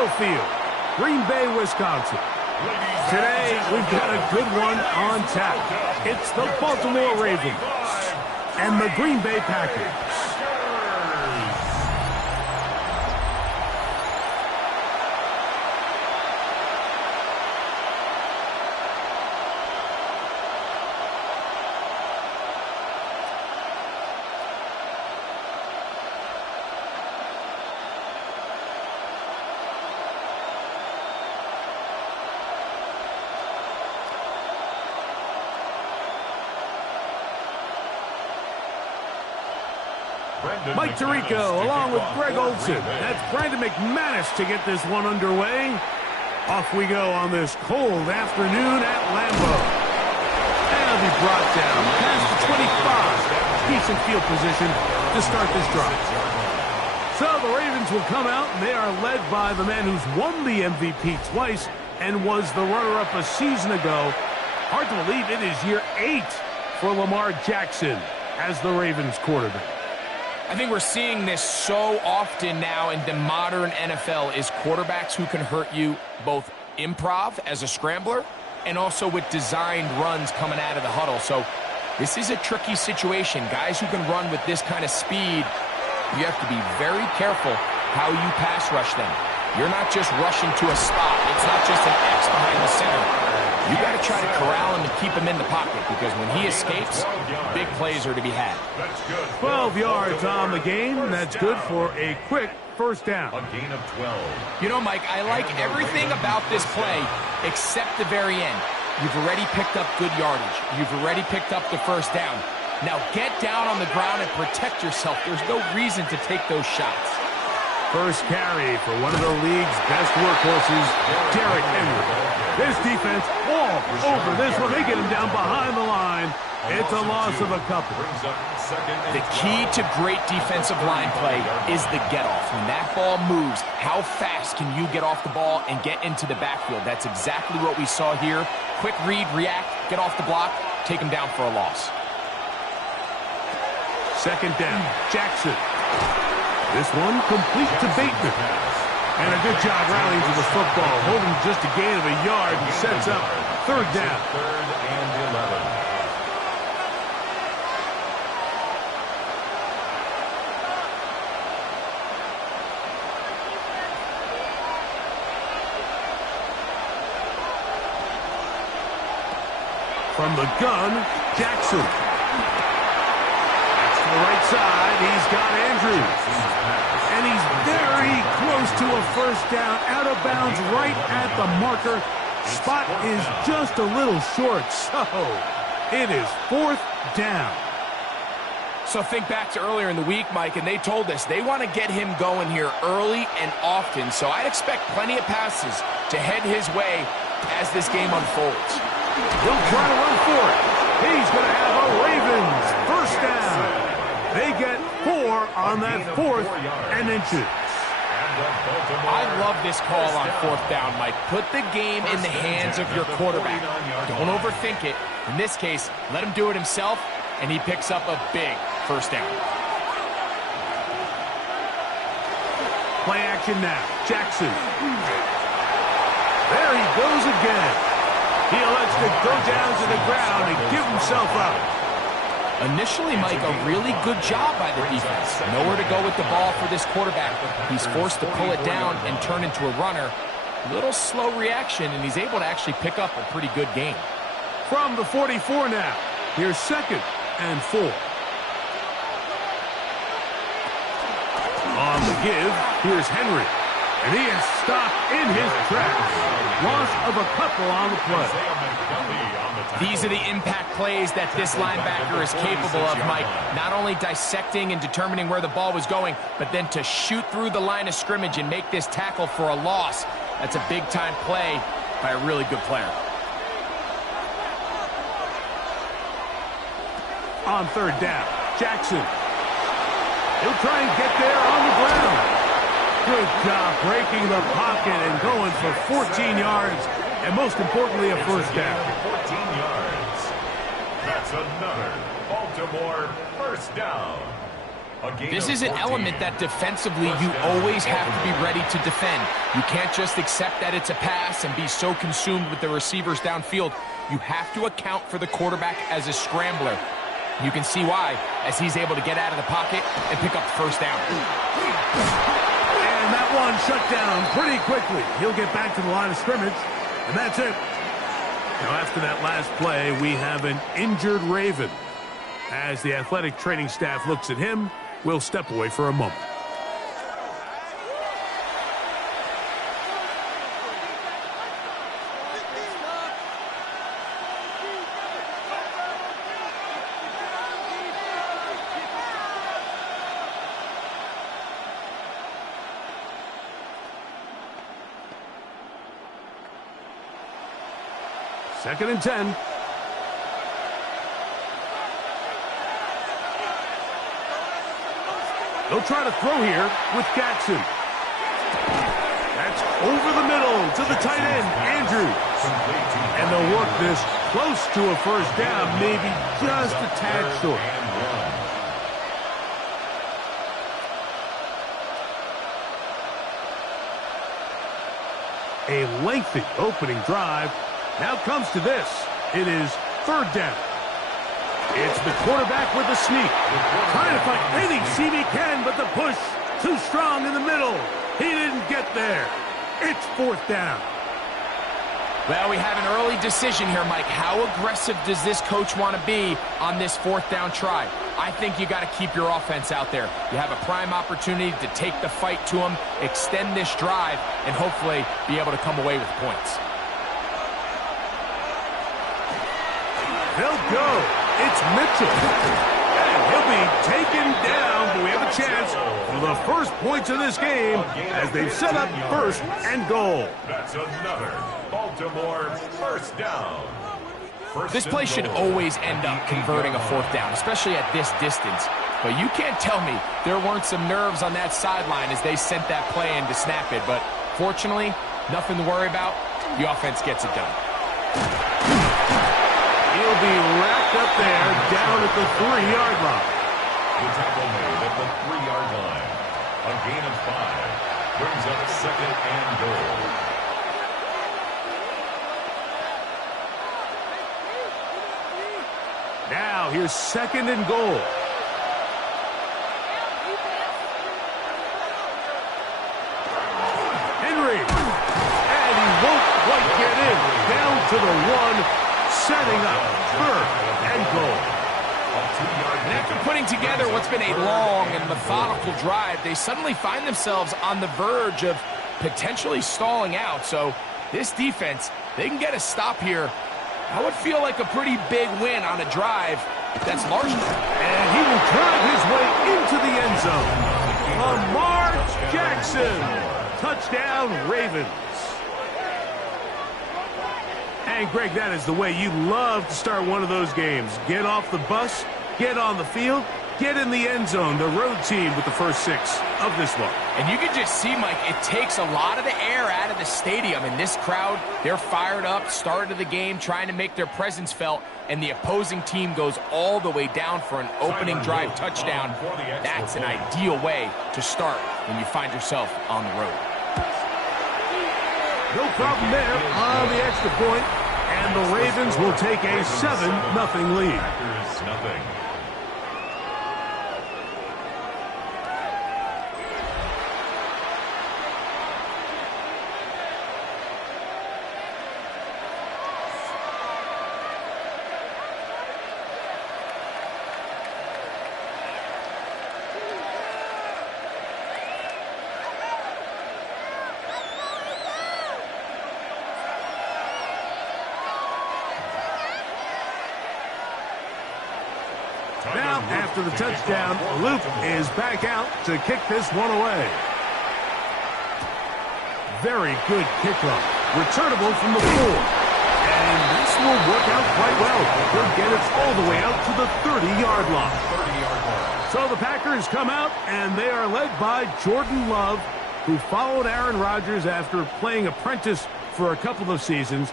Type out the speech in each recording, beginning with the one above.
Lambeau Field, Green Bay, Wisconsin. Today, we've got a good one on tap. It's the Baltimore Ravens and the Green Bay Packers. Mike Tirico along with Greg Olson. That's Brandon McManus to get this one underway. Off we go on this cold afternoon at Lambeau. And he'll be brought down past the 25. Decent field position to start this drive. So the Ravens will come out, and they are led by the man who's won the MVP twice and was the runner-up a season ago. Hard to believe it is year 8 for Lamar Jackson as the Ravens quarterback. I think we're seeing this so often now in the modern NFL is quarterbacks who can hurt you both improv as a scrambler and also with designed runs coming out of the huddle. So this is a tricky situation. Guys who can run with this kind of speed, you have to be very careful how you pass rush them. You're not just rushing to a spot. It's not just an X behind the center. You got to try to corral him and keep him in the pocket because when he escapes, big plays are to be had. 12 yards on the game. That's good for a quick first down. A gain of 12. You know, Mike, I like everything about this play except the very end. You've already picked up good yardage. You've already picked up the first down. Now get down on the ground and protect yourself. There's no reason to take those shots. First carry for one of the league's best workhorses, Derrick Henry. This defense all over this one. They get him down behind the line. It's a loss of a couple. The key to great defensive line play is the get-off. When that ball moves, how fast can you get off the ball and get into the backfield? That's exactly what we saw here. Quick read, react, get off the block, take him down for a loss. Second down, Jackson. This one complete to Bateman. And a good job rallying to the football, holding just a gain of a yard and sets up third down. Third and 11. From the gun, Jackson. That's to the right side. He's got Andrews. And he's very close to a first down, out of bounds right at the marker. Spot is just a little short, so it is fourth down. So think back to earlier in the week, Mike, and they told us they want to get him going here early and often. So I'd expect plenty of passes to head his way as this game unfolds. He'll try to run for it. He's going to have a Ravens first down. They get 4 on that fourth and inches. I love this call on fourth down, Mike. Put the game in the hands of your quarterback. Don't overthink it. In this case, let him do it himself, and he picks up a big first down. Play action now. Jackson. There he goes again. He elects to go down to the ground and give himself up. Initially, Mike, a really good job by the defense. Nowhere to go with the ball for this quarterback. He's forced to pull it down and turn into a runner. Little slow reaction, and he's able to actually pick up a pretty good gain. From the 44 now. Here's second and 4. On the give, here's Henry. And he is stopped in his tracks. Loss of a couple on the play. These are the impact plays that this linebacker is capable of, Mike. Not only dissecting and determining where the ball was going, but then to shoot through the line of scrimmage and make this tackle for a loss. That's a big-time play by a really good player. On third down, Jackson. He'll try and get there on the ground. Good job breaking the pocket and going for 14 yards, and most importantly, a first down. 14 yards. That's another Baltimore first down. This is an element that defensively you always have to be ready to defend. You can't just accept that it's a pass and be so consumed with the receivers downfield. You have to account for the quarterback as a scrambler. You can see why, as he's able to get out of the pocket and pick up the first down. And that one shut down pretty quickly. He'll get back to the line of scrimmage, and that's it. Now, after that last play, we have an injured Raven. As the athletic training staff looks at him, we'll step away for a moment. Second and 10. They'll try to throw here with Jackson. That's over the middle to the tight end, Andrews. And they'll work this close to a first down, maybe just a tad short. A lengthy opening drive. Now comes to this. It is third down. It's the quarterback with the sneak. Trying to find any seam he can, but the push too strong in the middle. He didn't get there. It's fourth down. Well, we have an early decision here, Mike. How aggressive does this coach want to be on this fourth down try? I think you got to keep your offense out there. You have a prime opportunity to take the fight to him, extend this drive, and hopefully be able to come away with points. They'll go. It's Mitchell. And he'll be taken down, but we have a chance for the first points of this game as they've set up first and goal. That's another Baltimore first down. This play should always end up converting a fourth down, especially at this distance. But you can't tell me there weren't some nerves on that sideline as they sent that play in to snap it. But fortunately, nothing to worry about. The offense gets it done. He'll be wrapped up there down at the 3-yard line. The tackle made at the 3-yard line. A gain of 5 brings up second and goal. Now here's second and goal. Henry. And he won't quite get in. Down to the 1. Setting up third and goal. And after putting together what's been a long and methodical drive, they suddenly find themselves on the verge of potentially stalling out. So this defense, they can get a stop here. That would feel like a pretty big win on a drive that's large. And he will drive his way into the end zone. Lamar Jackson. Touchdown, Ravens. And, Greg, that is the way you love to start one of those games. Get off the bus, get on the field, get in the end zone. The road team with the first 6 of this one. And you can just see, Mike, it takes a lot of the air out of the stadium. And this crowd, they're fired up, start of the game, trying to make their presence felt. And the opposing team goes all the way down for an opening drive touchdown. That's an ideal way to start when you find yourself on the road. No problem there on the extra point. And the Ravens will take a 7-0 lead. Packers nothing. Now, after the touchdown, Luke is back out to kick this one away. Very good kickoff. Returnable from the 4. And this will work out quite well. He'll get it all the way out to the 30-yard line. So the Packers come out, and they are led by Jordan Love, who followed Aaron Rodgers after playing apprentice for a couple of seasons.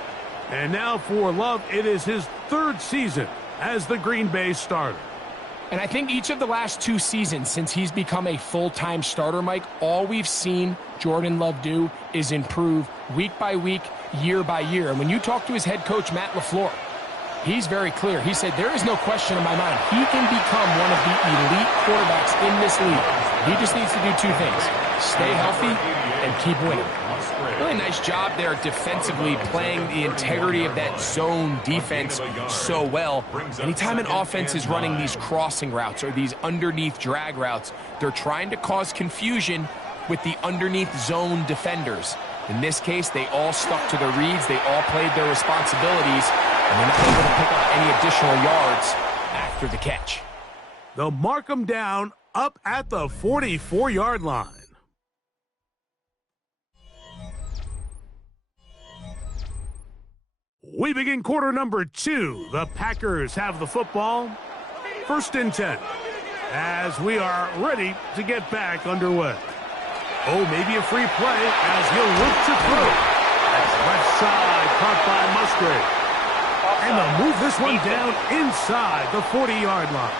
And now for Love, it is his 3rd season as the Green Bay starter. And I think each of the last 2 seasons since he's become a full-time starter, Mike, all we've seen Jordan Love do is improve week by week, year by year. And when you talk to his head coach, Matt LaFleur, he's very clear. He said, there is no question in my mind. He can become one of the elite quarterbacks in this league. He just needs to do 2 things: stay healthy and keep winning. Really nice job there defensively, playing the integrity of that zone defense so well. Anytime an offense is running these crossing routes or these underneath drag routes, they're trying to cause confusion with the underneath zone defenders. In this case, they all stuck to their reads, they all played their responsibilities, and they're not able to pick up any additional yards after the catch. They'll mark them down up at the 44-yard line. We begin quarter number 2. The Packers have the football. 1st and 10 as we are ready to get back underway. Oh, maybe a free play as he'll look to throw. That's left side, caught by Musgrave. And they'll move this one down inside the 40-yard line.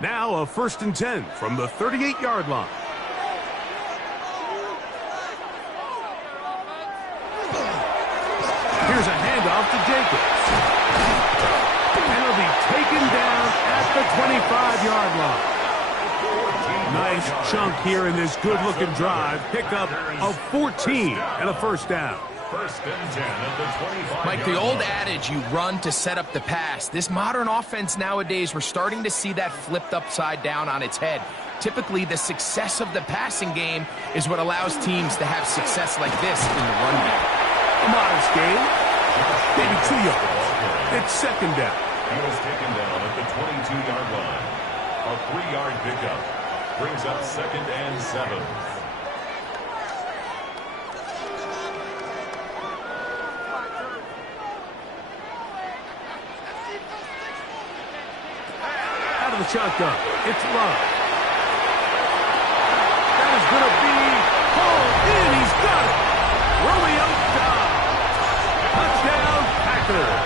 Now a 1st and 10 from the 38-yard line. Here's a handoff to Jacobs. And it'll be taken down at the 25-yard line. Nice chunk here in this good-looking drive. Pickup of 14 and a 1st down. 1st and 10 at the 25. Mike, the old adage, you run to set up the pass. This modern offense nowadays, we're starting to see that flipped upside down on its head. Typically, the success of the passing game is what allows teams to have success like this in the run game. A modest game, maybe 2 yards. It's 2nd down. He was taken down at the 22-yard line. A 3-yard pickup brings up 2nd and 7. Out of the shotgun, it's Love. That is going to be hauled in. He's got it. Romeo Dobbs. Touchdown, Packers.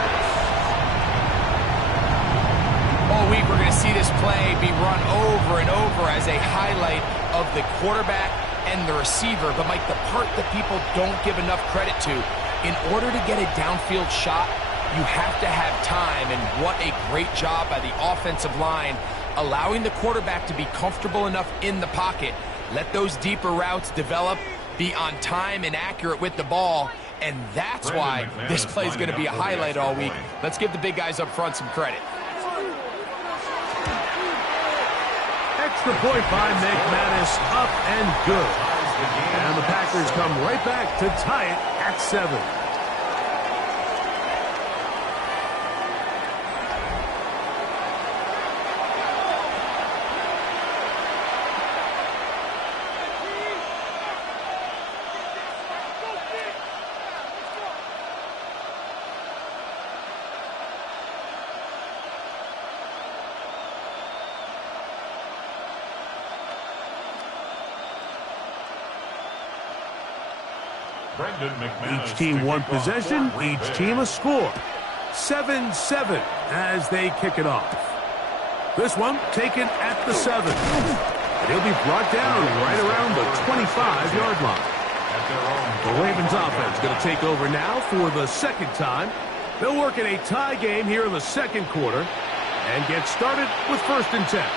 All week, we're going to see this play be run over and over as a highlight of the quarterback and the receiver. But, Mike, the part that people don't give enough credit to, in order to get a downfield shot, you have to have time, and what a great job by the offensive line, allowing the quarterback to be comfortable enough in the pocket, let those deeper routes develop, be on time and accurate with the ball, and that's why this play is going to be a highlight all week. Let's give the big guys up front some credit. Extra point by McManus, up and good. And the Packers come right back to tie it at 7. Each team one possession, each team a score. 7-7 as they kick it off. This one taken at the 7. And he'll be brought down right around the 25-yard line. The Ravens offense going to take over now for the 2nd time. They'll work in a tie game here in the 2nd quarter and get started with 1st and 10.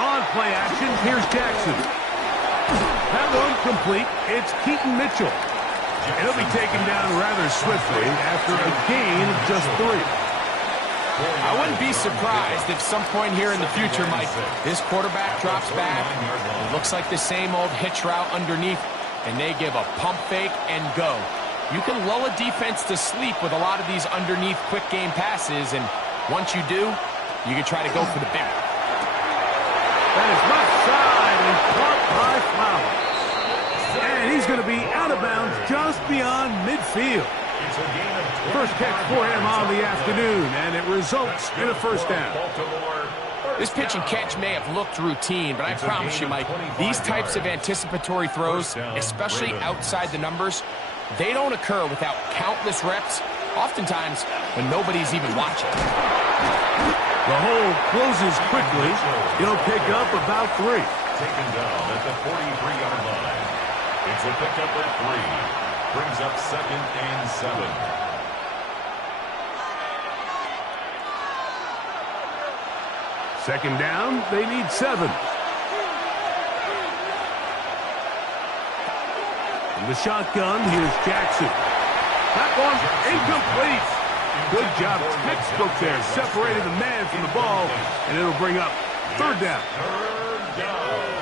On play action, here's Jackson. That one complete. It's Keaton Mitchell. And he'll be taken down rather swiftly after a gain of just 3. I wouldn't be surprised if some point here in the future, Mike, this quarterback drops back. It looks like the same old hitch route underneath, and they give a pump fake and go. You can lull a defense to sleep with a lot of these underneath quick game passes, and once you do, you can try to go for the big one. That is left side and caught by Flowers. And he's going to be out of bounds just beyond midfield. First catch for him on the afternoon, and it results in a first down. This pitch and catch may have looked routine, but I promise you, Mike, these types of anticipatory throws, especially outside the numbers, they don't occur without countless reps, oftentimes when nobody's even watching. The hole closes quickly. He'll pick up about 3. Taken down at the 43-yard line. It's a pickup at 3. Brings up 2nd and 7. Second down, they need 7. In the shotgun, here's Jackson. That one incomplete. Good job, textbook there, separated the man from the ball, and it'll bring up 3rd down.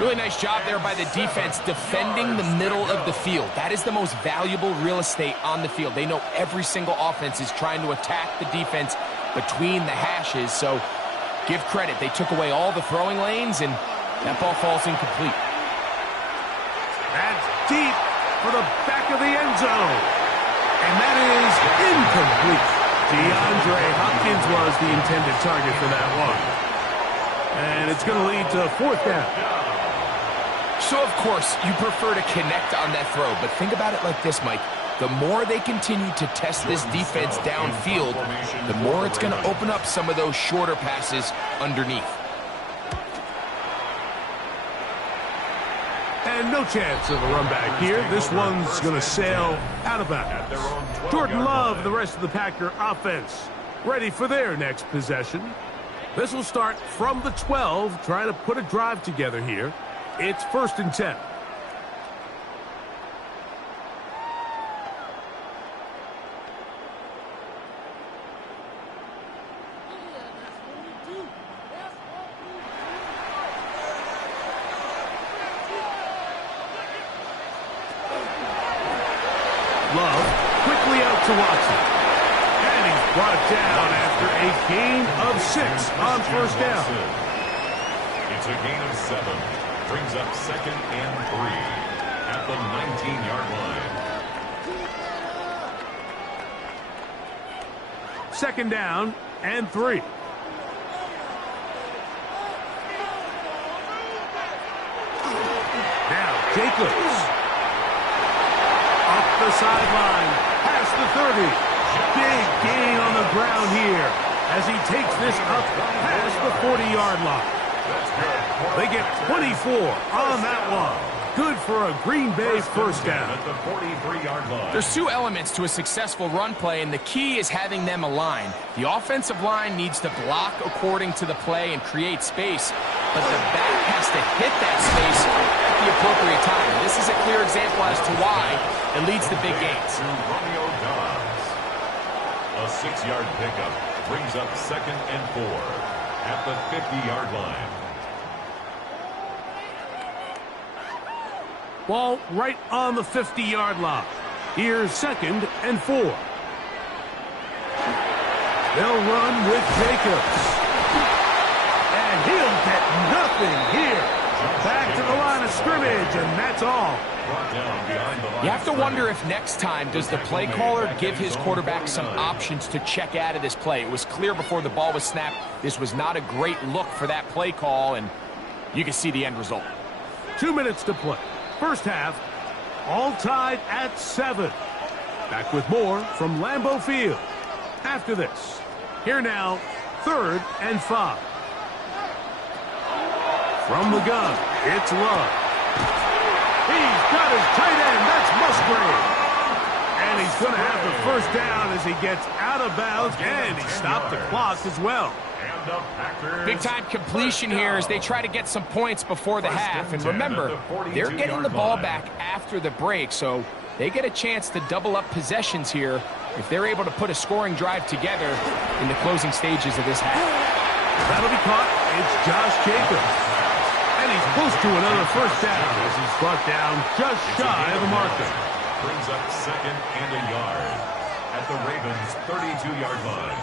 Really nice job there by the defense defending the middle of the field. That is the most valuable real estate on the field. They know every single offense is trying to attack the defense between the hashes, so give credit. They took away all the throwing lanes, and that ball falls incomplete. That's deep for the back of the end zone. And that is incomplete. DeAndre Hopkins was the intended target for that one. And it's going to lead to 4th down. So, of course, you prefer to connect on that throw, but think about it like this, Mike. The more they continue to test this defense downfield, the more it's going to open up some of those shorter passes underneath. And no chance of a run back here. This one's going to sail out of bounds. Jordan Love, the rest of the Packer offense, ready for their next possession. This will start from the 12, trying to put a drive together here. It's 1st and 10. Love quickly out to Watson. And he's brought down after a gain of 6 on 1st down. It's a gain of 7. Brings up 2nd and 3 at the 19-yard line. 2nd down and 3. Now Jacobs. Up the sideline, past the 30. Big gain on the ground here as he takes this up past the 40-yard line. They get 24 on that one. Good for a Green Bay 1st down. At the 43-yard line. There's 2 elements to a successful run play, and the key is having them aligned. The offensive line needs to block according to the play and create space, but the back has to hit that space at the appropriate time. This is a clear example as to why it leads to big gains. Romeo Dobbs. A 6-yard pickup brings up 2nd and 4 at the 50-yard line. Ball right on the 50-yard line. Here's 2nd and 4. They'll run with Jacobs. And he'll get nothing here. Back to the line of scrimmage, and that's all. You have to wonder if next time does the play caller give his quarterback some options to check out of this play. It was clear before the ball was snapped this was not a great look for that play call, and you can see the end result. 2 minutes to play. First half, all tied at 7. Back with more from Lambeau Field. After this, here now, 3rd and 5. From the gun, it's Love. He's got his tight end. That's Musgrave. And he's going to have the 1st down as he gets out of bounds, and he stopped the clock as well. Big-time completion here as they try to get some points before the half. And remember, they're getting the ball back after the break, so they get a chance to double up possessions here if they're able to put a scoring drive together in the closing stages of this half. That'll be caught. It's Josh Jacobs. And he's close to another first down as he's brought down just shy of the marker. Brings up second and a yard at the Ravens' 32-yard line.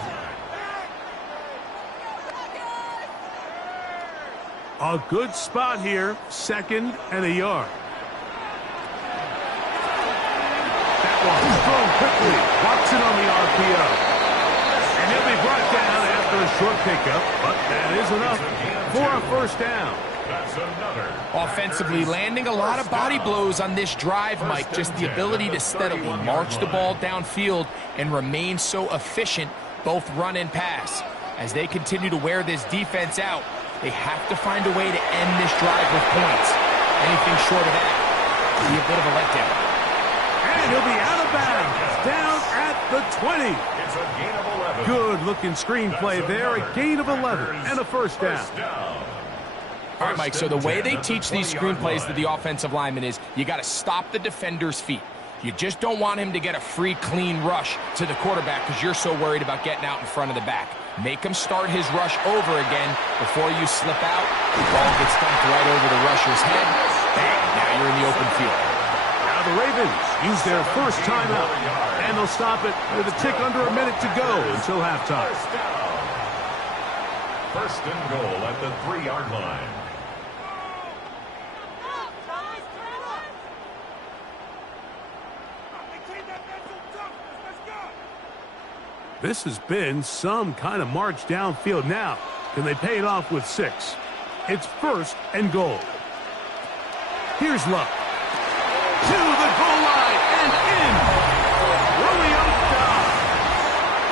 A good spot here, second and a yard. That one thrown quickly. Watson on the RPO. And he'll be brought down after a short pickup, but that is enough for a first down. That's another. Offensively, landing a lot of body blows on this drive, Mike. Just the ability to steadily march the ball downfield and remain so efficient, both run and pass. As they continue to wear this defense out, they have to find a way to end this drive with points. Anything short of that will be a bit of a letdown. And he'll be out of bounds, down at the 20. It's a gain of 11. Good-looking screenplay there, a gain of 11 and a first down. All right, Mike, so the way they teach these screenplays to the offensive lineman is you got to stop the defender's feet. You just don't want him to get a free, clean rush to the quarterback because you're so worried about getting out in front of the back. Make him start his rush over again before you slip out. The ball gets dumped right over the rusher's head. Bang, now you're in the open field. Now the Ravens use their first timeout, and they'll stop it with a tick under a minute to go until halftime. First and goal at the 3-yard line. This has been some kind of march downfield. Now, can they pay it off with 6? It's first and goal. Here's Luck. To the goal line and in. Romeo Dobbs.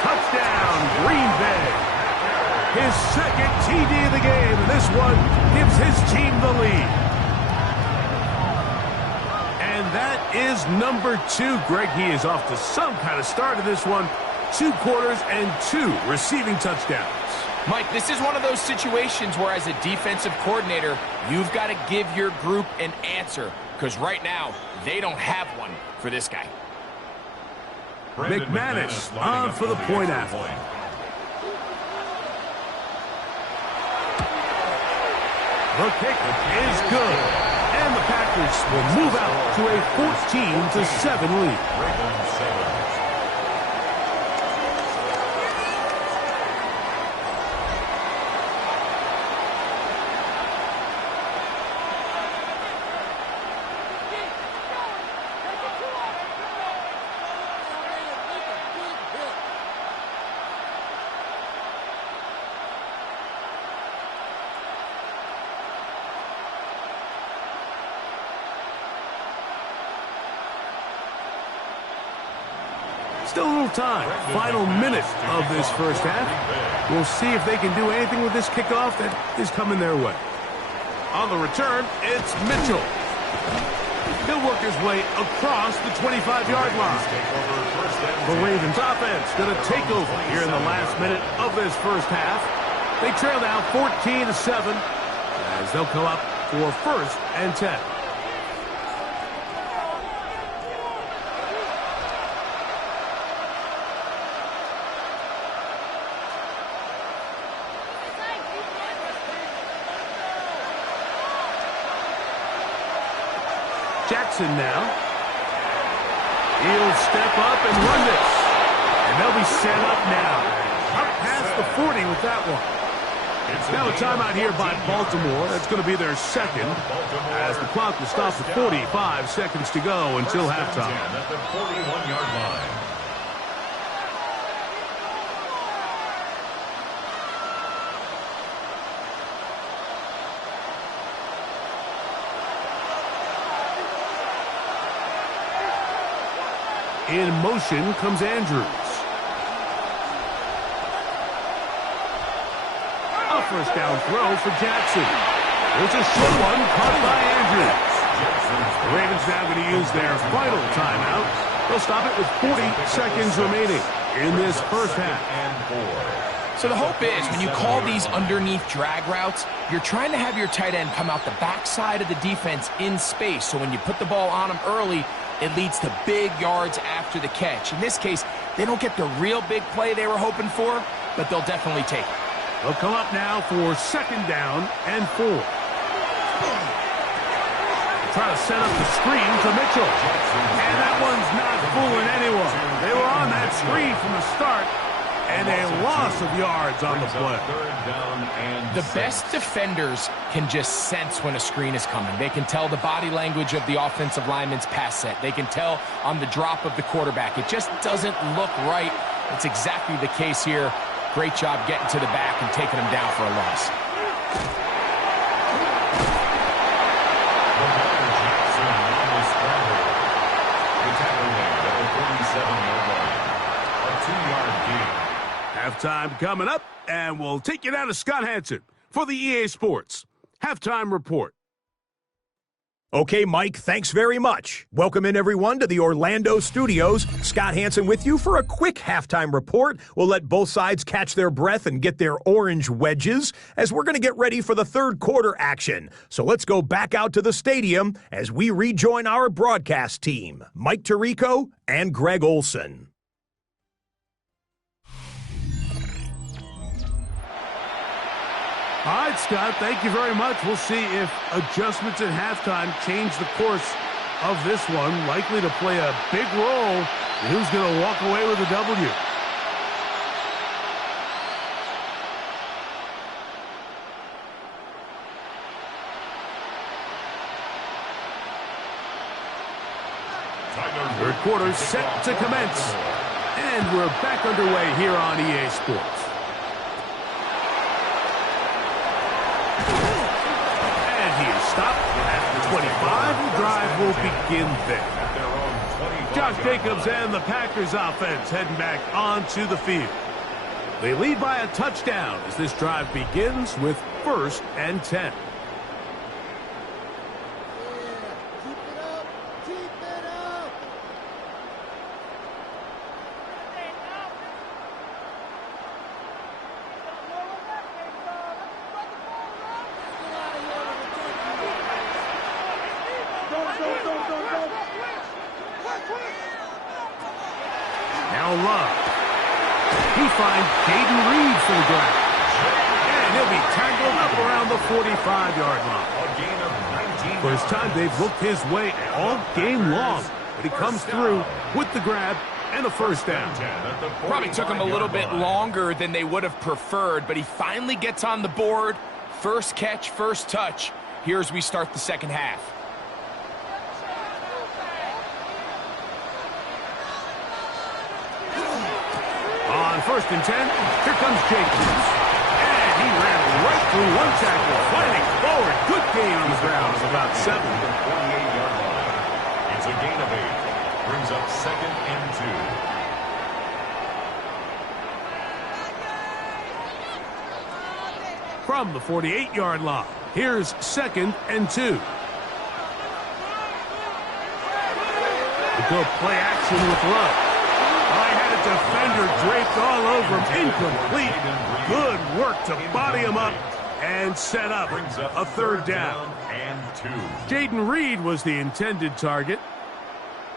Touchdown, Green Bay. His second TD of the game, and this one gives his team the lead. And that is number 2. Greg, he is off to some kind of start of this one. 2 quarters and 2 receiving touchdowns. Mike, this is one of those situations where as a defensive coordinator, you've got to give your group an answer because right now, they don't have one for this guy. McManus on for the point after. The kick is good. And the Packers will move out to a 14-7 lead. Still a little time. Final minute of this first half. We'll see if they can do anything with this kickoff that is coming their way. On the return, it's Mitchell. He'll work his way across the 25-yard line. The Ravens offense going to take over here in the last minute of this first half. They trail now 14-7 as they'll come up for first and 10. Jackson now. He'll step up and run this. And they'll be set up now. Up past the 40 with that one. Now a timeout here by Baltimore. That's going to be their second as the clock will stop at 45 seconds to go until halftime. At the 41-yard line. In motion comes Andrews. A first down throw for Jackson. There's a short one caught by Andrews. The Ravens now going to use their final timeout. They'll stop it with 40 seconds remaining in this first half. So the hope is when you call these underneath drag routes, you're trying to have your tight end come out the backside of the defense in space. So when you put the ball on him early, it leads to big yards after the catch. In this case, they don't get the real big play they were hoping for, but they'll definitely take it. They'll come up now for 2nd down and 4. Try to set up the screen to Mitchell. And that one's not fooling anyone. They were on that screen from the start, and a loss of yards on the play. The best defenders can just sense when a screen is coming. They can tell the body language of the offensive lineman's pass set. They can tell on the drop of the quarterback. It just doesn't look right. It's exactly the case here. Great job getting to the back and taking them down for a loss. Halftime coming up, and we'll take you down to Scott Hanson for the EA Sports Halftime Report. Okay, Mike, thanks very much. Welcome in, everyone, to the Orlando studios. Scott Hanson with you for a quick halftime report. We'll let both sides catch their breath and get their orange wedges as we're going to get ready for the third quarter action. So let's go back out to the stadium as we rejoin our broadcast team, Mike Tirico and Greg Olson. All right, Scott, thank you very much. We'll see if adjustments at halftime change the course of this one. Likely to play a big role in who's going to walk away with a W. Third quarter set to commence. And we're back underway here on EA Sports. Stop at the 25. The drive will begin there. Josh Jacobs and the Packers offense heading back onto the field. They lead by a touchdown as this drive begins with 1st and 10. Finds Jaden Reed for the grab. And he'll be tangled up around the 45-yard line. First time they've looked his way all game long. But he comes through with the grab and a 1st down. Probably took him a little bit longer than they would have preferred, but he finally gets on the board. First catch, first touch. Here as we start the second half. On 1st and 10, here comes Jacobs. And he ran right through one tackle, fighting forward. Good gain on the ground of about 7. 28-yard line. It's a gain of 8. Brings up 2nd and 2. From the 48-yard line, here's 2nd and 2. The go play action with Love. I had a defender draped all over him. Incomplete. Good work to body him up and set up a 3rd down. And 2. Jaden Reed was the intended target.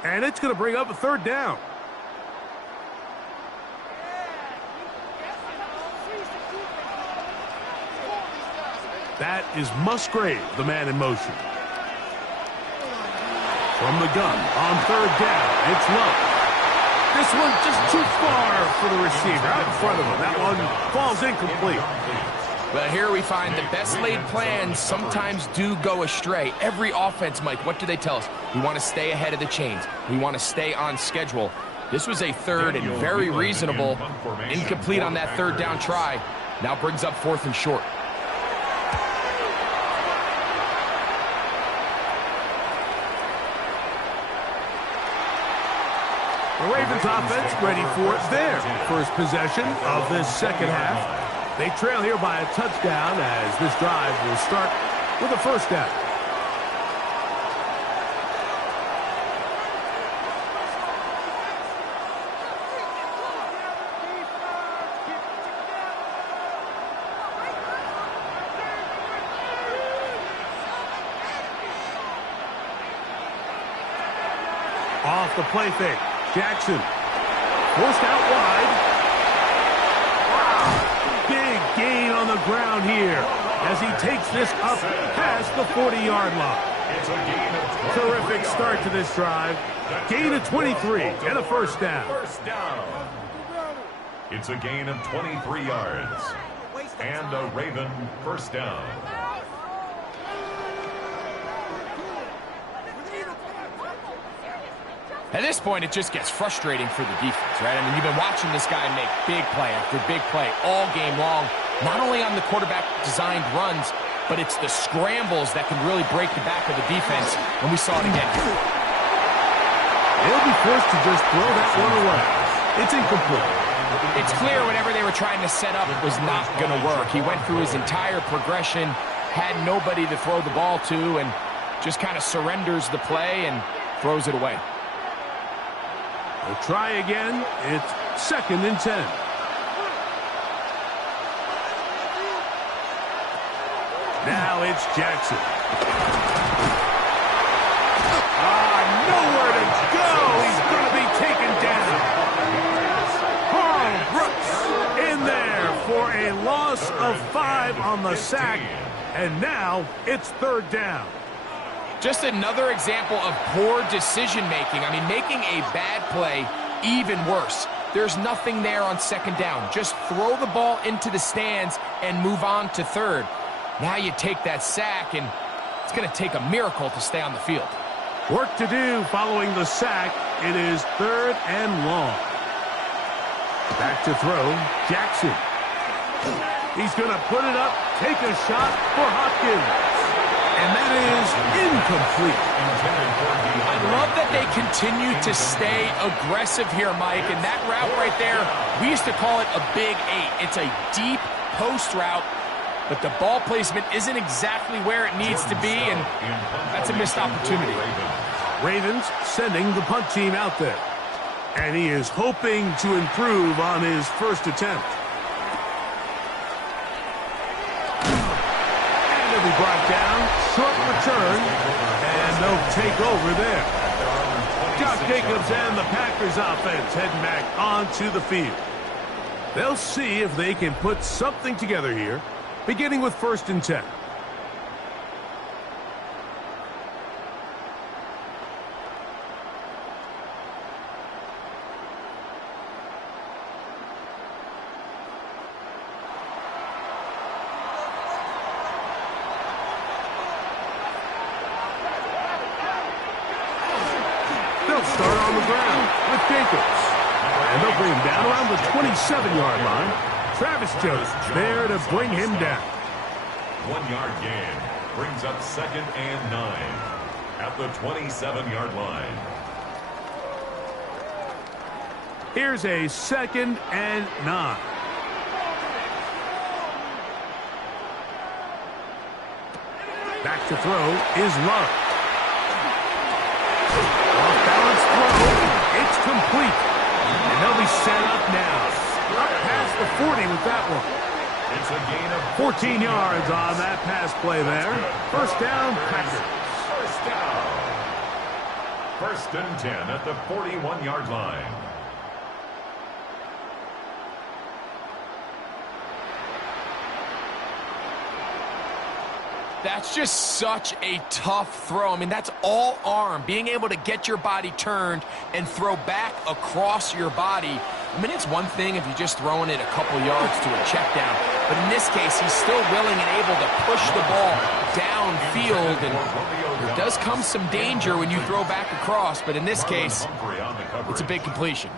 And it's going to bring up a 3rd down. That is Musgrave, the man in motion. From the gun on 3rd down, it's Love. This one just too far for the receiver, out in front of him. That one falls incomplete. Well, here we find the best laid plans sometimes do go astray. Every offense, Mike, what do they tell us? We want to stay ahead of the chains. We want to stay on schedule. This was a 3rd and very reasonable. Incomplete on that 3rd down try. Now brings up 4th and short. The Ravens offense ready for their first possession of this second half. They trail here by a touchdown as this drive will start with a 1st down. the play fake. Jackson forced out wide. Big gain on the ground here as he takes this up past the 40-yard line. Terrific start to this drive. Gain of 23 and a first down. It's a gain of 23 yards and a Raven first down. At this point, it just gets frustrating for the defense, right? I mean, you've been watching this guy make big play after big play all game long, not only on the quarterback-designed runs, but it's the scrambles that can really break the back of the defense, and we saw it again. They'll be forced to just throw that one away. It's incomplete. It's clear whatever they were trying to set up was not going to work. He went through his entire progression, had nobody to throw the ball to, and just kind of surrenders the play and throws it away. They'll try again. It's 2nd and 10. Now it's Jackson. Nowhere to go. He's going to be taken down. Carl Brooks in there for a loss of 5 on the sack. And now it's 3rd down. Just another example of poor decision-making. I mean, making a bad play even worse. There's nothing there on 2nd down. Just throw the ball into the stands and move on to 3rd. Now you take that sack, and it's going to take a miracle to stay on the field. Work to do following the sack. It is 3rd and long. Back to throw, Jackson. He's going to put it up, take a shot for Hopkins. And that is incomplete. I love that they continue to stay aggressive here, Mike. And that route right there, we used to call it a big 8. It's a deep post route, but the ball placement isn't exactly where it needs to be, and that's a missed opportunity. Ravens sending the punt team out there. And he is hoping to improve on his first attempt. And he'll be brought down. Short return, and they'll take over there. Josh Jacobs and the Packers offense heading back onto the field. They'll see if they can put something together here, beginning with 1st and 10. Start on the ground with Jacobs. And they'll bring him down around the 27-yard line. Travis Jones there to bring him down. 1-yard gain brings up 2nd and 9 at the 27-yard line. Here's a 2nd and 9. Back to throw is Love. It's complete. And they'll be set up now. Up past the 40 with that one. It's a gain of 14 yards on that pass play there. First down, Packers. First down. 1st and 10 at the 41-yard line. That's just such a tough throw. I mean, that's all arm. Being able to get your body turned and throw back across your body. I mean, it's one thing if you're just throwing it a couple yards to a check down. But in this case, he's still willing and able to push the ball downfield. And there does come some danger when you throw back across. But in this case, it's a big completion.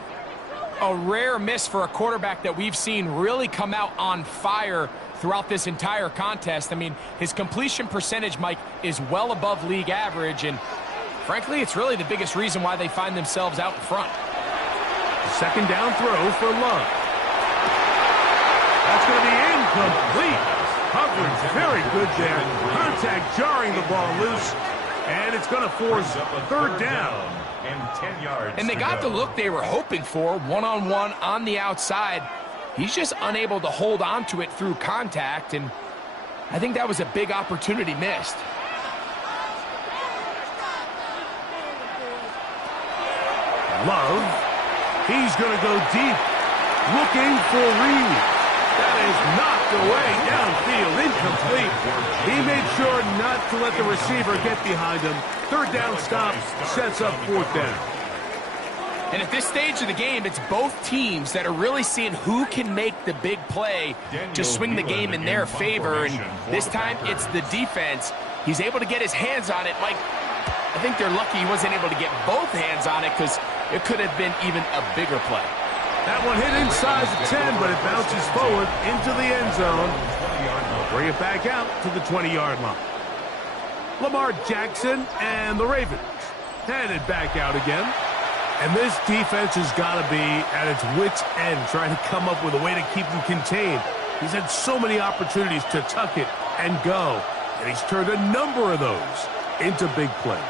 A rare miss for a quarterback that we've seen really come out on fire throughout this entire contest. I mean, his completion percentage, Mike, is well above league average, and frankly, it's really the biggest reason why they find themselves out in front. 2nd down throw for Love. That's going to be incomplete. Coverage very good there. Contact jarring the ball loose, and it's going to force 3rd down. And 10 yards. And they got the look they were hoping for, one-on-one on the outside. He's just unable to hold on to it through contact, and I think that was a big opportunity missed. Love. He's going to go deep. Looking for Reed. That is knocked away downfield. Incomplete. He made sure not to let the receiver get behind him. Third down stop sets up fourth down. And at this stage of the game, it's both teams that are really seeing who can make the big play to swing the game in their favor. And this time, it's the defense. He's able to get his hands on it. Mike, I think they're lucky he wasn't able to get both hands on it because it could have been even a bigger play. That one hit inside the 10, but it bounces forward into the end zone. Bring it back out to the 20-yard line. Lamar Jackson and the Ravens headed back out again. And this defense has got to be at its wits' end, trying to come up with a way to keep them contained. He's had so many opportunities to tuck it and go, and he's turned a number of those into big plays.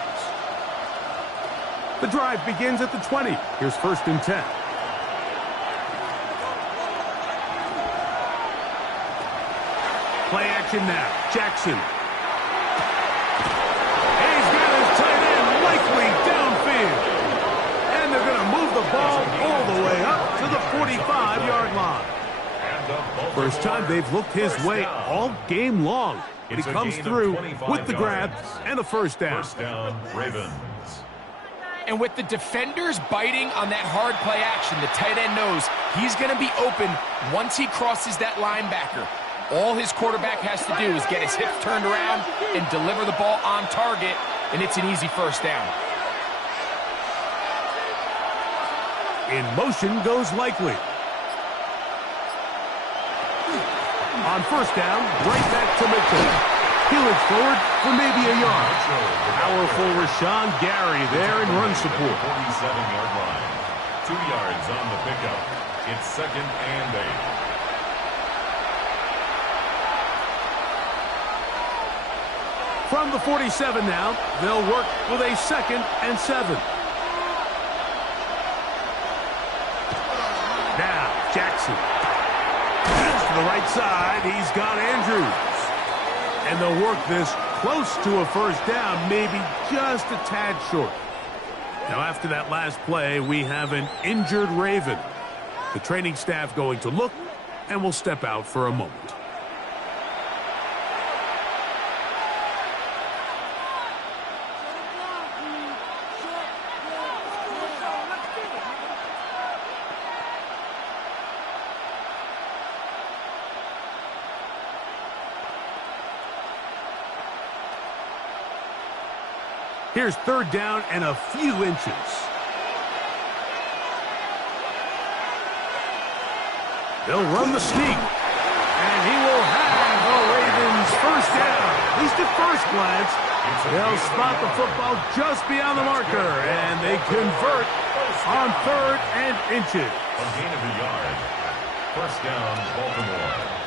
The drive begins at the 20. Here's 1st and 10. Play action now. Jackson. He's got his tight end likely downfield. And they're going to move the ball all the way up to the 45-yard line. First time they've looked his way all game long. But he comes through with the grab and a first down. First down, Ravens. And with the defenders biting on that hard play action, the tight end knows he's going to be open once he crosses that linebacker. All his quarterback has to do is get his hips turned around and deliver the ball on target, and it's an easy first down. In motion goes Likely. On first down, right back to Mitchell. He looks forward for maybe a yard. Powerful Rashawn Gary there in run support. 47-yard line. 2 yards on the pickup. It's 2nd and 8. From the 47 now, they'll work with a 2nd and 7. Now, Jackson. Pass to the right side. He's got Andrews. And they'll work this close to a first down, maybe just a tad short. Now, after that last play, we have an injured Raven. The training staff going to look, and will step out for a moment. Here's 3rd down and a few inches. They'll run the sneak. And he will have the Ravens first down. At least at first glance, they'll spot the football just beyond the marker. And they convert on 3rd and inches. A gain of a yard. First down, Baltimore.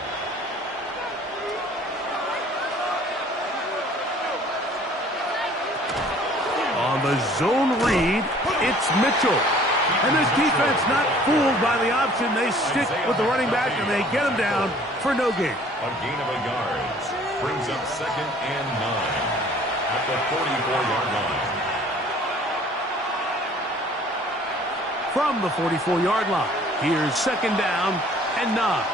On the zone read, it's Mitchell. And this defense not fooled by the option. They stick with the running back, and they get him down for no gain. A gain of a yard. Brings up 2nd and 9 at the 44-yard line. From the 44-yard line, here's 2nd down and 9.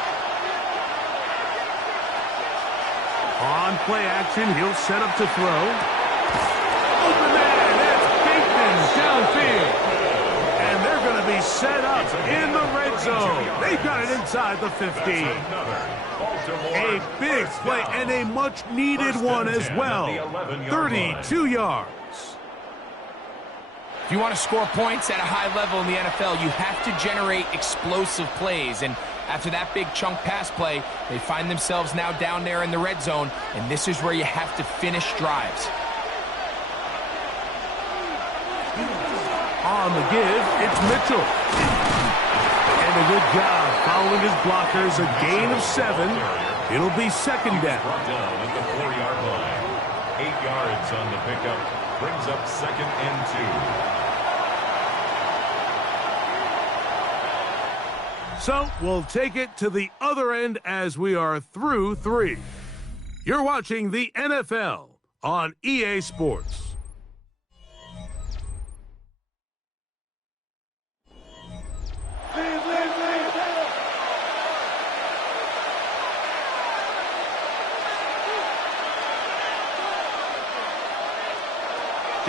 On play action, he'll set up to throw. Open man, that's Bateman downfield. And they're going to be set up in the red zone. They've got it inside the 15. A big play and a much-needed one as well. 32 yards. If you want to score points at a high level in the NFL, you have to generate explosive plays. And after that big chunk pass play, they find themselves now down there in the red zone, and this is where you have to finish drives. On the give, it's Mitchell. And a good job following his blockers, a gain of 7. It'll be 2nd down. Brought down at the 4-yard line. 8 yards on the pickup. Brings up 2nd and 2. So we'll take it to the other end as we are through 3. You're watching the NFL on EA Sports.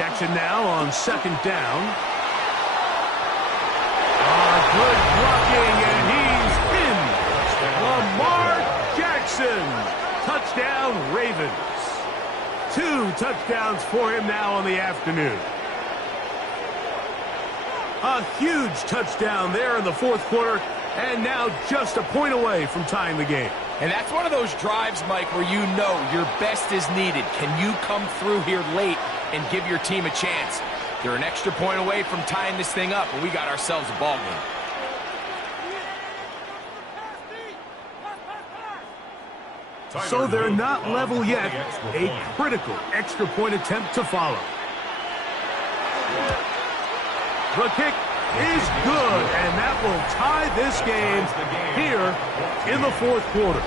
Jackson now on second down. Good blocking, and he's in. Lamar Jackson. Touchdown, Ravens. 2 touchdowns for him now on the afternoon. A huge touchdown there in the fourth quarter, and now just a point away from tying the game. And that's one of those drives, Mike, where you know your best is needed. Can you come through here late and give your team a chance? They're an extra point away from tying this thing up, but we got ourselves a ball game. So they're not level yet. A critical extra point attempt to follow. The kick is good, and that will tie this game here in the fourth quarter.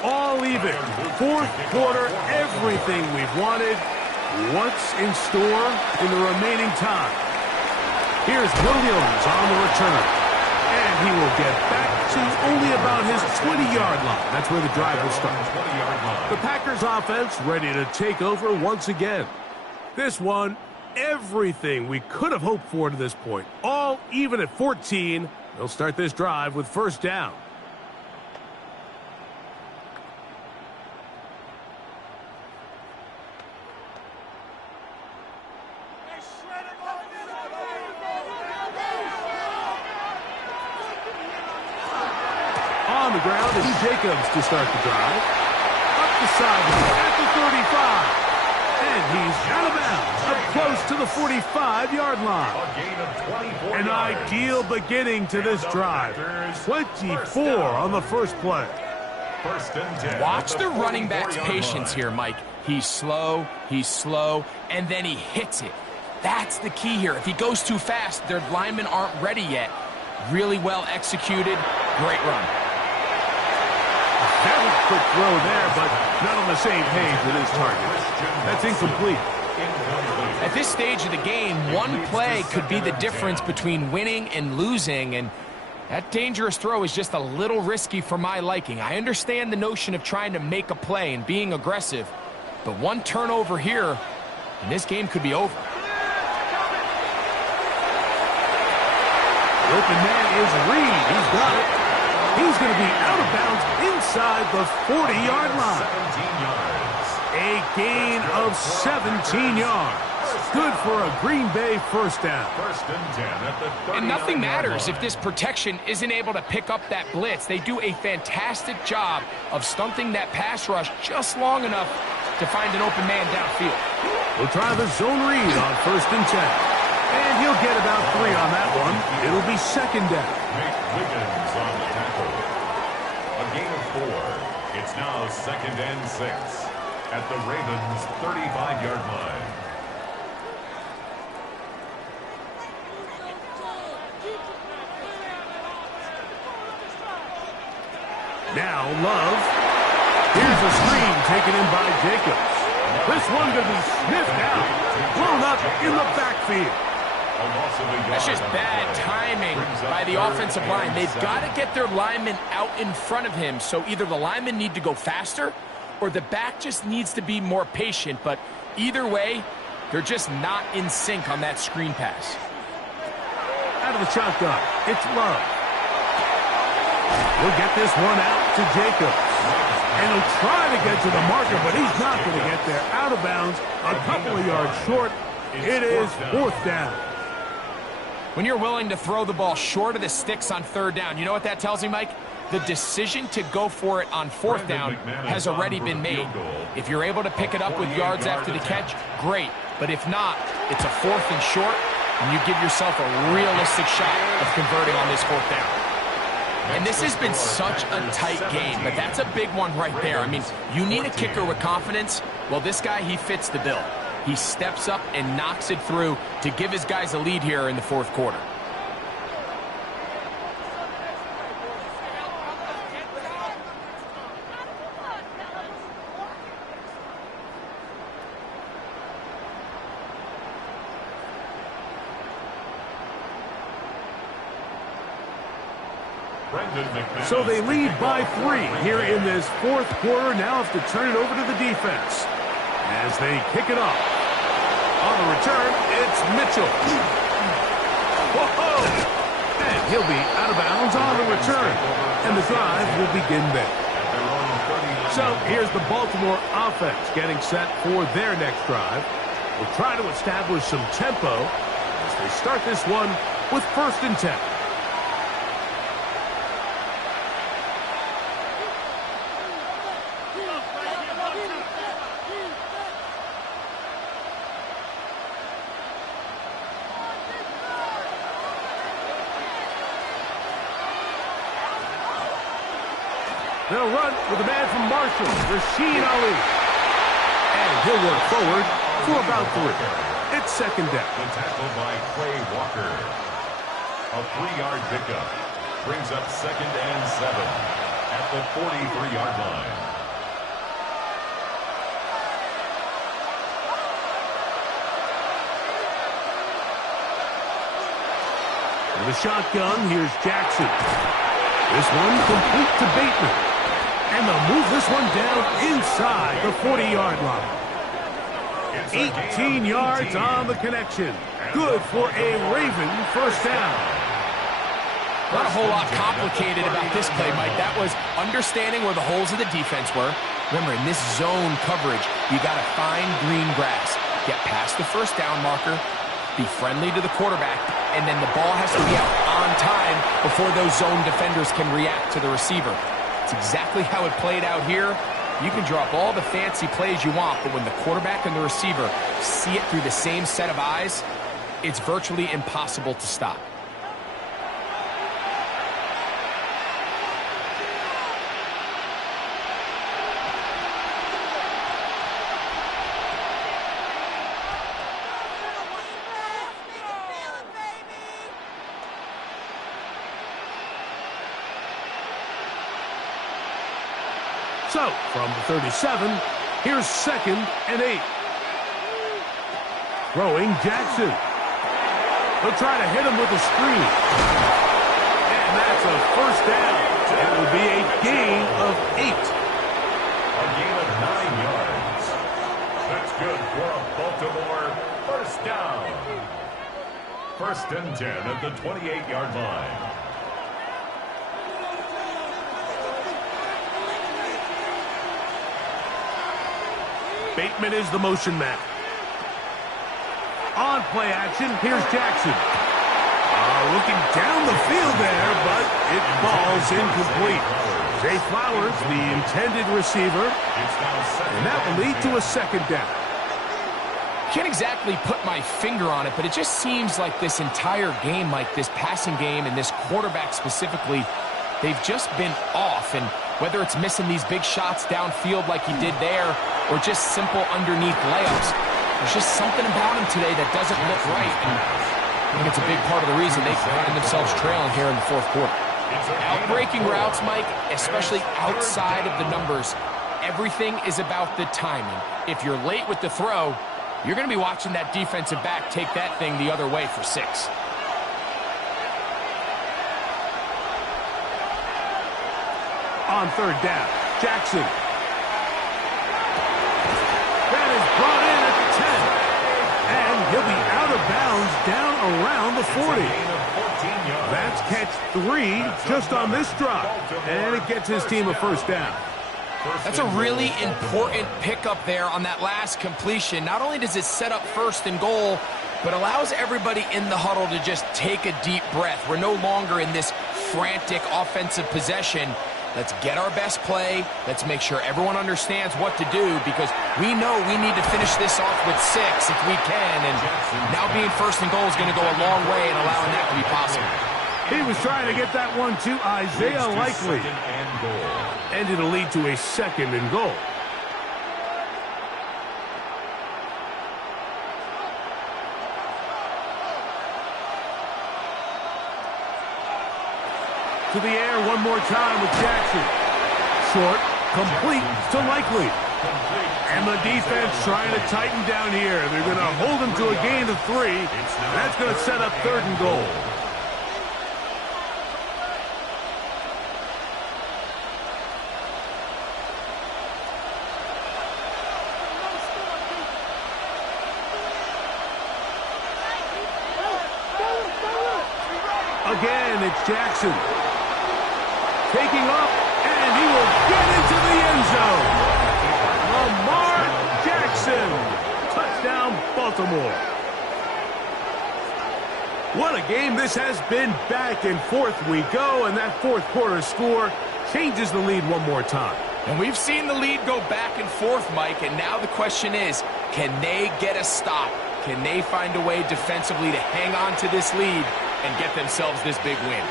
All even. Fourth quarter, everything we've wanted. What's in store in the remaining time? Here's Williams on the return. And he will get back to only about his 20-yard line. That's where the drive will start. The Packers offense ready to take over once again. This one, everything we could have hoped for to this point. All even at 14. They'll start this drive with first down. On the ground is Jacobs to start the drive. Up the sideline at the 35. And he's out of bounds, up close to the 45-yard line. An ideal beginning to this drive. 24 on the first play. Watch the running back's patience here, Mike. He's slow, and then he hits it. That's the key here. If he goes too fast, their linemen aren't ready yet. Really well executed. Great run. Very quick throw there, but not on the same page with his target. That's incomplete. At this stage of the game, one play could be the difference between winning and losing, and that dangerous throw is just a little risky for my liking. I understand the notion of trying to make a play and being aggressive, but one turnover here, and this game could be over. The open man is Reed. He's got it. He's going to be out of bounds inside the 40-yard line. 17 yards. A gain of 17 yards. Good for a Green Bay first down. First and 10 at the 39-yard And nothing matters line. if this protection isn't able to pick up that blitz. They do a fantastic job of stunting that pass rush just long enough to find an open man downfield. We'll try the zone read on first and 10. And he'll get about 3 on that one. It'll be second down. Wiggins on the tackle. A gain of 4. It's now second and 6 at the Ravens' 35-yard line. Now Love. Here's a screen taken in by Jacobs. This one going to be sniffed out. Blown up in the backfield. That's just bad timing by the offensive line. They've got to get their linemen out in front of him, so either the linemen need to go faster or the back just needs to be more patient. But either way, they're just not in sync on that screen pass. Out of the shotgun, it's Love. He'll get this one out to Jacobs. And he'll try to get to the marker, but he's not going to get there. Out of bounds, a couple of yards short. It is fourth down. When you're willing to throw the ball short of the sticks on third down, you know what that tells me, Mike? The decision to go for it on fourth down has already been made. If you're able to pick it up with yards after the catch, great. But if not, it's a fourth and short, and you give yourself a realistic shot of converting on this fourth down. And this has been such a tight game, but that's a big one right there. I mean, you need a kicker with confidence. Well, this guy, he fits the bill. He steps up and knocks it through to give his guys a lead here in the fourth quarter. So they lead by 3 here in this fourth quarter. Now have to turn it over to the defense as they kick it off. On the return, it's Mitchell. Whoa! And he'll be out of bounds on the return. And the drive will begin there. So here's the Baltimore offense getting set for their next drive. We'll try to establish some tempo as they start this one with 1st and 10. They'll run with a man from Marshall, Rashid Ali. And he'll work forward for about 3. It's 2nd down. The tackle by Quay Walker. A 3-yard pickup brings up 2nd and 7 at the 43-yard line. In the shotgun, here's Jackson. This one complete to Bateman. And they'll move this one down inside the 40-yard line. 18 yards on the connection. Good for a Raven 1st down. Not a whole lot complicated about this play, Mike. That was understanding where the holes of the defense were. Remember, in this zone coverage, you got to find green grass. Get past the 1st down marker, be friendly to the quarterback, and then the ball has to be out on time before those zone defenders can react to the receiver. It's exactly how it played out here. You can drop all the fancy plays you want, but when the quarterback and the receiver see it through the same set of eyes, it's virtually impossible to stop. So, from the 37, here's 2nd and 8. Throwing Jackson. They'll try to hit him with a screen. And that's a 1st down. It will be a gain of 8. A gain of 9 yards. That's good for a Baltimore 1st down. 1st and 10 at the 28-yard line. Bateman is the motion man. On play action, here's Jackson. Looking down the field there, but it falls incomplete. Zay Flowers, the intended receiver, and that will lead to a 2nd down. Can't exactly put my finger on it, but it just seems like this entire game, like this passing game and this quarterback specifically, they've just been off. And whether it's missing these big shots downfield like he did there or just simple underneath layups, there's just something about him today that doesn't look right. And I think it's a big part of the reason they find themselves trailing here in the fourth quarter. Outbreaking routes, Mike, especially outside of the numbers, everything is about the timing. If you're late with the throw, you're going to be watching that defensive back take that thing the other way for 6. On 3rd down, Jackson. That is brought in at the 10. And he'll be out of bounds down around the 40. That's catch 3 just on this drop. And it gets his team a 1st down. That's a really important pickup there on that last completion. Not only does it set up 1st and goal, but allows everybody in the huddle to just take a deep breath. We're no longer in this frantic offensive possession. Let's get our best play. Let's make sure everyone understands what to do, because we know we need to finish this off with 6 if we can. And now being 1st and goal is going to go a long way in allowing that to be possible. He was trying to get that one to Isaiah Likely. And it'll lead to a 2nd and goal. to the air one more time with Jackson. Short, complete to Likely. And the defense trying to tighten down here. They're going to hold him to a gain of 3. And that's going to set up 3rd and goal. Again, it's Jackson. Taking up, and he will get into the end zone. Lamar Jackson. Touchdown, Baltimore. What a game this has been. Back and forth we go, and that 4th quarter score changes the lead one more time. And we've seen the lead go back and forth, Mike, and now the question is, can they get a stop? Can they find a way defensively to hang on to this lead and get themselves this big win?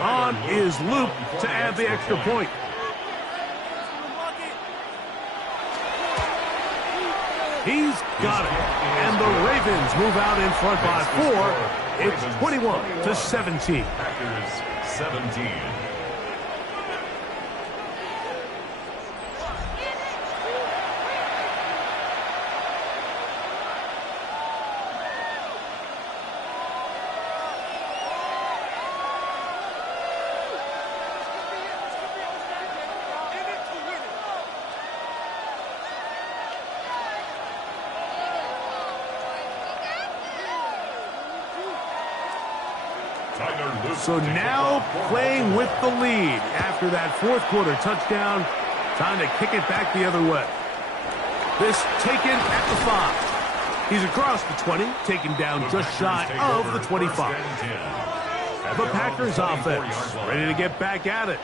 On is Luke to add the extra point. He's got it. And the Ravens move out in front by 4. It's 21-17. Packers 17. So now playing with the lead after that 4th quarter touchdown. Time to kick it back the other way. This taken at the 5. He's across the 20, taken down just shy of the 25. The Packers offense ready to get back at it.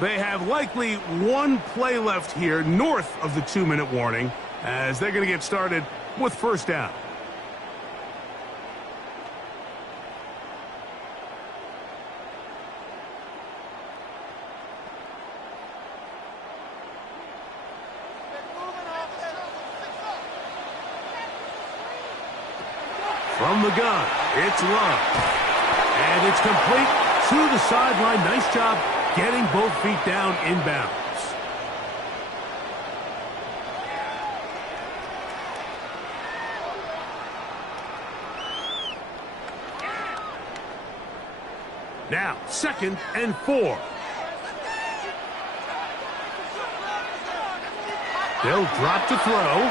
They have likely 1 play left here north of the 2-minute warning as they're going to get started with 1st down. From the gun, it's Love. And it's complete to the sideline. Nice job getting both feet down inbounds. Now, 2nd and 4. They'll drop to throw.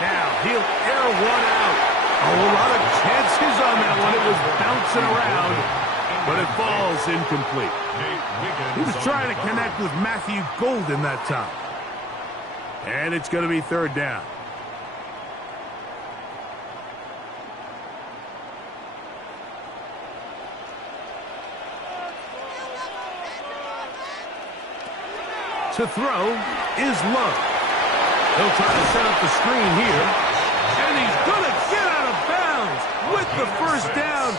Now, he'll air one out. A lot of chances on that one. It was bouncing around, but it falls incomplete. He was trying to connect with Matthew Golden that time. And it's going to be 3rd down. To throw is Love. He'll try to set up the screen here. And he's going to get out of bounds with the 1st down.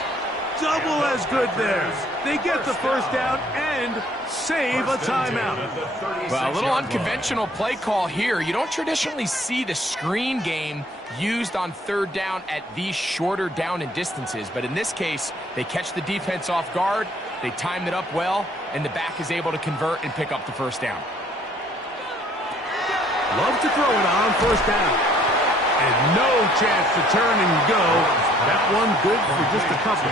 Double as good there. They get the 1st down and save a timeout. Well, a little unconventional play call here. You don't traditionally see the screen game used on 3rd down at these shorter down and distances. But in this case, they catch the defense off guard. They timed it up well, and the back is able to convert and pick up the 1st down. Love to throw it on 1st down. And no chance to turn and go. That one good for just a couple.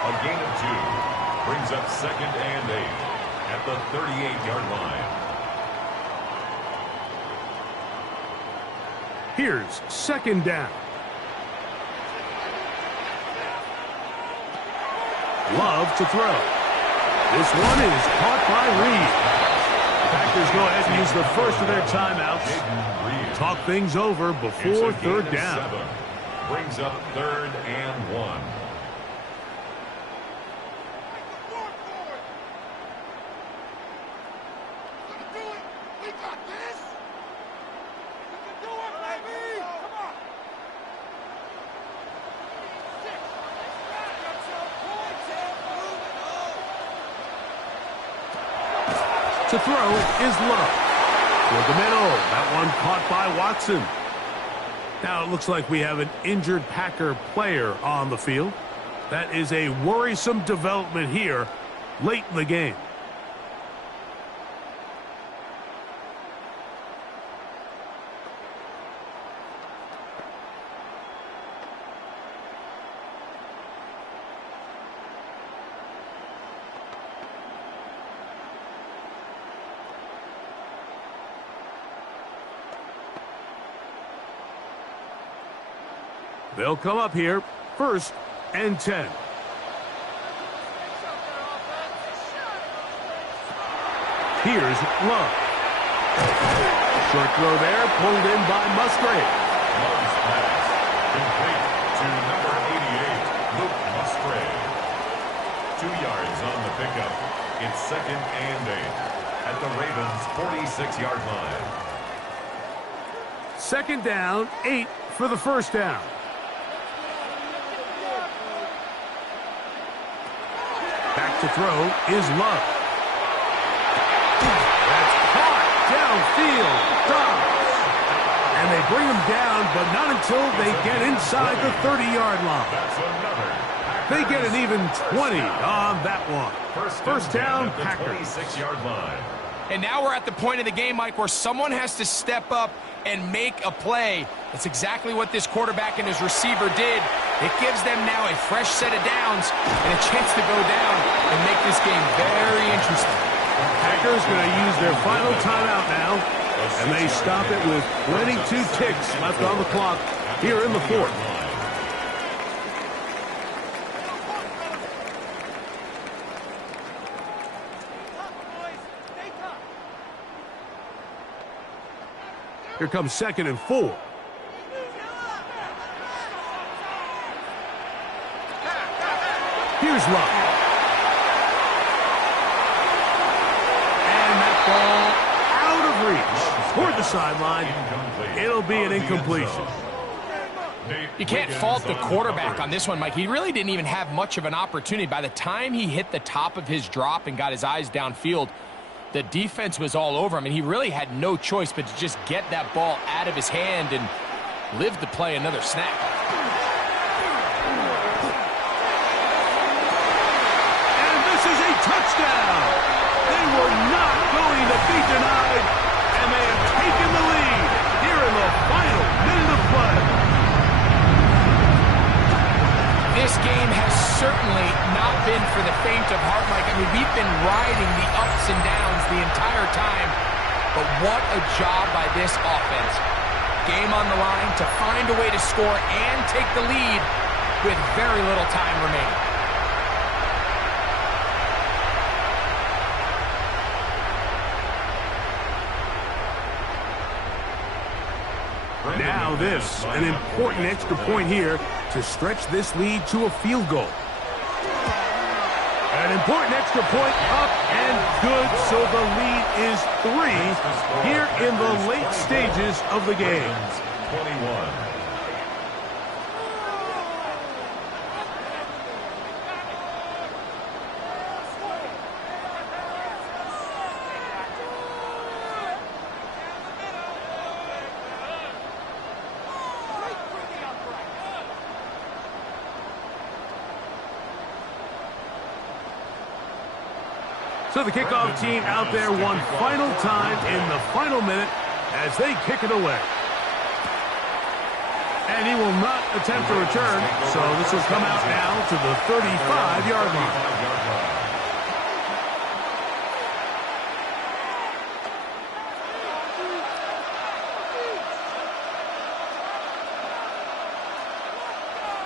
A gain of 2 brings up 2nd and 8 at the 38-yard line. Here's 2nd down. Love to throw. This one is caught by Reed. Packers go ahead and use the 1st of their timeouts. Talk things over before 3rd down. 7. Brings up 3rd and 1. To throw is Love. Toward the middle. That one caught by Watson. Now it looks like we have an injured Packer player on the field. That is a worrisome development here late in the game. They'll come up here, 1st and 10. Here's Love. Short throw there, pulled in by Musgrave. Love's pass complete to number 88, Luke Musgrave. 2 yards on the pickup. It's 2nd and 8 at the Ravens' 46-yard line. 2nd down, 8 for the 1st down. Back to throw is Love. That's caught downfield. Dobbs. And they bring him down, but not until they get inside the 30-yard line. That's another. They get an even 20 on that one. First down, Packers. 26-yard line. And now we're at the point of the game, Mike, where someone has to step up and make a play. That's exactly what this quarterback and his receiver did. It gives them now a fresh set of downs and a chance to go down and make this game very interesting. Packers going to use their final timeout now, and they stop it with 22 ticks left on the clock here in the 4th. Here comes 2nd and 4. Here's Love. And that ball out of reach toward the sideline. It'll be an incompletion. You can't fault the quarterback on this one, Mike. He really didn't even have much of an opportunity. By the time he hit the top of his drop and got his eyes downfield, the defense was all over him, and he really had no choice but to just get that ball out of his hand and live to play another snap. And this is a touchdown. They were not going to be denied, and they have taken the lead here in the final minute of play. This game has certainly not been for the faint of heart, Mike. I mean, we've been riding the ups and downs the entire time, but what a job by this offense. Game on the line to find a way to score and take the lead with very little time remaining. Now this, an important extra point here to stretch this lead to a field goal. An important extra point up and good, so the lead is 3 here in the late stages of the game. 21. So the kickoff team out there one final time in the final minute as they kick it away. And he will not attempt a return, so this will come out now to the 35-yard line.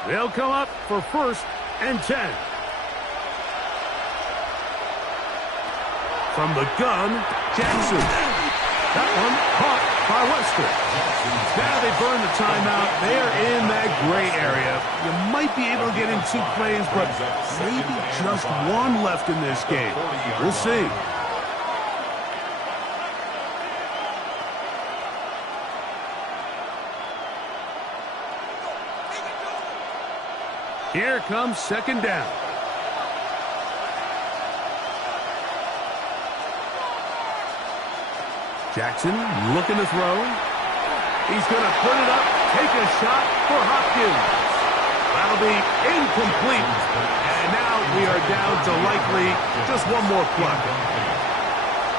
They'll come up for 1st and 10. From the gun, Jackson. That one caught by Wester. Now they burn the timeout. They're in that gray area. You might be able to get in 2 plays, but maybe just one left in this game. We'll see. Here comes 2nd down. Jackson looking to throw. He's going to put it up, take a shot for Hopkins. That'll be incomplete. And now we are down to likely just one more play.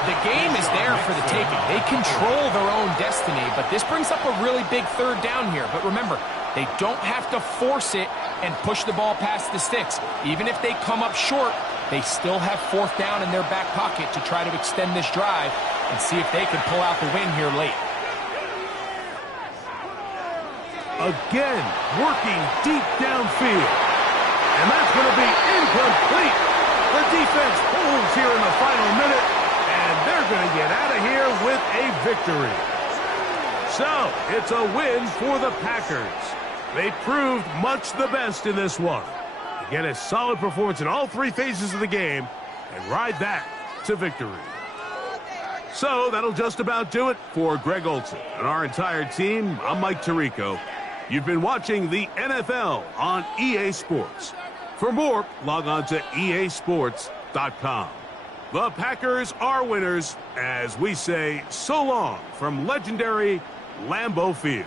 The game is there for the taking. They control their own destiny, but this brings up a really big third down here. But remember, they don't have to force it and push the ball past the sticks. Even if they come up short, they still have fourth down in their back pocket to try to extend this drive and see if they can pull out the win here late. Again, working deep downfield. And that's going to be incomplete. The defense holds here in the final minute, and they're going to get out of here with a victory. So, it's a win for the Packers. They proved much the best in this one. They get a solid performance in all three phases of the game and ride that to victory. So, that'll just about do it for Greg Olsen and our entire team. I'm Mike Tirico. You've been watching the NFL on EA Sports. For more, log on to easports.com. The Packers are winners as we say so long from legendary Lambeau Field.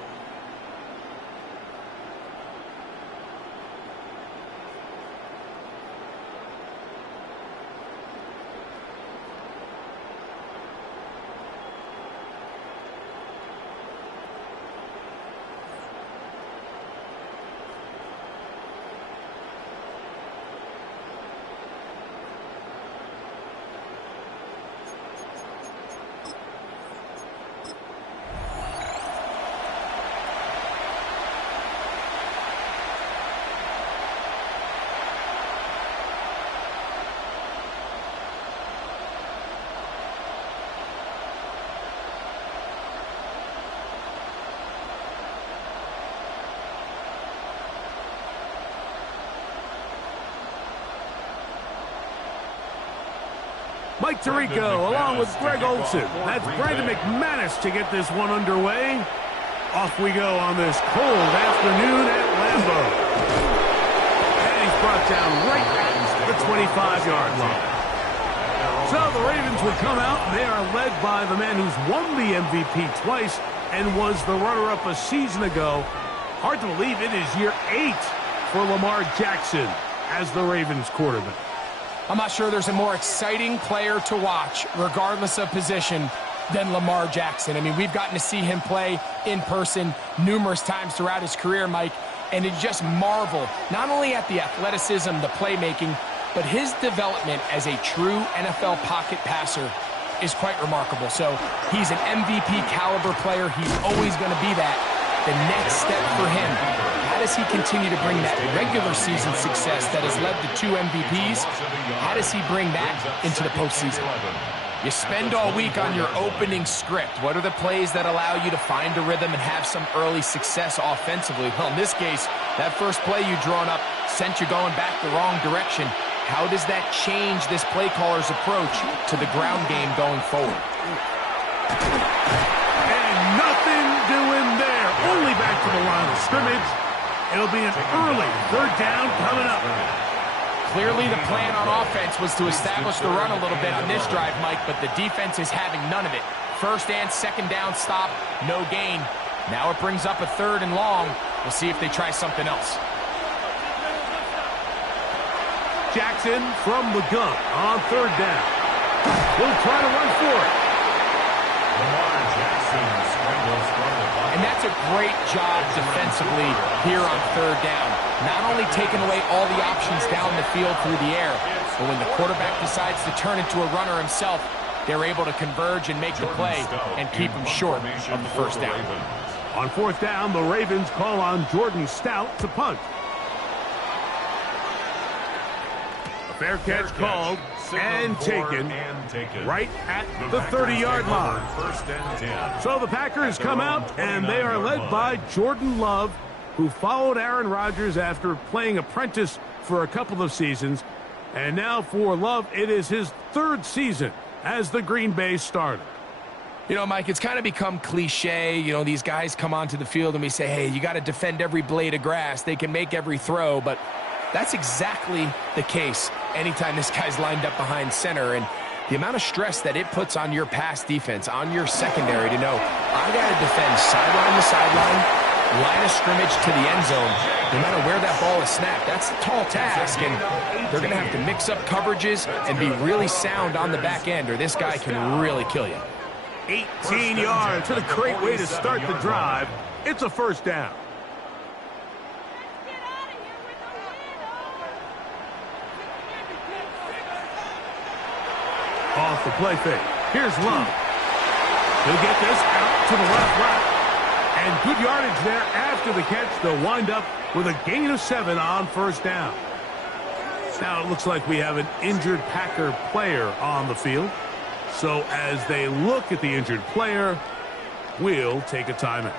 Mike Tirico along with Greg Olsen. That's Brandon McManus to get this one underway. Off we go on this cold afternoon at Lambeau. And he's brought down right at the 25-yard line. So the Ravens would come out, and they are led by the man who's won the MVP twice and was the runner-up a season ago. Hard to believe it is year 8 for Lamar Jackson as the Ravens quarterback. I'm not sure there's a more exciting player to watch, regardless of position, than Lamar Jackson. I mean, we've gotten to see him play in person numerous times throughout his career, Mike, and you just marvel not only at the athleticism, the playmaking, but his development as a true NFL pocket passer is quite remarkable. So he's an MVP caliber player. He's always going to be that. The next step for him, how does he continue to bring that regular season success that has led to 2 MVPs? How does he bring that into the postseason? You spend all week on your opening script. What are the plays that allow you to find a rhythm and have some early success offensively? Well, in this case, that first play you drawn up sent you going back the wrong direction. How does that change this play caller's approach to the ground game going forward? And nothing doing there. Only back to the line of scrimmage. It'll be an early third down coming up. Clearly the plan on offense was to establish the run a little bit on this drive, Mike, but the defense is having none of it. First and second down stop, no gain. Now it brings up a third and long. We'll see if they try something else. Jackson from the gun on third down. He'll try to run for it. Lamar Jackson scrambles from the pocket. And that's a great job defensively here on third down. Not only taking away all the options down the field through the air, but when the quarterback decides to turn into a runner himself, they're able to converge and make the play and keep him short of the first down. On fourth down, the Ravens call on Jordan Stout to punt. A fair catch called and taken right at the 30-yard line. First and 10. So the Packers come out, and they are led by Jordan Love, who followed Aaron Rodgers after playing apprentice for a couple of seasons. And now for Love, it is his third season as the Green Bay starter. You know, Mike, it's kind of become cliche. You know, these guys come onto the field and we say, hey, you got to defend every blade of grass. They can make every throw, but that's exactly the case anytime this guy's lined up behind center. And the amount of stress that it puts on your pass defense, on your secondary to know, I got to defend sideline to sideline, line of scrimmage to the end zone, no matter where that ball is snapped. That's a tall task, and they're going to have to mix up coverages and be really sound on the back end, or this guy can really kill you. 18 yards. What a great way to start the drive. It's a first down. Off the play fake. Here's Love. He'll get this out to the left route. And good yardage there after the catch. They'll wind up with a gain of 7 on first down. Now it looks like we have an injured Packer player on the field. So as they look at the injured player, we'll take a timeout.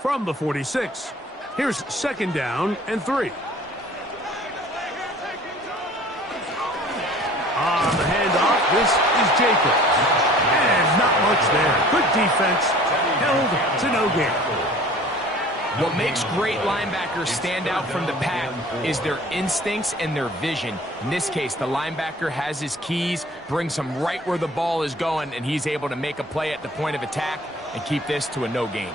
From the 46, here's second down and 3. On the handoff, this is Jacobs. And not much there. Good defense, held to no gain. What makes great linebackers stand out from the pack is their instincts and their vision. In this case, the linebacker has his keys, brings him right where the ball is going, and he's able to make a play at the point of attack and keep this to a no gain.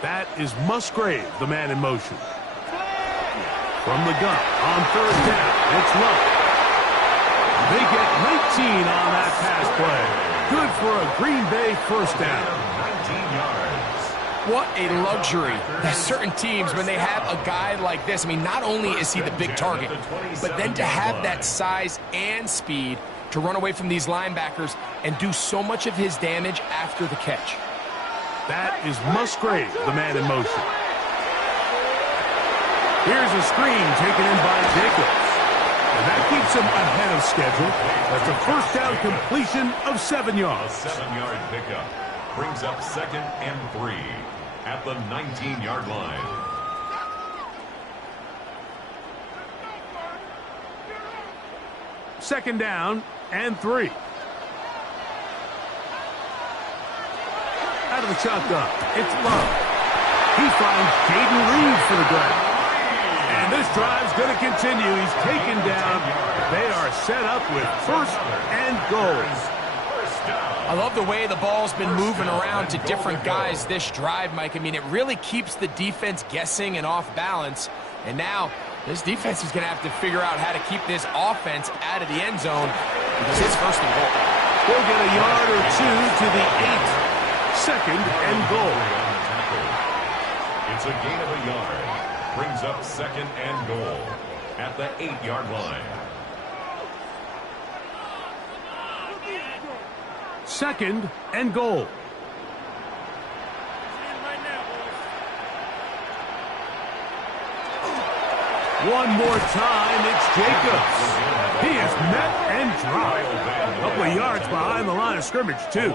That is Musgrave, the man in motion. From the gun, on third down, it's Love. They get 19 on that pass play. Good for a Green Bay first down. 19 yards. What a luxury that certain teams, when they have a guy like this, I mean, not only is he the big target, but then to have that size and speed to run away from these linebackers and do so much of his damage after the catch. That is Musgrave, the man in motion. Here's a screen taken in by Jacobs. And that keeps him ahead of schedule. That's a first down completion of 7 yards. A 7-yard pickup brings up second and 3 at the 19-yard line. Second down and 3. Out of the shotgun, it's Love. He finds Jaden Reed for the grab. And this drive's going to continue. He's taken down. They are set up with first and goal. I love the way the ball's been moving around to different guys this drive, Mike. I mean, it really keeps the defense guessing and off balance. And now this defense is going to have to figure out how to keep this offense out of the end zone because it's first and goal. They'll get a yard or 2 to the 8. Second and goal. It's a gain of a yard. Brings up second and goal at the 8-yard line. Second and goal. One more time, it's Jacobs. He is met and dropped. A couple of yards behind the line of scrimmage, too.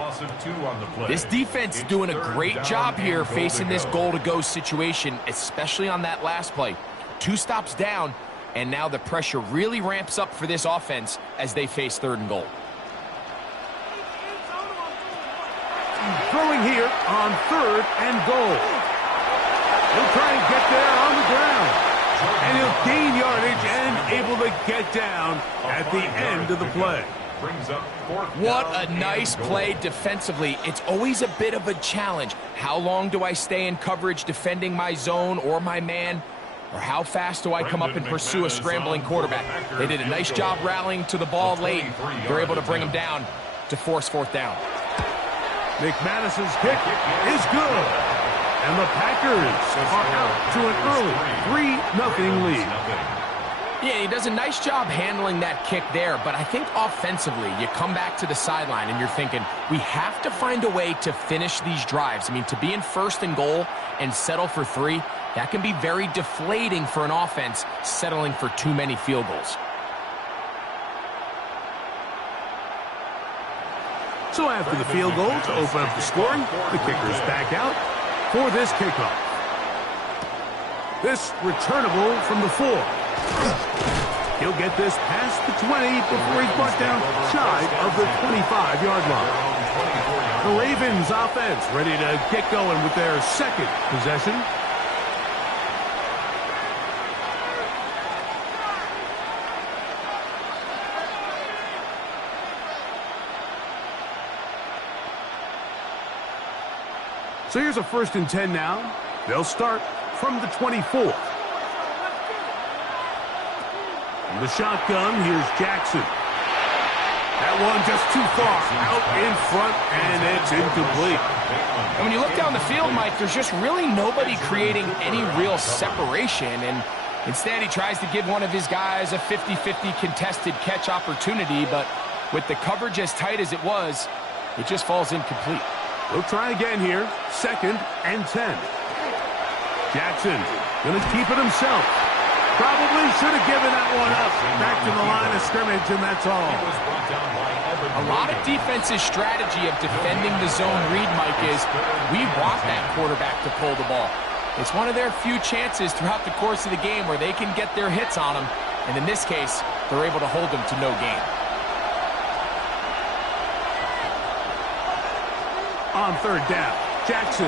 This defense doing a great job here facing this goal-to-go situation, especially on that last play. 2 stops down, and now the pressure really ramps up for this offense as they face third and goal. Throwing here on third and goal. He'll try and get there on the ground. And he'll gain yardage and able to get down at the end of the play. What a nice play defensively. It's always a bit of a challenge. How long do I stay in coverage defending my zone or my man? Or how fast do I come up and pursue a scrambling quarterback? They did a nice job rallying to the ball late. They're able to bring him down to force fourth down. McManus's kick is good. And the Packers are out to an early 3-0 lead. Yeah, he does a nice job handling that kick there, but I think offensively, you come back to the sideline and you're thinking, we have to find a way to finish these drives. I mean, to be in first and goal and settle for 3, that can be very deflating for an offense settling for too many field goals. So after the field goal to open up the scoring, the kicker's back out for this kickoff. This returnable from the 4. He'll get this past the 20 before he's brought down shy of the 25-yard line. The Ravens offense ready to get going with their second possession. So here's a 1st and 10 now. They'll start from the 24. From the shotgun, here's Jackson. That one just too far out in front, and it's incomplete. And when you look down the field, Mike, there's just really nobody creating any real separation. And instead, he tries to give one of his guys a 50-50 contested catch opportunity. But with the coverage as tight as it was, it just falls incomplete. We'll try again here. 2nd and 10. Jackson going to keep it himself. Probably should have given that one up. Back to the line of scrimmage, and that's all. A lot of defense's strategy of defending the zone read, Mike, is we want that quarterback to pull the ball. It's one of their few chances throughout the course of the game where they can get their hits on them. And in this case, they're able to hold them to no gain. On 3rd down, Jackson.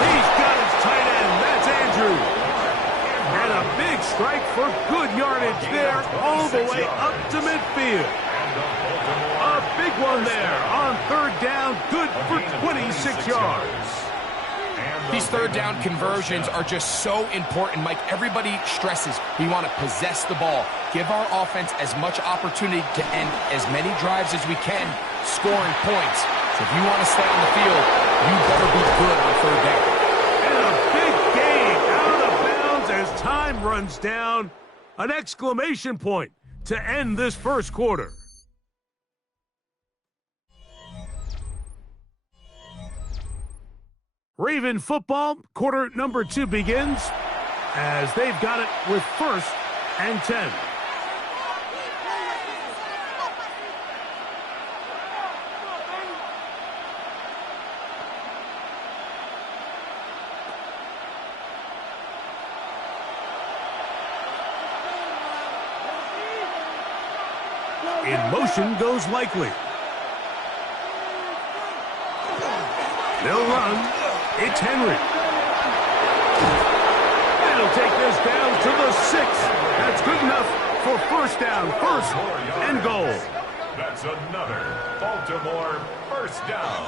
He's got his tight end. That's Andrew. And a big strike for good yardage there all the way up to midfield. A big one there on 3rd down, good for 26 yards. These 3rd down conversions are just so important, Mike. Everybody stresses we want to possess the ball, give our offense as much opportunity to end as many drives as we can, scoring points. So if you want to stay on the field, you better be good on 3rd down. And a big gain out of bounds as time runs down. An exclamation point to end this 1st quarter. Raven football, quarter number 2 begins as they've got it with 1st and 10. In motion goes Likely. They'll run. It's Henry. They'll take this down to the 6. That's good enough for 1st down. 1st and goal. That's another Baltimore 1st down.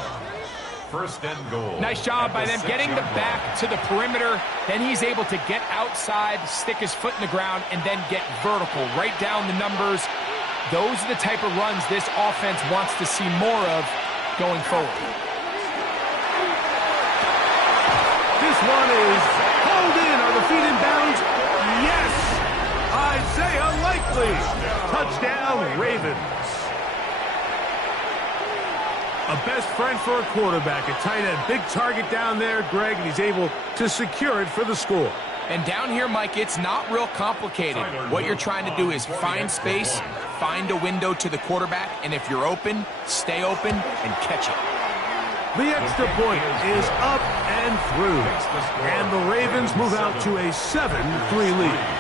1st and goal. Nice job by them getting the back to the perimeter. Then he's able to get outside, stick his foot in the ground, and then get vertical. Right down the numbers. Those are the type of runs this offense wants to see more of going forward. This one is hauled in. Are the feet in bounds? Yes! Isaiah Likely. Touchdown, Ravens. A best friend for a quarterback, a tight end. Big target down there, Greg, and he's able to secure it for the score. And down here, Mike, it's not real complicated. What you're trying to do is find space, find a window to the quarterback, and if you're open, stay open and catch it. The extra point is up and through. And the Ravens move out to a 7-3 lead.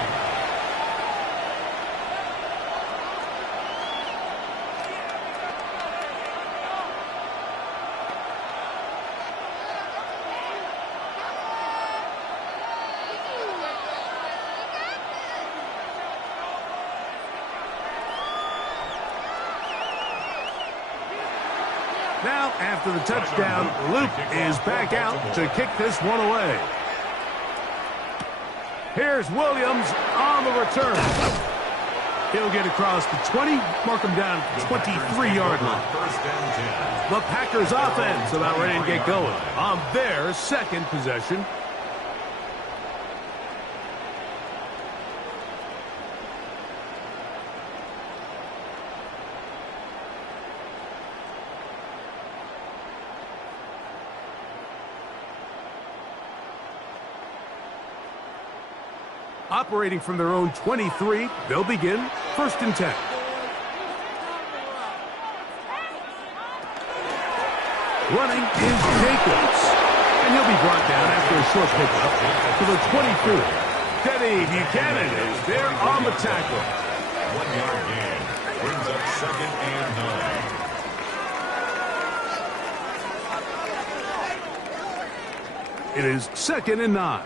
Now, after the touchdown, Luke is back out to kick this one away. Here's Williams on the return. He'll get across the 20, mark him down at the 23-yard line. The Packers offense about ready to get going on their second possession. Operating from their own 23, they'll begin 1st and 10. Running is Jacobs. And he'll be brought down after a short pickup to the 22. Teddy Buchanan is there on the tackle. 1 yard gain brings up 2nd and 9. It is 2nd and 9.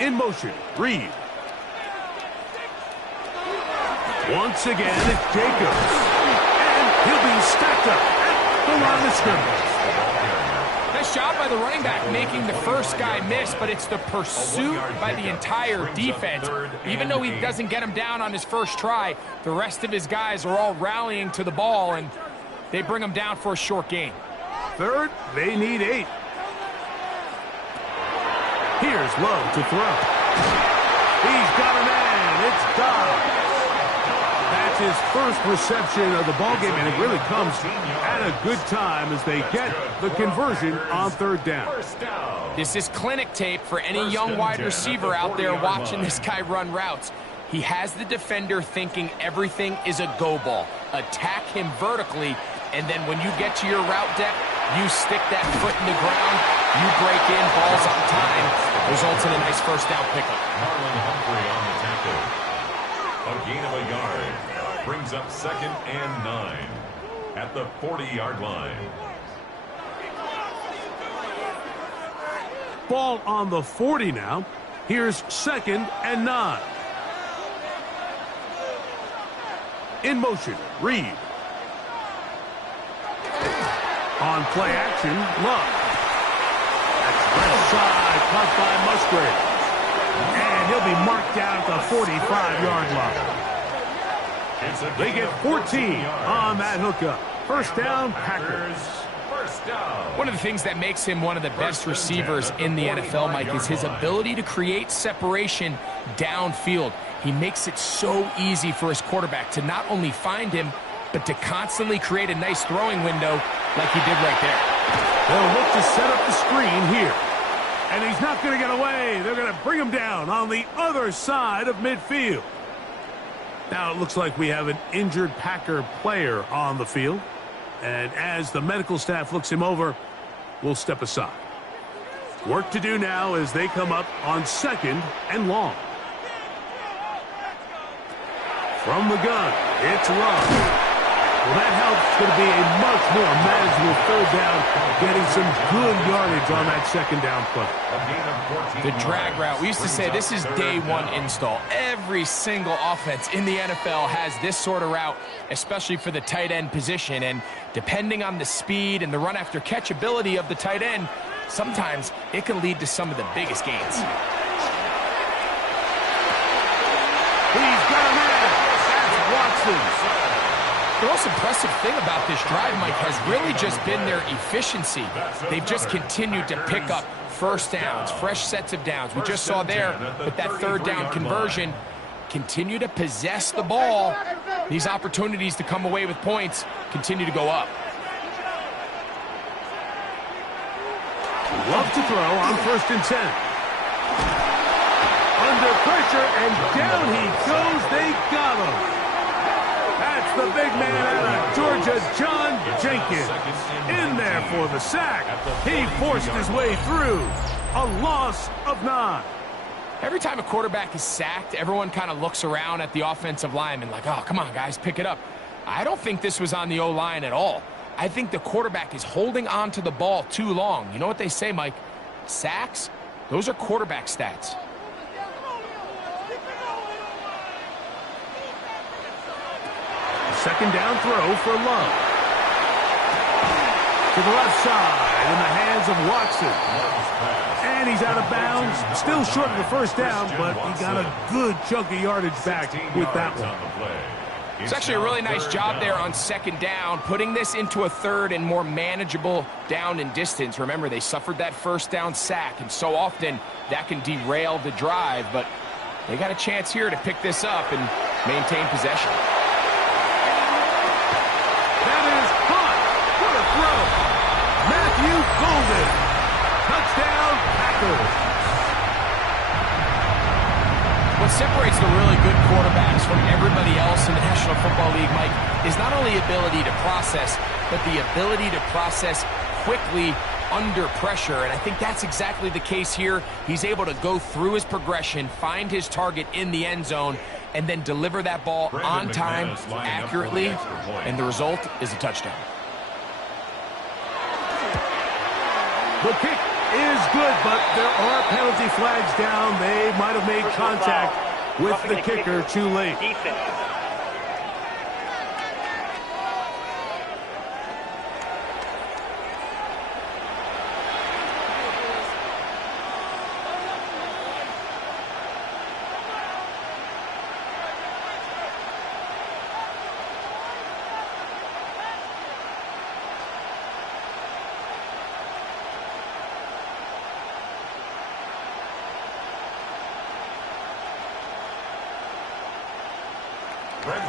In motion, Reed. Once again, it's Jacobs. And he'll be stacked up at the line of scrimmage. Nice job by the running back making the first guy miss, but it's the pursuit by the entire defense. Even though he doesn't get him down on his first try, the rest of his guys are all rallying to the ball, and they bring him down for a short gain. 3rd, they need 8. Here's Love to throw. He's got a man. It's Dobbs. That's his first reception of the ballgame, and it really comes at a good time as they get the conversion on 3rd down. This is clinic tape for any young wide receiver out there watching this guy run routes. He has the defender thinking everything is a go ball. Attack him vertically, and then when you get to your route depth, you stick that foot in the ground, you break in, balls on time, results in a nice first down pickup. Marlon Humphrey on the tackle. A gain of a yard brings up 2nd and 9 at the 40-yard line. Ball on the 40 now. Here's 2nd and 9. In motion, Reed. On play action, Love. That's left side, caught by Musgrave. And he'll be marked down at the 45-yard line. They get 14 on that hookup. First down, Packers. One of the things that makes him one of the best receivers in the NFL, Mike, is his ability to create separation downfield. He makes it so easy for his quarterback to not only find him, but to constantly create a nice throwing window like he did right there. They'll look to set up the screen here. And he's not going to get away. They're going to bring him down on the other side of midfield. Now it looks like we have an injured Packer player on the field. And as the medical staff looks him over, we'll step aside. Work to do now as they come up on 2nd and long. From the gun, it's Love. Well, that helps. It's going to be a much more manageable 3rd down, getting some good yardage on that 2nd down play. The drag route. We used to say this is day 1 install. Every single offense in the NFL has this sort of route, especially for the tight end position. And depending on the speed and the run after catch ability of the tight end, sometimes it can lead to some of the biggest gains. He's got a man. That's Watson. The most impressive thing about this drive, Mike, has really just been their efficiency. They've just continued to pick up first downs, fresh sets of downs. We just saw there with that 3rd down conversion, continue to possess the ball. These opportunities to come away with points continue to go up. Love to throw on 1st and 10. Under pressure, and down he goes. They got him. That's the big man out of Georgia, John Jenkins. In there for the sack. He forced his way through. A loss of 9. Every time a quarterback is sacked, everyone kind of looks around at the offensive lineman like, oh, come on, guys, pick it up. I don't think this was on the O-line at all. I think the quarterback is holding on to the ball too long. You know what they say, Mike? Sacks, those are quarterback stats. Second down throw for Love. To the left side in the hands of Watson. And he's out of bounds. Still short of the first down, but he got a good chunk of yardage back with that one. It's actually a really nice job there on 2nd down, putting this into a 3rd and more manageable down and distance. Remember, they suffered that first down sack, and so often that can derail the drive, but they got a chance here to pick this up and maintain possession. That is caught. What a throw. Matthew Golden. Touchdown, Packers. What separates the really good quarterbacks from everybody else in the National Football League, Mike, is not only ability to process, but the ability to process quickly under pressure. And I think that's exactly the case here. He's able to go through his progression, find his target in the end zone, and then deliver that ball on time, accurately, and the result is a touchdown. The kick is good, but there are penalty flags down. They might have made contact with the kicker too late.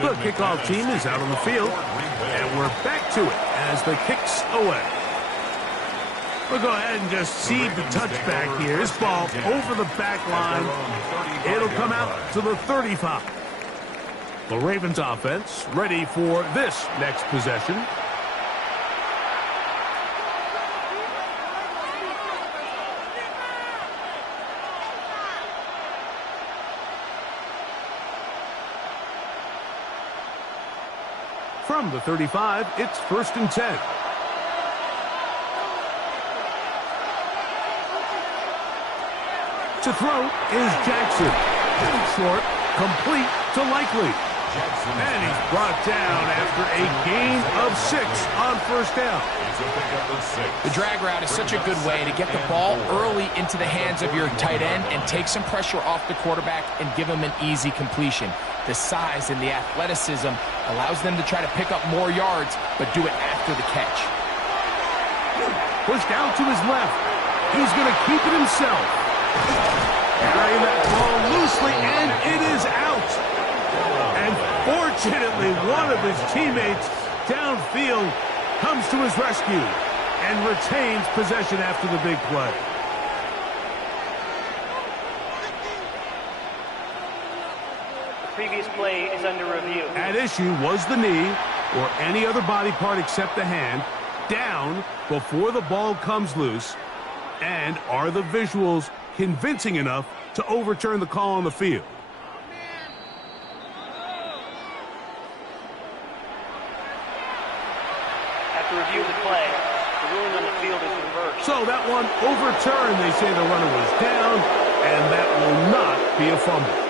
The kickoff team is out on the field, and we're back to it as the kick's away. We'll go ahead and just seed the touchback here. This ball over the back line. It'll come out to the 35. The Ravens offense ready for this next possession. From the 35, it's 1st and 10. To throw is Jackson. Short, complete to Likely. And he's brought down after a gain of 6 on 1st down. The drag route is such a good way to get the ball early into the hands of your tight end and take some pressure off the quarterback and give him an easy completion. The size and the athleticism allows them to try to pick up more yards, but do it after the catch. Pushed out to his left. He's going to keep it himself. Carrying that ball loosely, and it is out. And fortunately, one of his teammates downfield comes to his rescue and retains possession after the big play. Previous play is under review. At issue was the knee or any other body part except the hand down before the ball comes loose. And are the visuals convincing enough to overturn the call on the field? After review of the play, the ruling on the field is reversed. So that one overturned. They say the runner was down, and that will not be a fumble.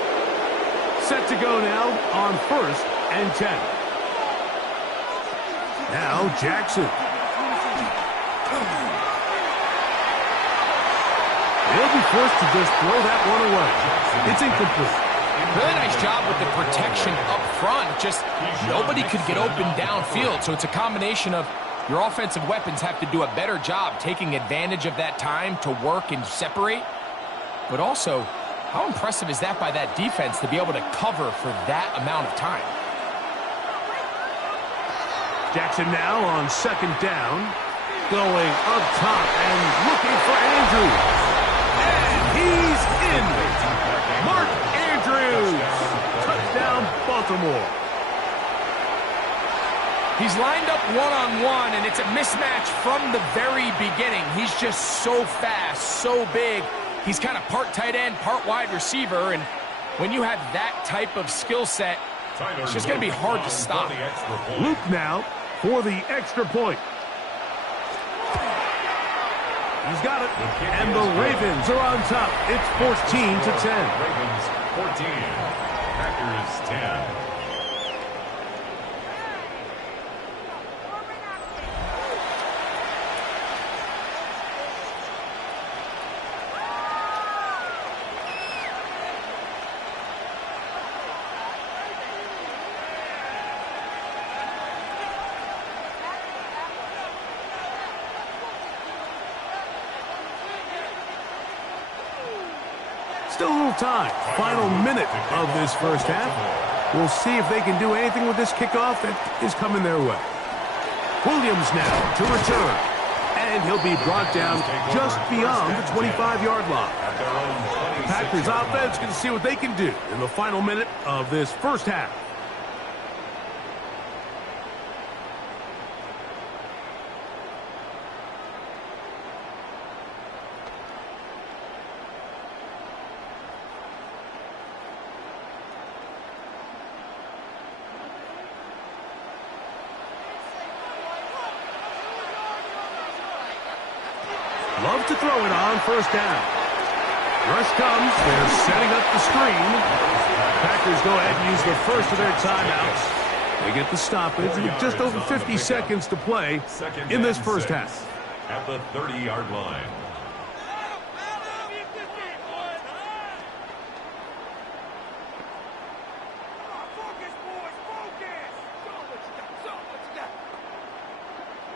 Set to go now on 1st and 10. Now Jackson. He'll be forced to just throw that one away. It's incomplete. Really nice job with the protection up front. Just nobody could get open downfield. So it's a combination of your offensive weapons have to do a better job taking advantage of that time to work and separate. But also, how impressive is that by that defense to be able to cover for that amount of time? Jackson now on 2nd down. Going up top and looking for Andrews. And he's in. Mark Andrews. Touchdown, Baltimore. He's lined up one-on-one, and it's a mismatch from the very beginning. He's just so fast, so big. He's kind of part tight end, part wide receiver, and when you have that type of skill set, it's just going to be hard to stop. Luke now for the extra point. He's got it, and the Ravens are on top. It's 14 to 10. Ravens 14, Packers 10. Still a little time. Final minute of this first half. We'll see if they can do anything with this kickoff that is coming their way. Williams now to return. And and he'll be brought down just beyond the 25-yard line. The Packers offense can see what they can do in the final minute of this first half. Love to throw it on first down. Rush comes. They're setting up the screen. Packers go ahead and use the first of their timeouts. They get the stoppage with just over 50 seconds to play in this first half. At the 30-yard line.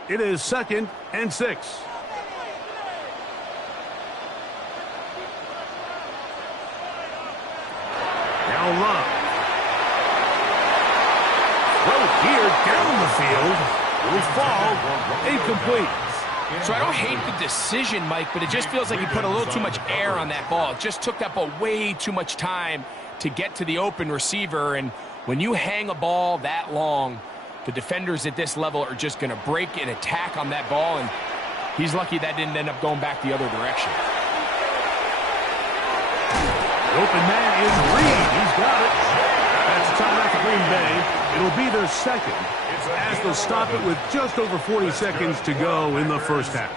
It is 2nd and 6. Now Love. Throw here down the field. Will fall. Incomplete. So I don't hate the decision, Mike, but it just feels like he put a little too much air on that ball. It just took that ball way too much time to get to the open receiver. And when you hang a ball that long, the defenders at this level are just going to break and attack on that ball, and he's lucky that didn't end up going back the other direction. The open man is Reed. He's got it. That's a timeout for Green Bay. It'll be their second as they'll stop it with just over 40 seconds to go in the first half.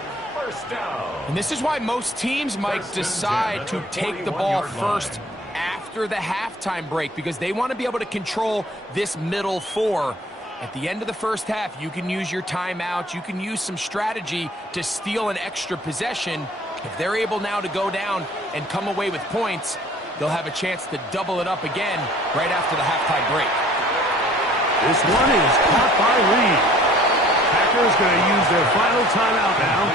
And this is why most teams, Mike, decide to take the ball first after the halftime break, because they want to be able to control this middle four. At the end of the first half, you can use your timeout. You can use some strategy to steal an extra possession. If they're able now to go down and come away with points, they'll have a chance to double it up again right after the halftime break. This one is caught by Reed. Packers going to use their final timeout now.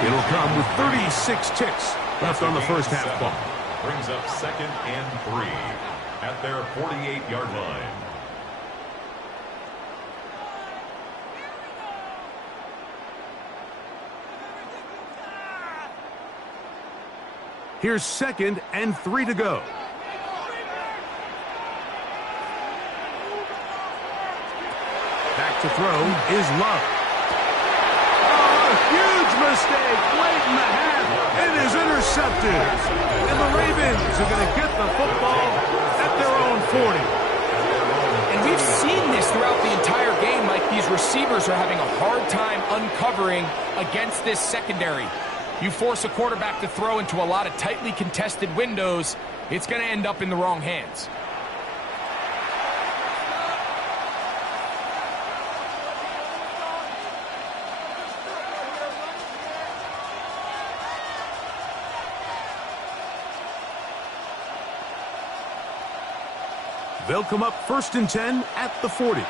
It'll come with 36 ticks left on the first half clock. Brings up 2nd and 3 at their 48-yard line. Here's 2nd and 3 to go. Back to throw is Love. Oh, a huge mistake late in the half. It is intercepted. And the Ravens are going to get the football at their own 40. And we've seen this throughout the entire game, Mike. These receivers are having a hard time uncovering against this secondary. You force a quarterback to throw into a lot of tightly contested windows, it's going to end up in the wrong hands. They'll come up 1st and 10 at the 40.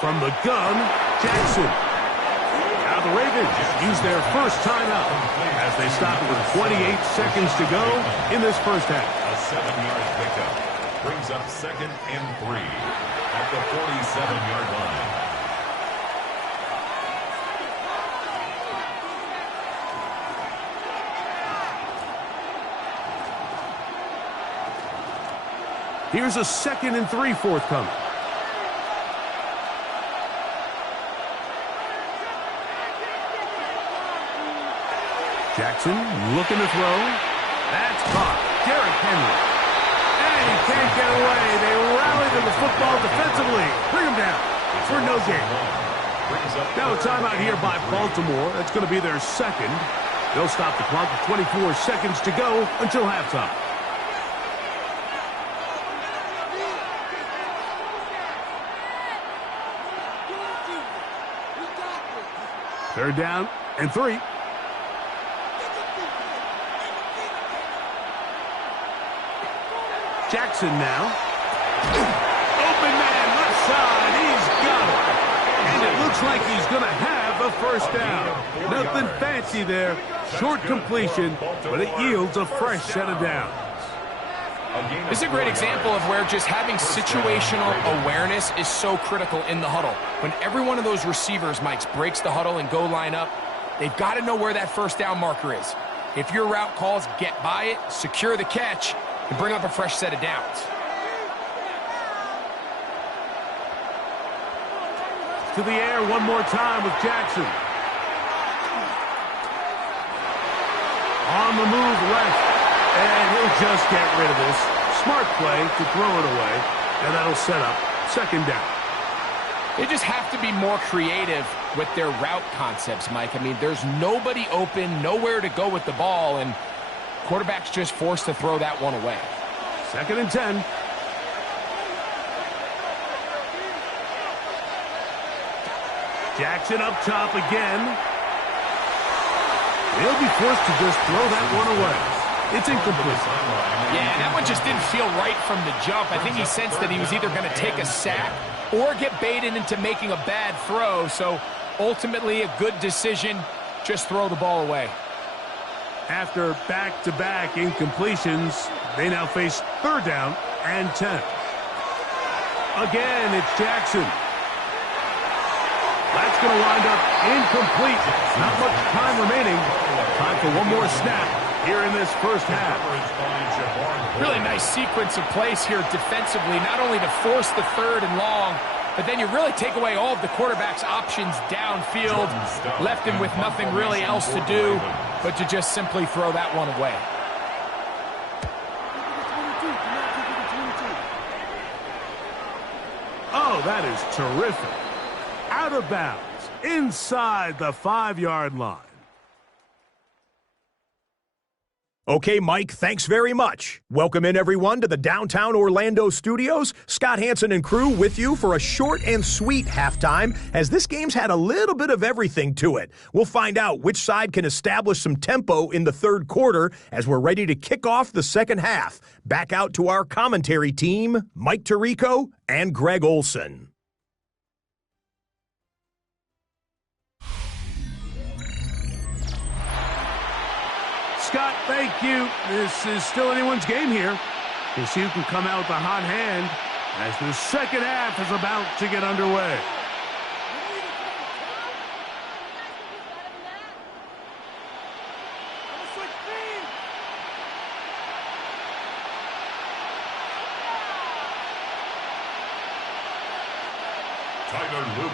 From the gun, Jackson. Now the Ravens use their first timeout as they stop it with 28 seconds to go in this first half. A 7-yard pickup brings up 2nd and 3 at the 47-yard line. Here's a 2nd and 3 forthcoming. Jackson looking to throw. That's caught. Derrick Henry. And he can't get away. They rally to the football defensively. Bring him down for no gain. Now a timeout here by Baltimore. That's going to be their second. They'll stop the clock with 24 seconds to go until halftime. Third down and 3. Jackson now. Open man, left side. He's got it. And it looks like he's going to have a first down. Nothing fancy there. Short completion, but it yields a fresh set of downs. This is a great example of where just having situational awareness is so critical in the huddle. When every one of those receivers, Mike, breaks the huddle and go line up, they've got to know where that first down marker is. If your route calls, get by it, secure the catch, and bring up a fresh set of downs. To the air one more time with Jackson. On the move left. And he'll just get rid of this. Smart play to throw it away. And that'll set up second down. They just have to be more creative with their route concepts, Mike. I mean, there's nobody open, nowhere to go with the ball, and quarterback's just forced to throw that one away. 2nd and 10. Jackson up top again. He'll be forced to just throw that one away. It's incomplete. Yeah, that one just didn't feel right from the jump. I think he sensed that he was either going to take a sack or get baited into making a bad throw. So ultimately a good decision, just throw the ball away. After back-to-back incompletions, they now face 3rd down and 10. Again, it's Jackson. That's going to wind up incomplete. Not much time remaining. Time for one more snap here in this first half. Really nice sequence of plays here defensively, not only to force the 3rd and long, but then you really take away all of the quarterback's options downfield, left him with nothing really else to do but to just simply throw that one away. Oh, that is terrific. Out of bounds, inside the 5-yard line. Okay, Mike, thanks very much. Welcome in, everyone, to the downtown Orlando studios. Scott Hansen and crew with you for a short and sweet halftime, as this game's had a little bit of everything to it. We'll find out which side can establish some tempo in the 3rd quarter as we're ready to kick off the 2nd half. Back out to our commentary team, Mike Tirico and Greg Olson. Scott, thank you. This is still anyone's game here. We'll see who can come out with a hot hand as the 2nd half is about to get underway.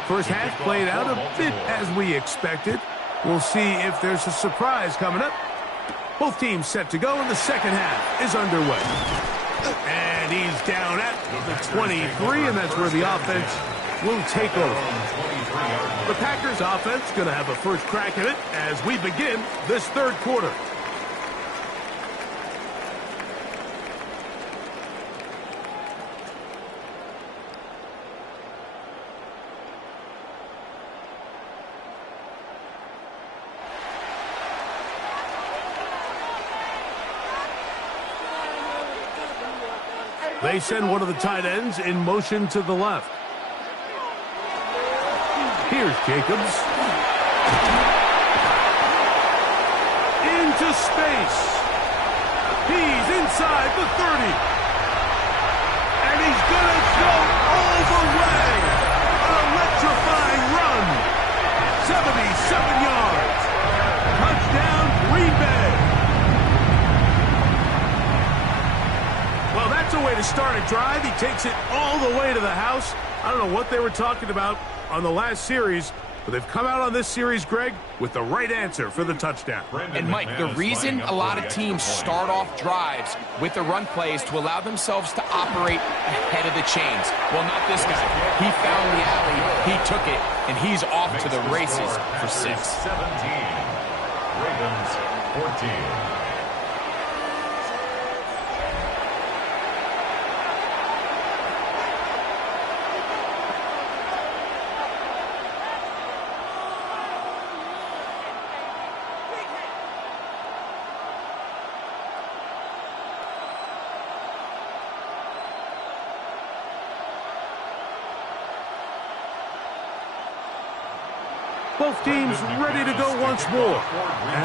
First half played out a bit as we expected. We'll see if there's a surprise coming up. Both teams set to go, and the 2nd half is underway. And he's down at the 23, and that's where the offense will take over. The Packers offense going to have a first crack at it as we begin this 3rd quarter. They send one of the tight ends in motion to the left. Here's Jacobs. Into space. He's inside the 30. And he's going to go all the way. An electrifying run. 77 yards. Touchdown, Green Bay. Well, that's a way to start a drive. He takes it all the way to the house. I don't know what they were talking about on the last series, but they've come out on this series, Greg, with the right answer for the touchdown. And, Mike, the reason a lot of teams start off drives with the run plays to allow themselves to operate ahead of the chains. Well, not this guy. He found the alley, he took it, and he's off to the races for 6. 17. Ravens 14. Both teams ready to go once more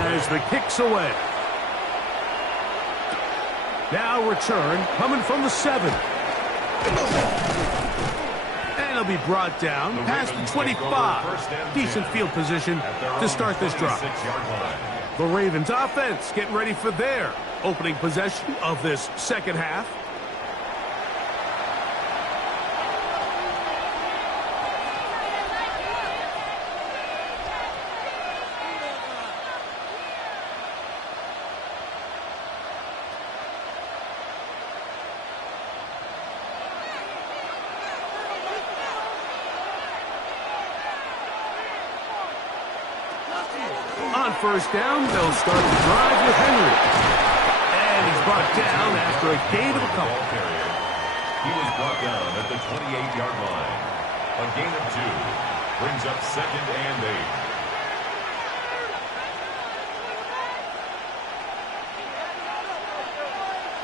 as the kick's away. Now return coming from the 7. And it'll be brought down past the 25. Decent field position to start this drive. The Ravens offense getting ready for their opening possession of this second half. On first down, they'll start the drive with Henry. And he's brought down after a gain of a couple. He was brought down at the 28-yard line. A gain of 2 brings up 2nd and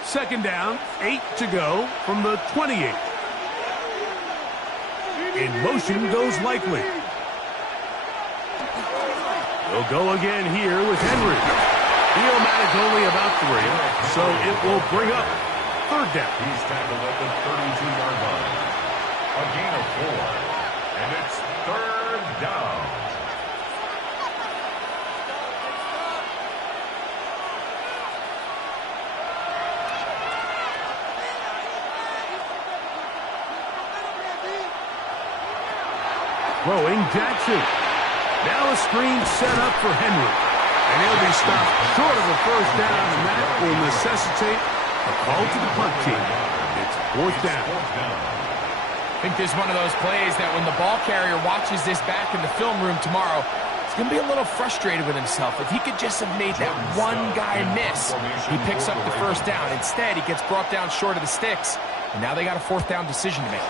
8. Second down, 8 to go from the 28. In motion goes Likely. They'll go again here with Henry. He'll manage only about 3, so it will bring up third down. He's tackled at the 32-yard line. A gain of 4, and it's third down. Throwing Jackson. Now a screen set up for Henry. And he'll be stopped short of a first down, and that will necessitate a call to the punt team. It's fourth down. I think this is one of those plays that when the ball carrier watches this back in the film room tomorrow, he's going to be a little frustrated with himself. If he could just have made that one guy miss, he picks up the first down. Instead, he gets brought down short of the sticks, and now they got a fourth down decision to make.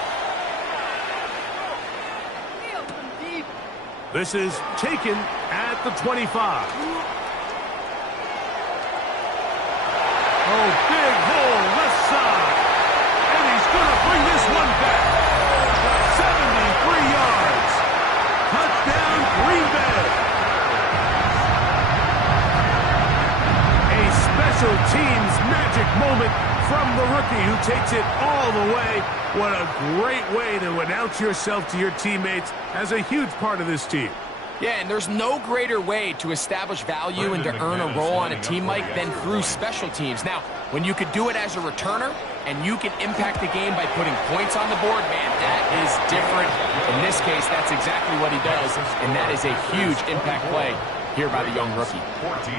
This is taken at the 25. Oh, big hole left side. And he's going to bring this one back. 73 yards. Touchdown, Green Bay. A special teams magic moment from the rookie who takes it all the way. What a great way to announce yourself to your teammates as a huge part of this team. Yeah, and there's no greater way to establish value and to earn a role on a team, Mike, than through special teams. Now, when you could do it as a returner and you can impact the game by putting points on the board, man, that is different. In this case, that's exactly what he does, and that is a huge impact play here by the young rookie. 14.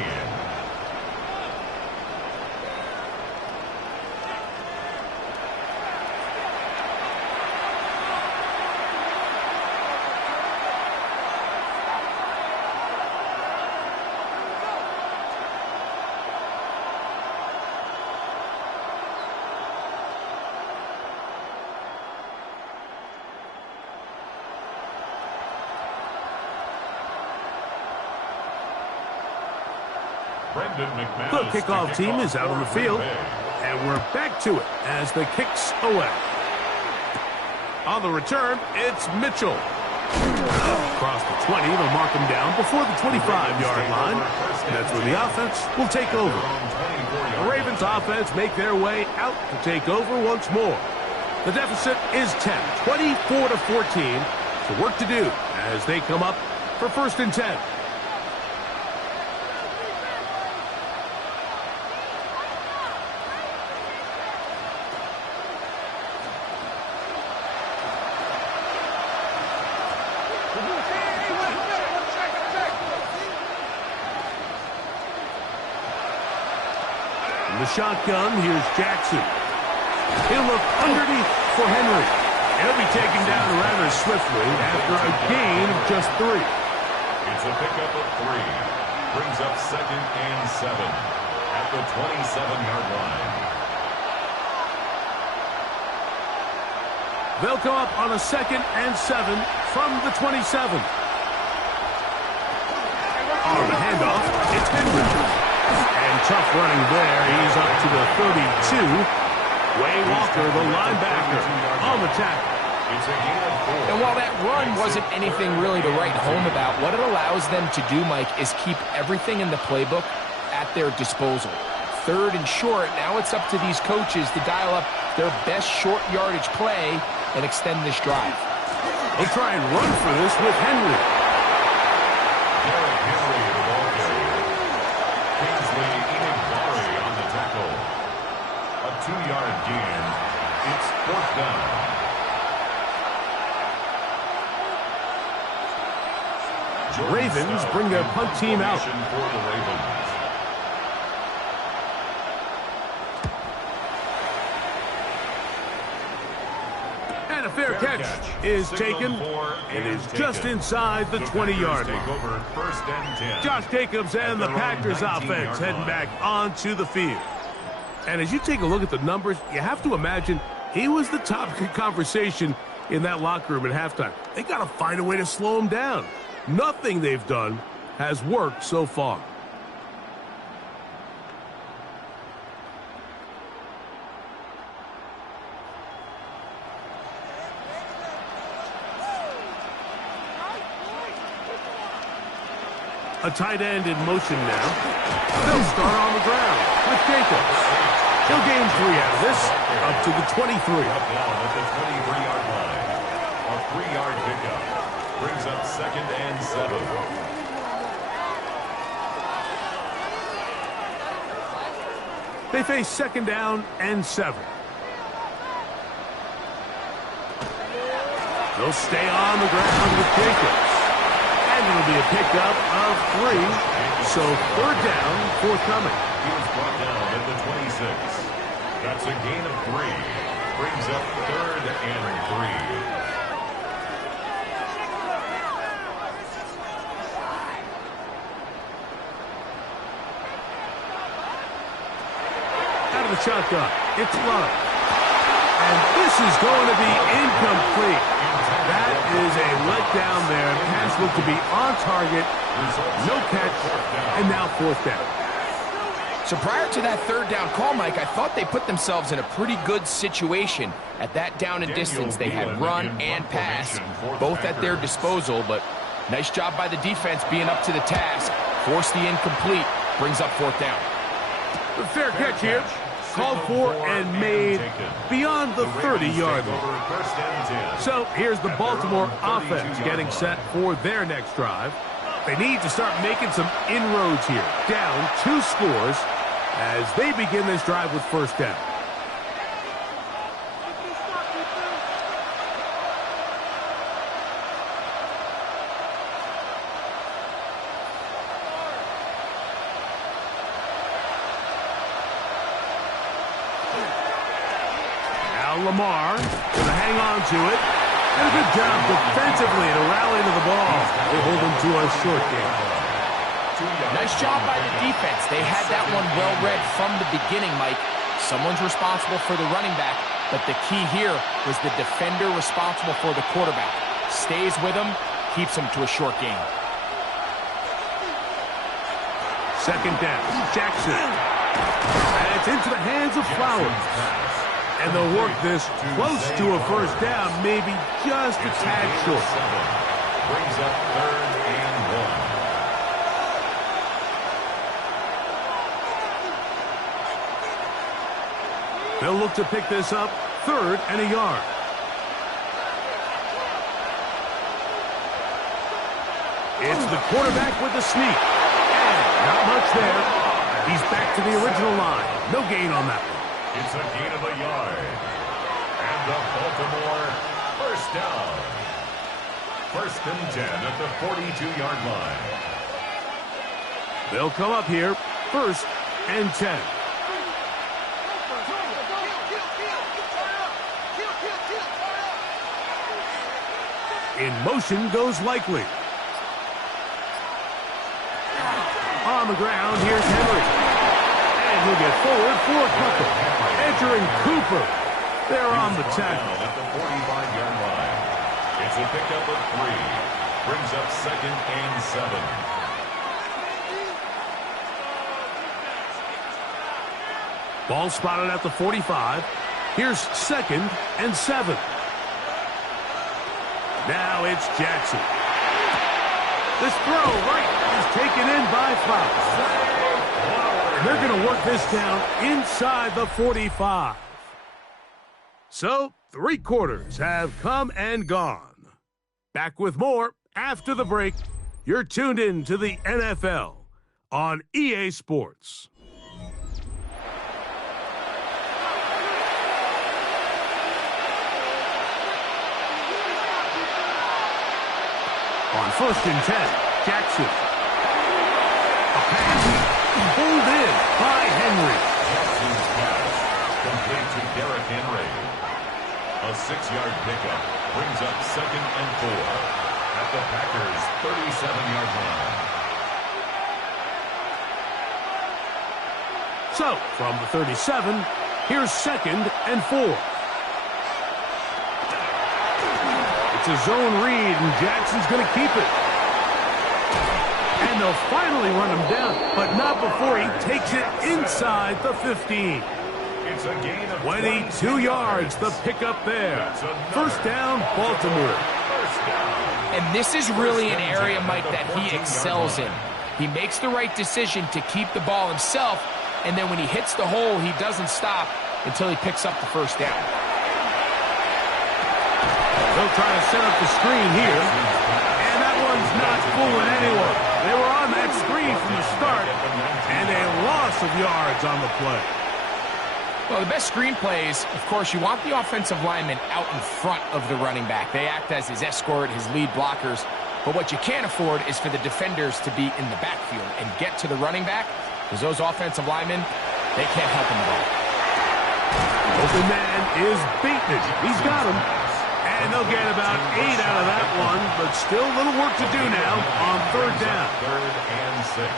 The kickoff team is out on the field, and we're back to it as the kick's away. On the return, it's Mitchell. Across the 20, they'll mark him down before the 25-yard line. That's where the offense will take over. The Ravens offense make their way out to take over once more. The deficit is 10, 24-14. So work to do as they come up for 1st and 10. The shotgun, here's Jackson. He'll look underneath for Henry. He'll be taken down rather swiftly after a gain of just 3. It's a pickup of 3. Brings up 2nd and 7 at the 27-yard line. They'll come up on a 2nd and 7 from the 27. On the handoff, it's Henry. And tough running there. He's up to the 32. Wayne Walker, the linebacker, on the tackle. And while that run wasn't anything really to write home about, what it allows them to do, Mike, is keep everything in the playbook at their disposal. 3rd and short. Now it's up to these coaches to dial up their best short yardage play and extend this drive. They'll try and run for this with Henry. Derrick Henry, the ball carrier. Kingsley Enagbare on the tackle. A 2-yard gain. It's 4th down. Ravens bring their punt team out. For the Ravens. And a fair catch is taken. It is just inside the 20-yard line. First and 10. Josh Jacobs and the Packers offense heading back onto the field. And as you take a look at the numbers, you have to imagine he was the topic of conversation in that locker room at halftime. They got to find a way to slow him down. Nothing they've done has worked so far. A tight end in motion now. They'll start on the ground with Jacobs. He'll gain 3 out of this, up to the 23. Up down at the 23-yard line. A 3-yard pickup. Brings up 2nd and 7. They face 2nd down and 7. They'll stay on the ground with Jacobs. And it'll be a pickup of 3. So 3rd down, forthcoming. He was brought down at the 26. That's a gain of 3. Brings up 3rd and 3. The shotgun. It's Love. And this is going to be incomplete. That is a letdown there. Pass looked to be on target. No catch. And now 4th down. So prior to that 3rd down call, Mike, I thought they put themselves in a pretty good situation. At that down and distance, they had run and pass, both at their disposal. But nice job by the defense being up to the task. Forced the incomplete. Brings up 4th down. The fair catch here. Called for and made beyond the 30-yard line. So here's the Baltimore offense getting set for their next drive. They need to start making some inroads here. Down 2 scores as they begin this drive with 1st down. Lamar gonna hang on to it. And a good job defensively to rally to the ball. They hold him to a short game. Nice job by the defense. They had that one well read from the beginning, Mike. Someone's responsible for the running back, but the key here was the defender responsible for the quarterback. Stays with him, keeps him to a short game. 2nd down. Jackson. And it's into the hands of Flowers. And they'll work this close to a 1st down, maybe just a tad short. Brings up 3rd and 1. They'll look to pick this up 3rd and a yard. It's the quarterback with the sneak. And not much there. He's back to the original line. No gain on that one. It's a gain of a yard. And the Baltimore 1st down. 1st and 10 at the 42-yard line. They'll come up here. 1st and 10. In motion goes Likely. On the ground, here's Henry. And he'll get forward for a couple. Entering Cooper. They're on the tackle. At the 45-yard line. It's a pickup of 3. Brings up 2nd and 7. Ball spotted at the 45. Here's 2nd and 7. Now it's Jackson. This throw right is taken in by Flowers. They're going to work this down inside the 45. So, 3 quarters have come and gone. Back with more after the break. You're tuned in to the NFL on EA Sports. On 1st and 10, Jackson. A pass pulled in by Henry. Jackson's pass complete to Derrick Henry. A 6-yard pickup brings up 2nd and 4 at the Packers' 37-yard line. So, from the 37, here's 2nd and 4. It's a zone read, and Jackson's going to keep it. And they'll finally run him down, but not before he takes it inside the 15. It's a gain of 22 yards, the pickup there. 1st down, Baltimore. And this is really an area, Mike, that he excels in. He makes the right decision to keep the ball himself, and then when he hits the hole, he doesn't stop until he picks up the 1st down. They'll try to set up the screen here, and that one's not fooling anyone. They were on that screen from the start, and a loss of yards on the play. Well, the best screen plays, of course, you want the offensive lineman out in front of the running back. They act as his escort, his lead blockers. But what you can't afford is for the defenders to be in the backfield and get to the running back, because those offensive linemen, they can't help him at all. Open man is beating it. He's got him. And they'll get about 8 out of that one, but still a little work to do now on 3rd down. 3rd and 6.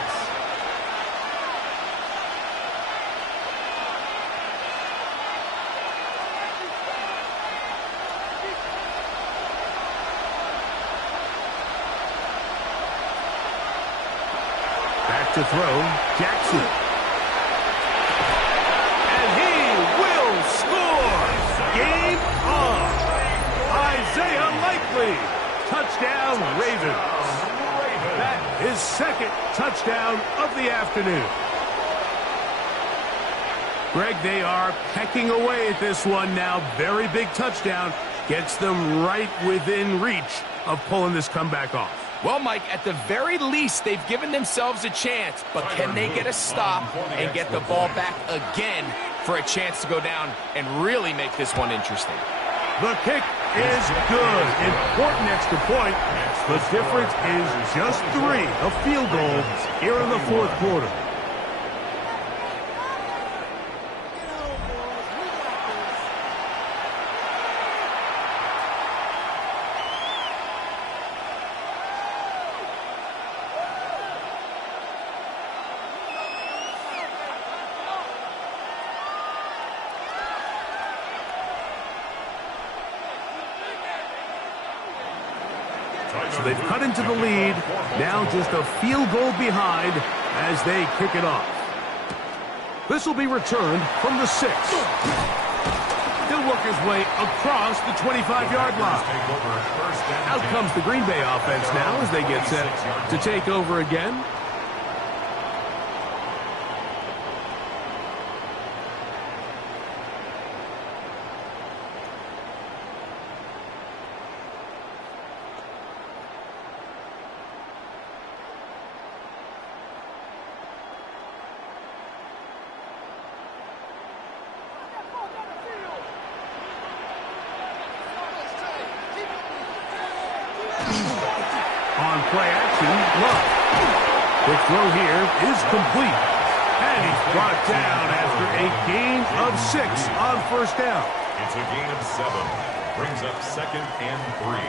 Back to throw, Jackson. And he will score! Game on! Isaiah Likely! Touchdown, Ravens. That is 2nd touchdown of the afternoon. Greg, they are pecking away at this one now. Very big touchdown. Gets them right within reach of pulling this comeback off. Well, Mike, at the very least, they've given themselves a chance. But can they get a stop and get the ball back again for a chance to go down and really make this one interesting? The kick is good. Important extra point. The difference is just 3, a field goal here in the 4th quarter. So they've cut into the lead, now just a field goal behind as they kick it off. This will be returned from the 6. He'll work his way across the 25-yard line. Out comes the Green Bay offense now as they get set to take over again. On play action, Love. The throw here is complete. And he's brought down after a gain of 6 on 1st down. It's a gain of 7. Brings up 2nd and 3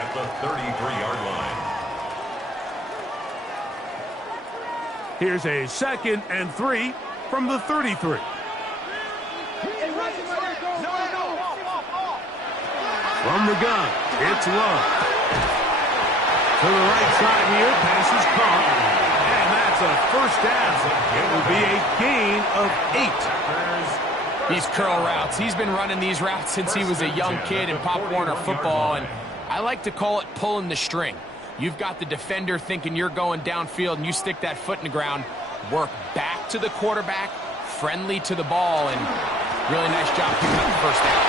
at the 33-yard line. Here's a 2nd and 3 from the 33. From the gun, it's Love. To the right side here, pass is caught. And that's a 1st down. It will be a gain of 8. These curl routes, he's been running these routes since he was a young kid in Pop Warner football, and I like to call it pulling the string. You've got the defender thinking you're going downfield, and you stick that foot in the ground. work back to the quarterback, friendly to the ball, and really nice job picking up the first down.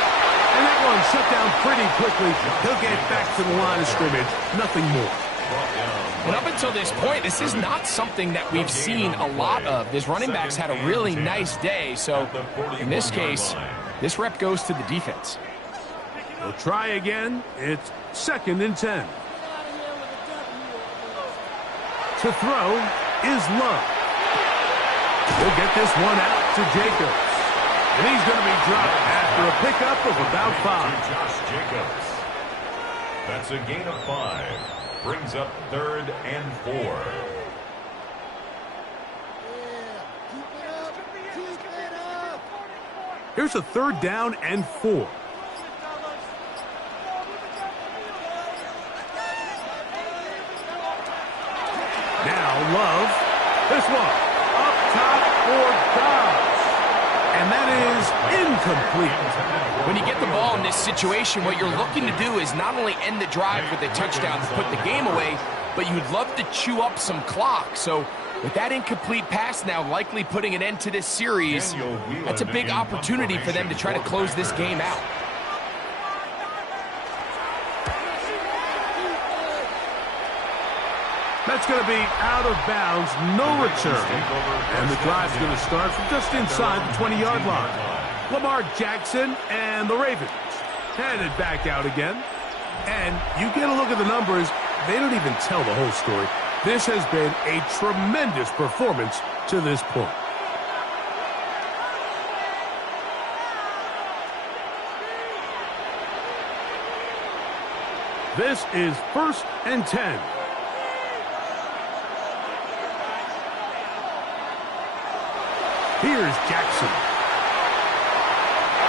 And that one shut down pretty quickly. He'll get back to the line of scrimmage. Nothing more. And up until this point, this is not something that we've seen a lot of. His running backs had a really nice day, so in this case, this rep goes to the defense. We'll try again. It's 2nd and 10. To throw is Love. He'll get this one out to Jacobs. And he's going to be dropped after a pickup of about 5. Josh Jacobs. That's a gain of 5. Brings up 3rd and 4. Here's a 3rd down and 4. Now Love. This one up top for Dobbs. And that is incomplete. When you get the ball in this situation, what you're looking to do is not only end the drive with a touchdown to put the game away, but you'd love to chew up some clock. So with that incomplete pass now likely putting an end to this series, that's a big opportunity for them to try to close this game out. That's going to be out of bounds, no return. And the drive's going to start from just inside the 20-yard line. Lamar Jackson and the Ravens headed back out again. And you get a look at the numbers, they don't even tell the whole story. This has been a tremendous performance to this point. This is 1st and 10. Here's Jackson.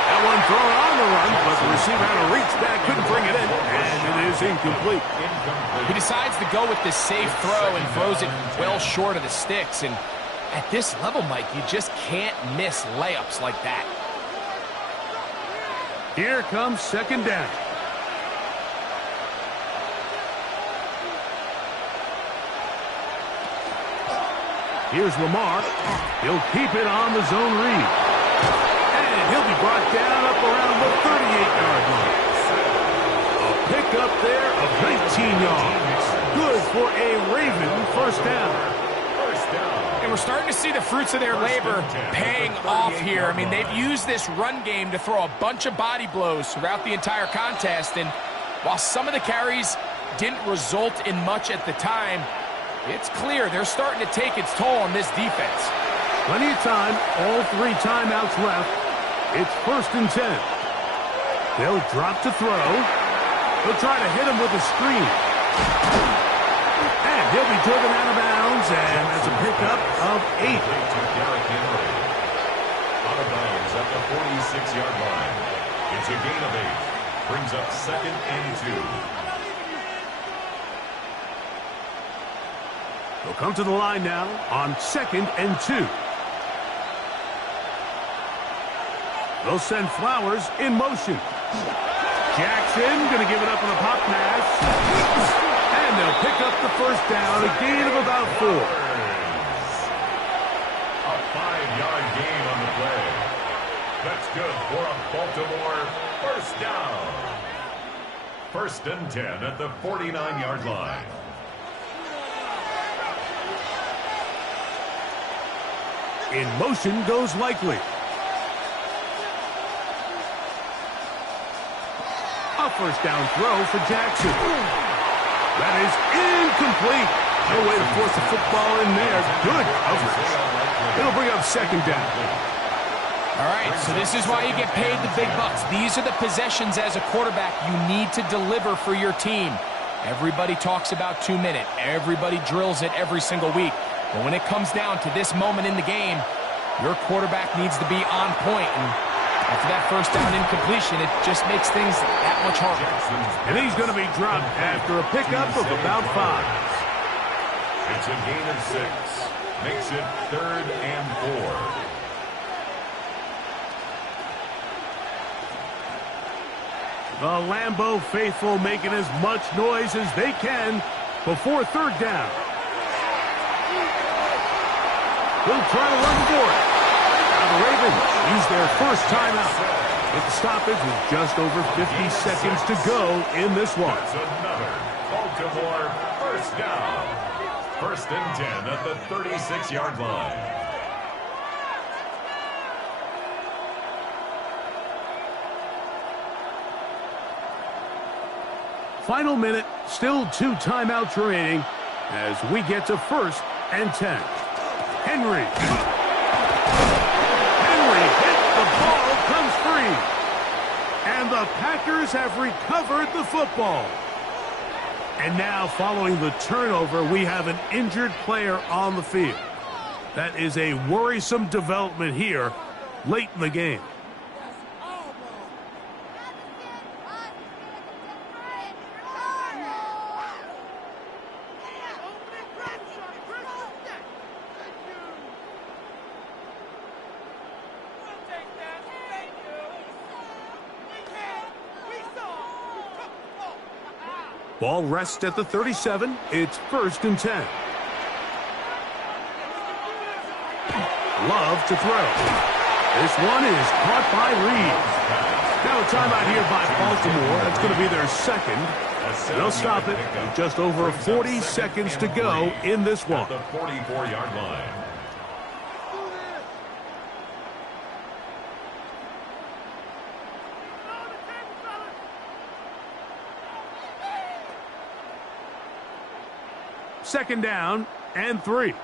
That one thrown on the run, but the receiver had to reach back, couldn't bring it in, and it is incomplete. He decides to go with this safe throw and throws it well short of the sticks. And at this level, Mike, you just can't miss layups like that. Here comes 2nd down. Here's Lamar. He'll keep it on the zone read. And he'll be brought down up around the 38-yard line. A pickup there of 19 yards. Good for a Raven first down. And we're starting to see the fruits of their labor paying off here. I mean, they've used this run game to throw a bunch of body blows throughout the entire contest. And while some of the carries didn't result in much at the time, it's clear they're starting to take its toll on this defense. Plenty of time, all 3 timeouts left. It's 1st and 10. They'll drop to throw. They'll try to hit him with a screen. And he'll be driven out of bounds, and that's a pickup of 8. Out of bounds at the 46-yard line. It's a gain of 8. Brings up 2nd and 2. They'll come to the line now on 2nd and 2. They'll send Flowers in motion. Jackson going to give it up on a pop pass. And they'll pick up the first down, a gain of about 4. A 5-yard gain on the play. That's good for a Baltimore first down. 1st and 10 at the 49-yard line. In motion goes Likely. A first down throw for Jackson. That is incomplete. No way to force the football in there. Good coverage. It'll bring up 2nd down. All right, so this is why you get paid the big bucks. These are the possessions as a quarterback you need to deliver for your team. Everybody talks about 2 minute. Everybody drills it every single week. But when it comes down to this moment in the game, your quarterback needs to be on point. And after that first down incompletion, it just makes things that much harder. And he's going to be dropped after a pickup of about 5. It's a gain of 6. Makes it 3rd and 4. The Lambeau faithful making as much noise as they can before 3rd down. He'll try to run for it. Now the Ravens use their first timeout. But the stoppage with just over 50 seconds to go in this one. That's another Baltimore first down. 1st and 10 at the 36-yard line. Final minute, still 2 timeouts remaining as we get to 1st and 10. Henry hit the ball, comes free. And the Packers have recovered the football. And now, following the turnover, we have an injured player on the field. That is a worrisome development here late in the game. Ball rests at the 37. It's 1st and 10. Love to throw. This one is caught by Reed. Now a timeout here by Baltimore. That's going to be their second. They'll stop it with just over 40 seconds to go in this one. The 44-yard line. Second down and 3.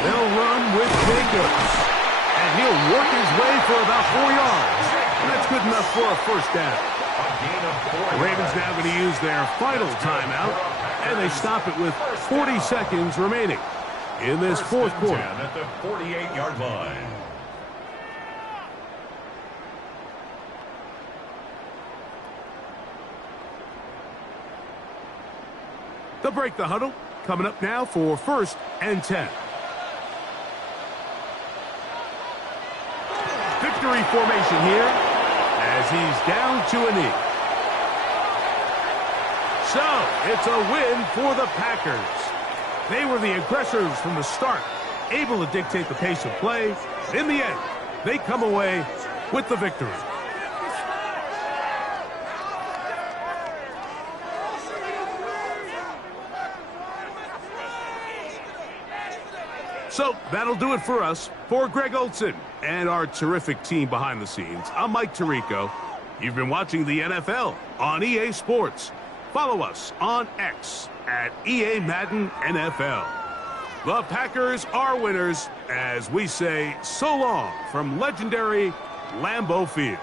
They'll run with Jacobs. And he'll work his way for about 4 yards. And that's good enough for a first down. The Ravens now going to use their final timeout. And they stop it with 40 seconds remaining in this fourth quarter. At the 48-yard line. They'll break the huddle. Coming up now for 1st and 10. Victory formation here as he's down to a knee. So, it's a win for the Packers. They were the aggressors from the start, able to dictate the pace of play. In the end, they come away with the victory. So, that'll do it for us. For Greg Olson and our terrific team behind the scenes, I'm Mike Tirico. You've been watching the NFL on EA Sports. Follow us on X at EA Madden NFL. The Packers are winners as we say so long from legendary Lambeau Field.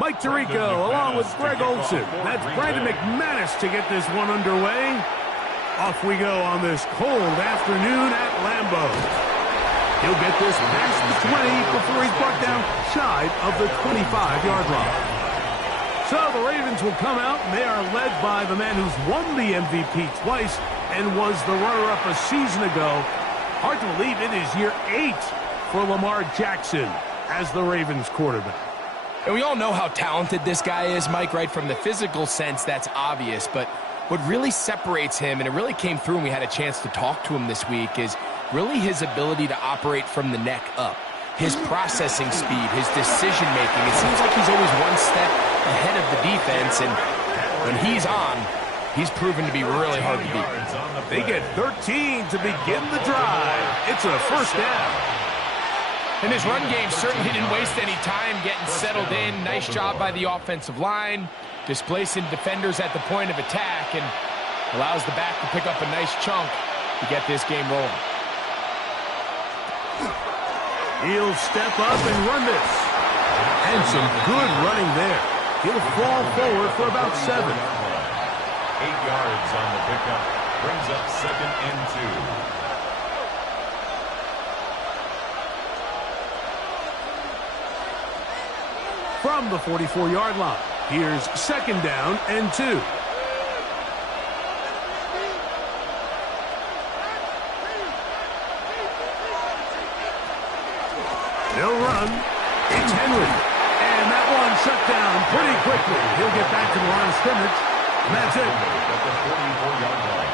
Mike Tirico along with Greg Olson. That's Brandon McManus to get this one underway. Off we go on this cold afternoon at Lambeau. He'll get this past the 20 before he's brought down shy of the 25-yard line. So the Ravens will come out, and they are led by the man who's won the MVP twice and was the runner-up a season ago. Hard to believe it is year 8 for Lamar Jackson as the Ravens quarterback. And we all know how talented this guy is, Mike, right? From the physical sense, that's obvious. But what really separates him, and it really came through when we had a chance to talk to him this week, is really his ability to operate from the neck up. His processing speed, his decision-making. It seems like he's always one step ahead of the defense, and when he's on, he's proven to be really hard to beat. They get 13 to begin the drive. It's a first down. And his run game certainly didn't waste any time getting settled in. Nice job by the offensive line, displacing defenders at the point of attack, and allows the back to pick up a nice chunk to get this game rolling. He'll step up and run this. And some good running there. He'll fall forward for about 7. 8 yards on the pickup. Brings up 2nd and 2. From the 44-yard line, here's 2nd down and 2. They'll run. It's Henry. And that one shut down pretty quickly. He'll get back to the line of scrimmage. And that's it. At the 44-yard line.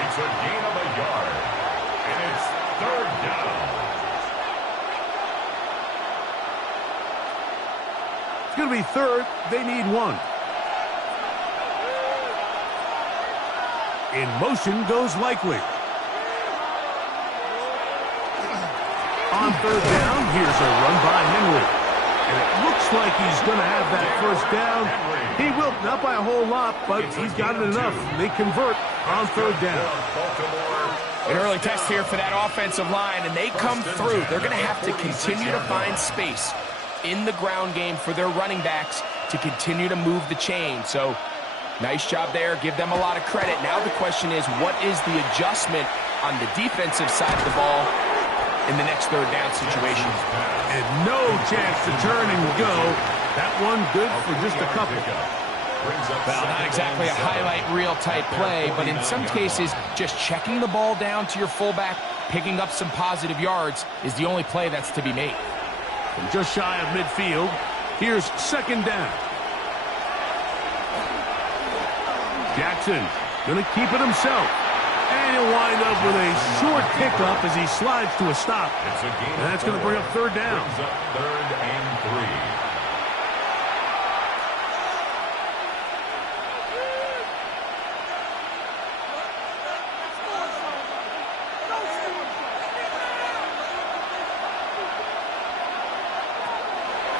It's a gain of a yard. And it's 3rd down. It's going to be 3rd. They need 1. In motion goes Likely. On 3rd down, here's a run by Henry. And it looks like he's going to have that first down. He will, not by a whole lot, but he's got it enough. They convert on 3rd down. An early test here for that offensive line, and they come through. They're going to have to continue to find space in the ground game for their running backs to continue to move the chain. So, nice job there. Give them a lot of credit. Now the question is, what is the adjustment on the defensive side of the ball in the next 3rd down situation? And no chance to turn and go. That one good for just a couple. Well, not exactly a highlight reel type play, but in some cases, just checking the ball down to your fullback, picking up some positive yards is the only play that's to be made. From just shy of midfield, here's 2nd down. Jackson gonna keep it himself. And he'll wind up with a short pickup as he slides to a stop. And that's going to bring up 3rd down. Brings up 3rd and 3.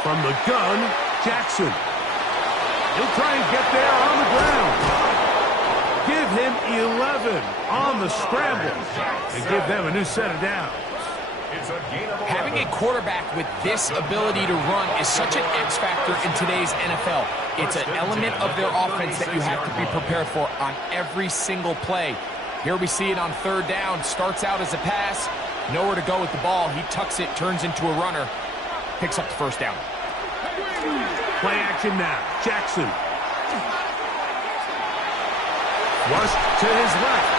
From the gun, Jackson. He'll try and get there on the ground. Give him 11 on the scramble and give them a new set of downs. Having a quarterback with this ability to run is such an X factor in today's NFL. It's an element of their offense that you have to be prepared for on every single play. Here we see it on 3rd down. Starts out as a pass. Nowhere to go with the ball. He tucks it, turns into a runner. Picks up the 1st down. Play action now. Jackson. Flush to his left.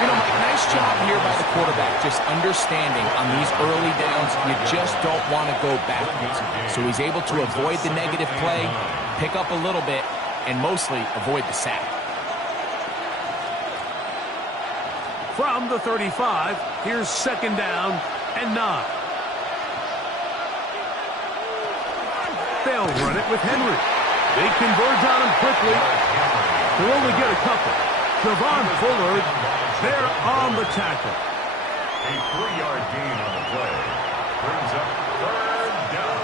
You know, Mike, nice job here by the quarterback, just understanding on these early downs, you just don't want to go backwards. So he's able to avoid the negative play, pick up a little bit, and mostly avoid the sack. From the 35, here's 2nd down and 9. They'll run it with Henry. They converge on him quickly. They'll only get a couple. Javon Fuller, they're on the tackle. A 3-yard gain on the play. Brings up 3rd down.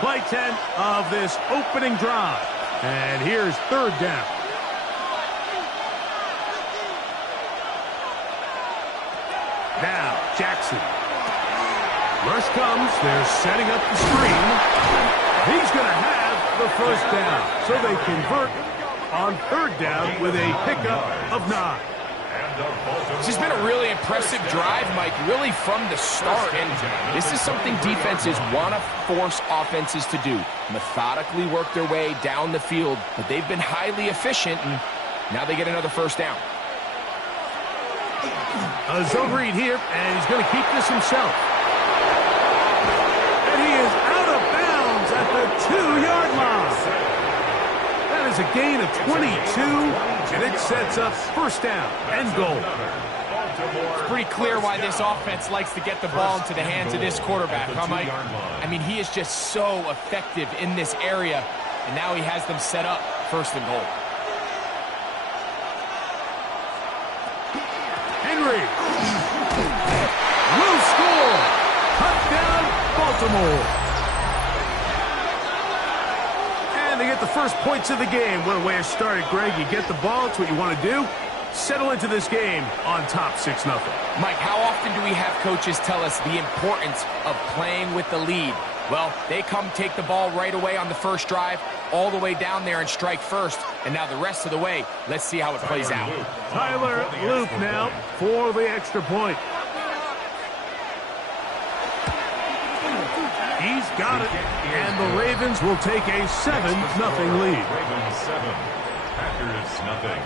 Play 10 of this opening drive. And here's 3rd down. Now, Jackson. Rush comes. They're setting up the screen. He's going to have the first down. So they convert on third down with a pickup of 9. This has been a really impressive drive, Mike, really from the start. And this is something defenses want to force offenses to do. Methodically work their way down the field, but they've been highly efficient, and now they get another first down. A zone read here, and he's going to keep this himself. And he is out of bounds at the 2-yard line. That is a gain of 22, and it sets up first down and goal. It's pretty clear why this offense likes to get the ball into the hands of this quarterback, huh, Mike? I mean, he is just so effective in this area, and now he has them set up first and goal. Henry will score. Touchdown, Baltimore. And they get the first points of the game. What a way to start it, Greg. You get the ball. It's what you want to do. Settle into this game on top 6-0. Mike, how often do we have coaches tell us the importance of playing with the lead? Well, they come take the ball right away on the first drive, all the way down there and strike first. And now the rest of the way, let's see how it plays out. Tyler Luke now for the extra point. He's got it. And the Ravens will take a 7-0 lead. Ravens 7, Packers nothing.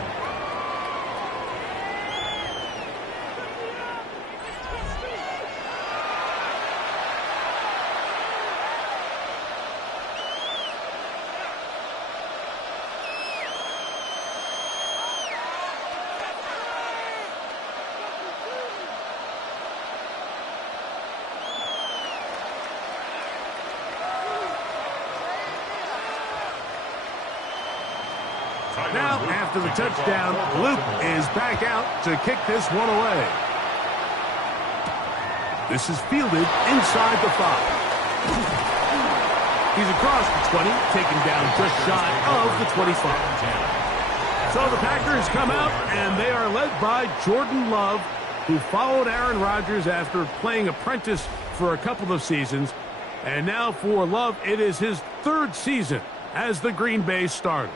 Now, after the touchdown, Luke is back out to kick this one away. This is fielded inside the 5. He's across the 20, taken down just shy of the 25. So the Packers come out, and they are led by Jordan Love, who followed Aaron Rodgers after playing apprentice for a couple of seasons. And now for Love, it is his 3rd season as the Green Bay starter.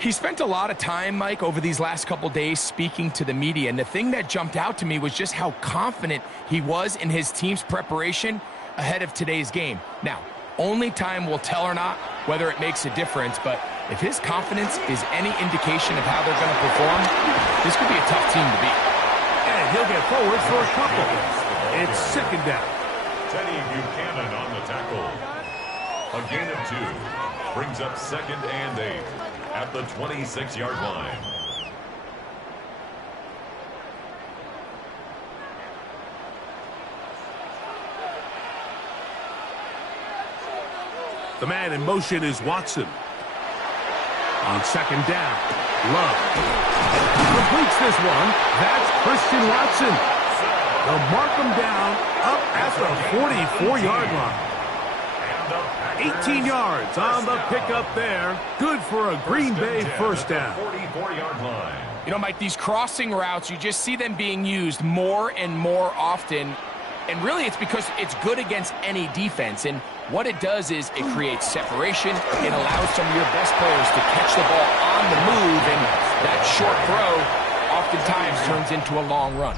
He spent a lot of time, Mike, over these last couple days speaking to the media, and the thing that jumped out to me was just how confident he was in his team's preparation ahead of today's game. Now, only time will tell or not whether it makes a difference, but if his confidence is any indication of how they're going to perform, this could be a tough team to beat. And he'll get forward for a couple. It's 2nd down. Teddy Buchanan on the tackle. A gain of 2 brings up 2nd and 8 at the 26-yard line. The man in motion is Watson. On 2nd down, Love completes this one. That's Christian Watson. They'll mark him down up at the 44-yard line. 18 yards on the pickup there. Good for a Green Bay first down. 44-yard line. You know, Mike, these crossing routes, you just see them being used more and more often. And really, it's because it's good against any defense. And what it does is it creates separation. It allows some of your best players to catch the ball on the move. And that short throw oftentimes turns into a long run.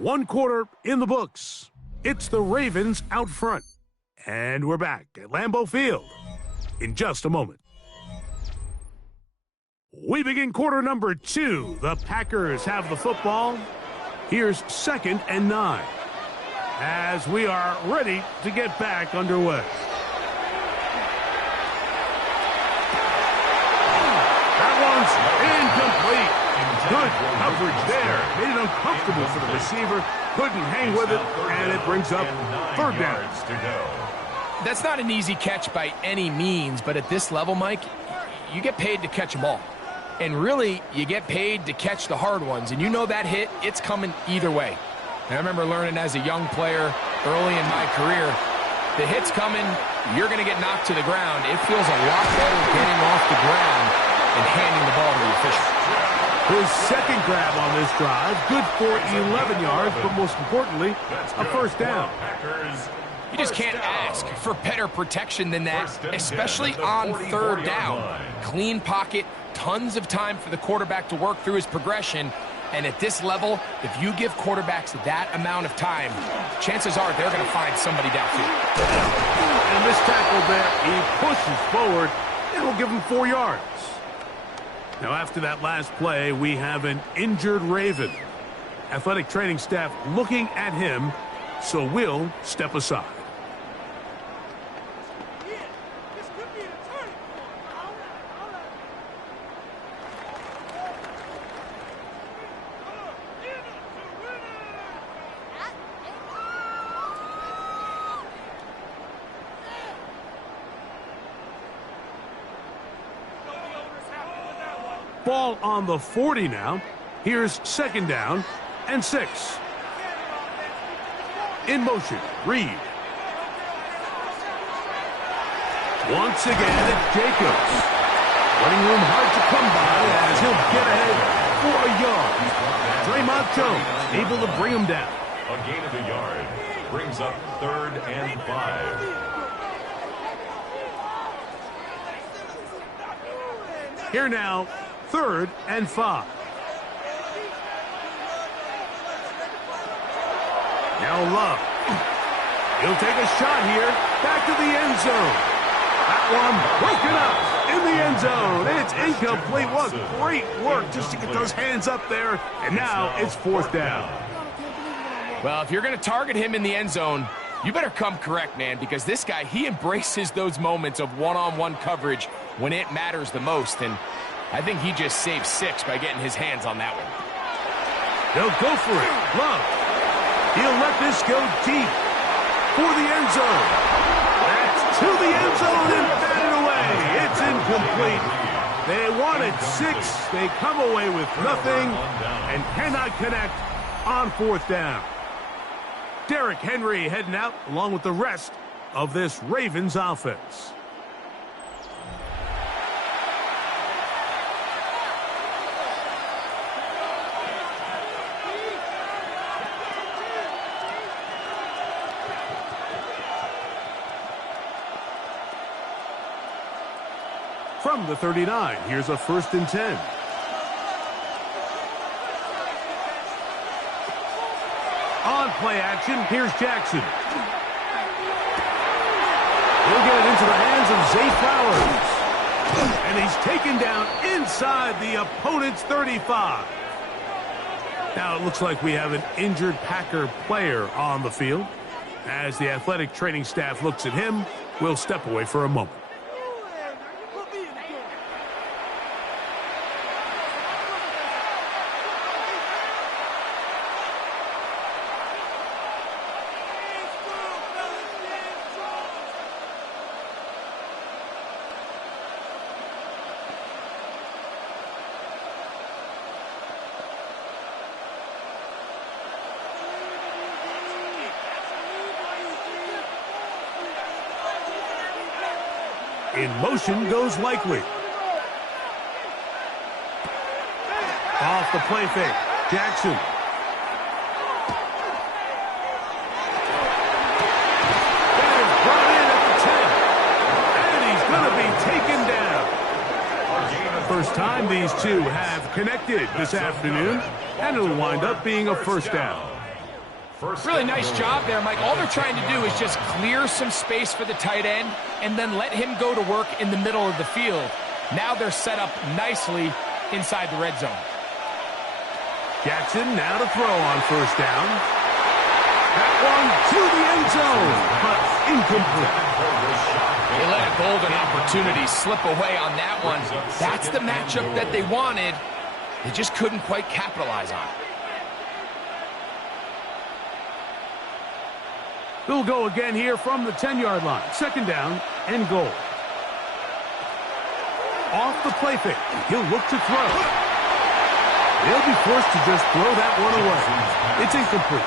1 quarter in the books. It's the Ravens out front. And we're back at Lambeau Field in just a moment. We begin quarter number 2. The Packers have the football. Here's 2nd and 9 as we are ready to get back underway. That one's incomplete. Good coverage there. Made it uncomfortable for the receiver. Couldn't hang with it, and it brings up 3rd down. That's not an easy catch by any means, but at this level, Mike, you get paid to catch them all. And really, you get paid to catch the hard ones. And you know that hit, it's coming either way. And I remember learning as a young player early in my career, the hit's coming, you're going to get knocked to the ground. It feels a lot better getting off the ground and handing the ball to the official. His second grab on this drive, good for 11 yards, but most importantly, a first down. You just can't ask for better protection than that, especially on third down. Clean pocket, tons of time for the quarterback to work through his progression. And at this level, if you give quarterbacks that amount of time, chances are they're going to find somebody downfield. And this tackle there, he pushes forward, and will give him 4 yards. Now, after that last play, we have an injured Raven. Athletic training staff looking at him, so we'll step aside. Ball on the 40 now. Here's second down and 6. In motion, Reed. Once again, it's Jacobs. Running room hard to come by as he'll get ahead for a yard. Draymond Jones able to bring him down. A gain of a yard brings up 3rd and 5. Here now, 3rd and 5. Now Love. He'll take a shot here. Back to the end zone. That one broken up in the end zone. It's incomplete. What great work just to get those hands up there. And now it's 4th down. Well, if you're going to target him in the end zone, you better come correct, man, because this guy, he embraces those moments of one-on-one coverage when it matters the most. And I think he just saved 6 by getting his hands on that one. They'll go for it. Love. He'll let this go deep for the end zone. That's to the end zone and batted away. It's incomplete. They wanted 6. They come away with nothing and cannot connect on 4th down. Derrick Henry heading out along with the rest of this Ravens offense. From the 39, here's a 1st and 10. On play action, here's Jackson. He'll get it into the hands of Zay Flowers. And he's taken down inside the opponent's 35. Now it looks like we have an injured Packer player on the field. As the athletic training staff looks at him, we'll step away for a moment. In motion goes Likely. Off the play fake. Jackson. That is brought in at the 10. And he's going to be taken down. First time these two have connected this afternoon. And it'll wind up being a 1st down. Really nice job there, Mike. All they're trying to do is just clear some space for the tight end and then let him go to work in the middle of the field. Now they're set up nicely inside the red zone. Jackson now to throw on 1st down. That one to the end zone, but incomplete. They let a golden opportunity slip away on that one. That's the matchup that they wanted. They just couldn't quite capitalize on it. They'll go again here from the 10-yard line. 2nd down and goal. Off the play fake. He'll look to throw. They'll be forced to just throw that one away. It's incomplete.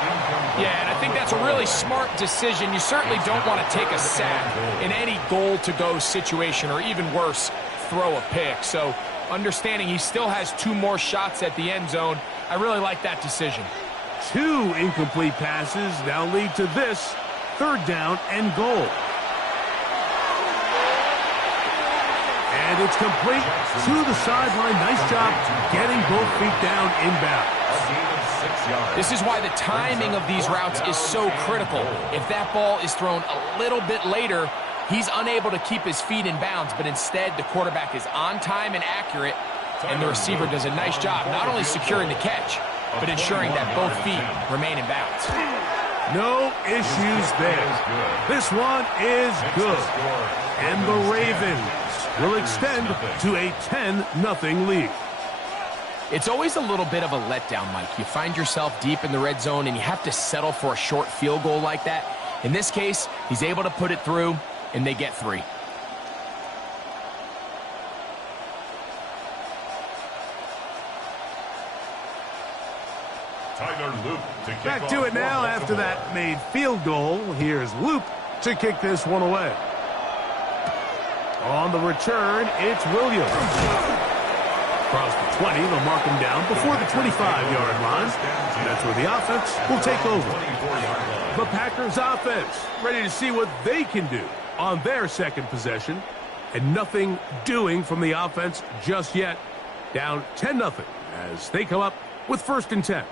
Yeah, and I think that's a really smart decision. You certainly don't want to take a sack in any goal-to-go situation, or even worse, throw a pick. So understanding he still has 2 more shots at the end zone. I really like that decision. 2 incomplete passes now lead to this 3rd down and goal. And it's complete to the sideline. Nice job getting both feet down inbounds. This is why the timing of these routes is so critical. If that ball is thrown a little bit later, he's unable to keep his feet in bounds, but instead the quarterback is on time and accurate, and the receiver does a nice job not only securing the catch, but ensuring that both feet remain in bounds. No issues there. This one is good. And the Ravens will extend to a 10-0 lead. It's always a little bit of a letdown, Mike. You find yourself deep in the red zone, and you have to settle for a short field goal like that. In this case, he's able to put it through, and they get 3. Back to it now after that made field goal. Here's Luke to kick this one away. On the return, it's Williams. Across the 20, they'll mark him down before the 25-yard line. That's where the offense will take over. The Packers offense ready to see what they can do on their second possession. And nothing doing from the offense just yet. Down 10-0 as they come up with 1st and 10.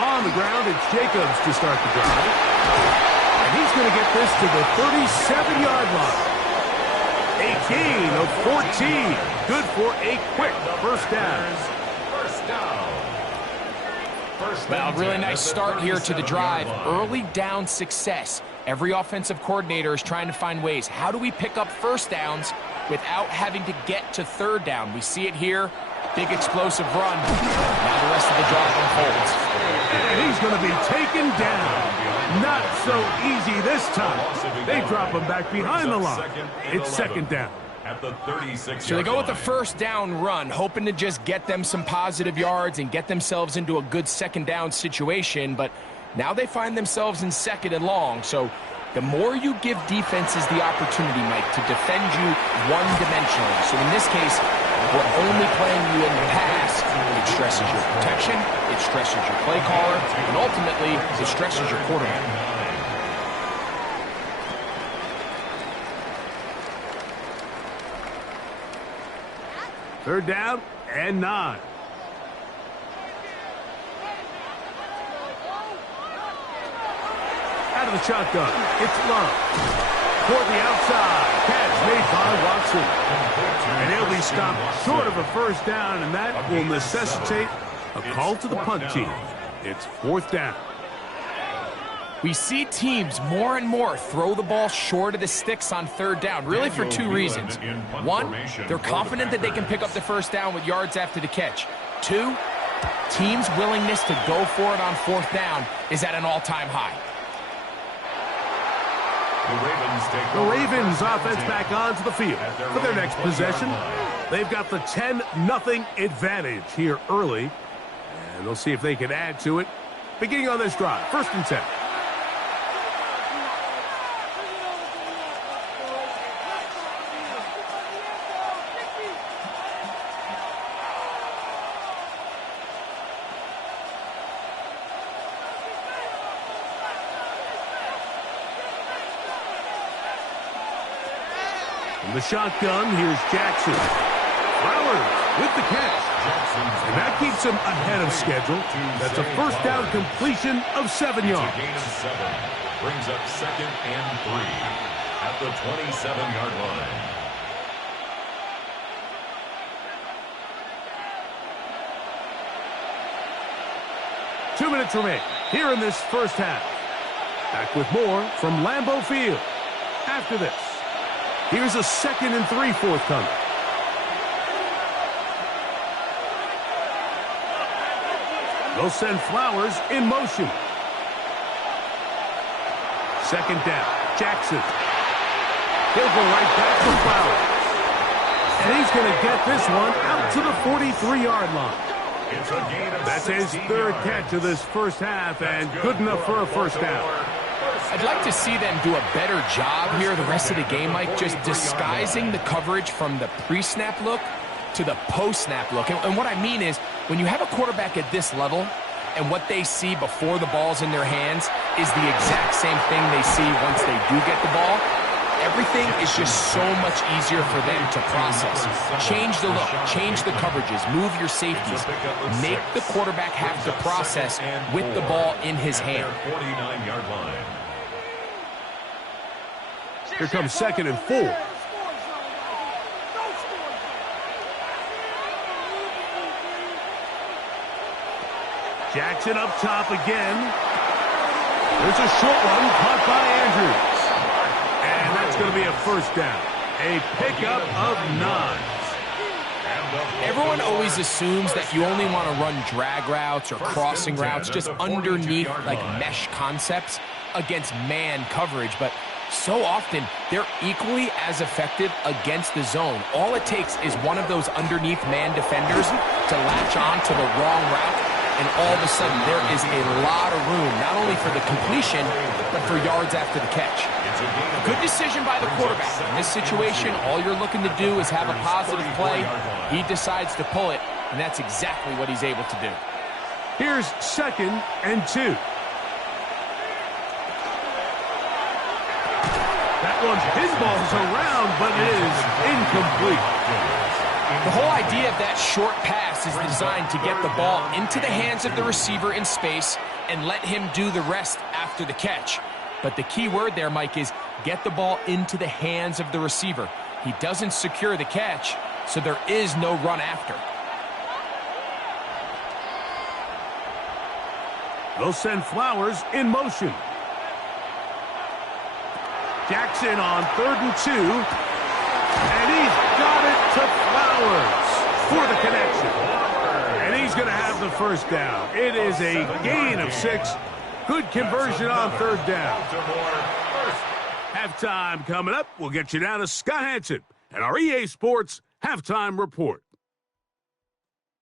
On the ground, it's Jacobs to start the drive. And he's going to get this to the 37-yard line. A gain of 14. Good for a quick 1st down. Well, really nice start here to the drive. Early down success. Every offensive coordinator is trying to find ways. How do we pick up 1st downs without having to get to 3rd down? We see it here. Big explosive run. Now the rest of the drive unfolds. And he's going to be taken down. Not so easy this time. They drop him back behind the line. It's 2nd down. At the 36. So they go with the 1st down run, hoping to just get them some positive yards and get themselves into a good 2nd down situation. But now they find themselves in 2nd and long. So the more you give defenses the opportunity, Mike, to defend you one-dimensionally. So in this case, we're only playing you in the pass. It stresses your protection, it stresses your play caller, and ultimately, it stresses your quarterback. 3rd down and 9. Out of the shotgun, it's Love. Toward the outside, catch made by Watson. And he'll be stopped short of a 1st down, and that will necessitate a call to the punt team. It's 4th down. We see teams more and more throw the ball short of the sticks on 3rd down, really for 2 reasons. 1, they're confident that they can pick up the 1st down with yards after the catch. 2, teams' willingness to go for it on 4th down is at an all-time high. The Ravens offense back onto the field for their next possession. They've got the 10-0 advantage here early, and they'll see if they can add to it. Beginning on this drive, 1st and 10. From the shotgun, here's Jackson. Flowers with the catch. And that keeps him ahead of schedule. That's a 1st down completion of 7 yards. Brings up 2nd and 3 at the 27-yard line. Two minutes remain here in this 1st half. Back with more from Lambeau Field. After this, here's a 2nd and 3 forthcoming. They'll send Flowers in motion. 2nd down, Jackson. He'll go right back to Flowers. And he's going to get this one out to the 43-yard line. It's a gain of That's his 16 third yards. catch of this first half, and good enough for a first down. I'd like to see them do a better job here the rest of the game, Mike, just disguising the coverage from the pre-snap look to the post-snap look. And what I mean is, when you have a quarterback at this level, and what they see before the ball's in their hands is the exact same thing they see once they do get the ball, everything is just so much easier for them to process. Change the look, change the coverages, move your safeties. Make the quarterback have to process with the ball in his hand. 49-yard line. Here comes 2nd and 4. Jackson up top again. There's a short one caught by Andrews. And that's going to be a first down. A pickup of 9. Everyone always assumes that you only want to run drag routes or crossing routes just underneath like mesh concepts against man coverage, but so often they're equally as effective against the zone. All it takes is one of those underneath man defenders to latch on to the wrong route, and all of a sudden there is a lot of room, not only for the completion, but for yards after the catch. A good decision by the quarterback. In this situation, all you're looking to do is have a positive play. He decides to pull it, and that's exactly what he's able to do. Here's 2nd and 2. That one pinballs around, but it is incomplete. The whole idea of that short pass is designed to get the ball into the hands of the receiver in space and let him do the rest after the catch. But the key word there, Mike, is get the ball into the hands of the receiver. He doesn't secure the catch, so there is no run after. They'll send Flowers in motion. Jackson on 3rd and 2. And he's got it to Flowers for the connection. And he's going to have the first down. It is a gain of 6. Good conversion on 3rd down. Halftime coming up. We'll get you down to Scott Hanson and our EA Sports Halftime Report.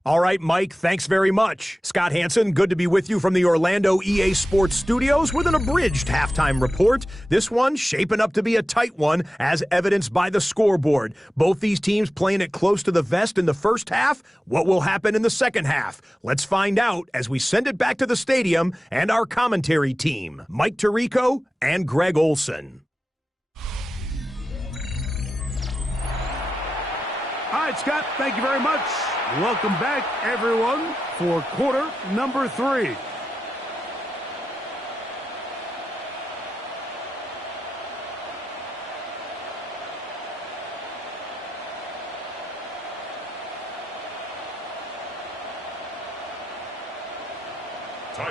All right, Mike, thanks very much. Scott Hanson, good to be with you from the Orlando EA Sports Studios with an abridged halftime report. This one shaping up to be a tight one, as evidenced by the scoreboard. Both these teams playing it close to the vest in the first half. What will happen in the second half? Let's find out as we send it back to the stadium and our commentary team, Mike Tirico and Greg Olson. All right, Scott, thank you very much. Welcome back, everyone, for quarter number 3.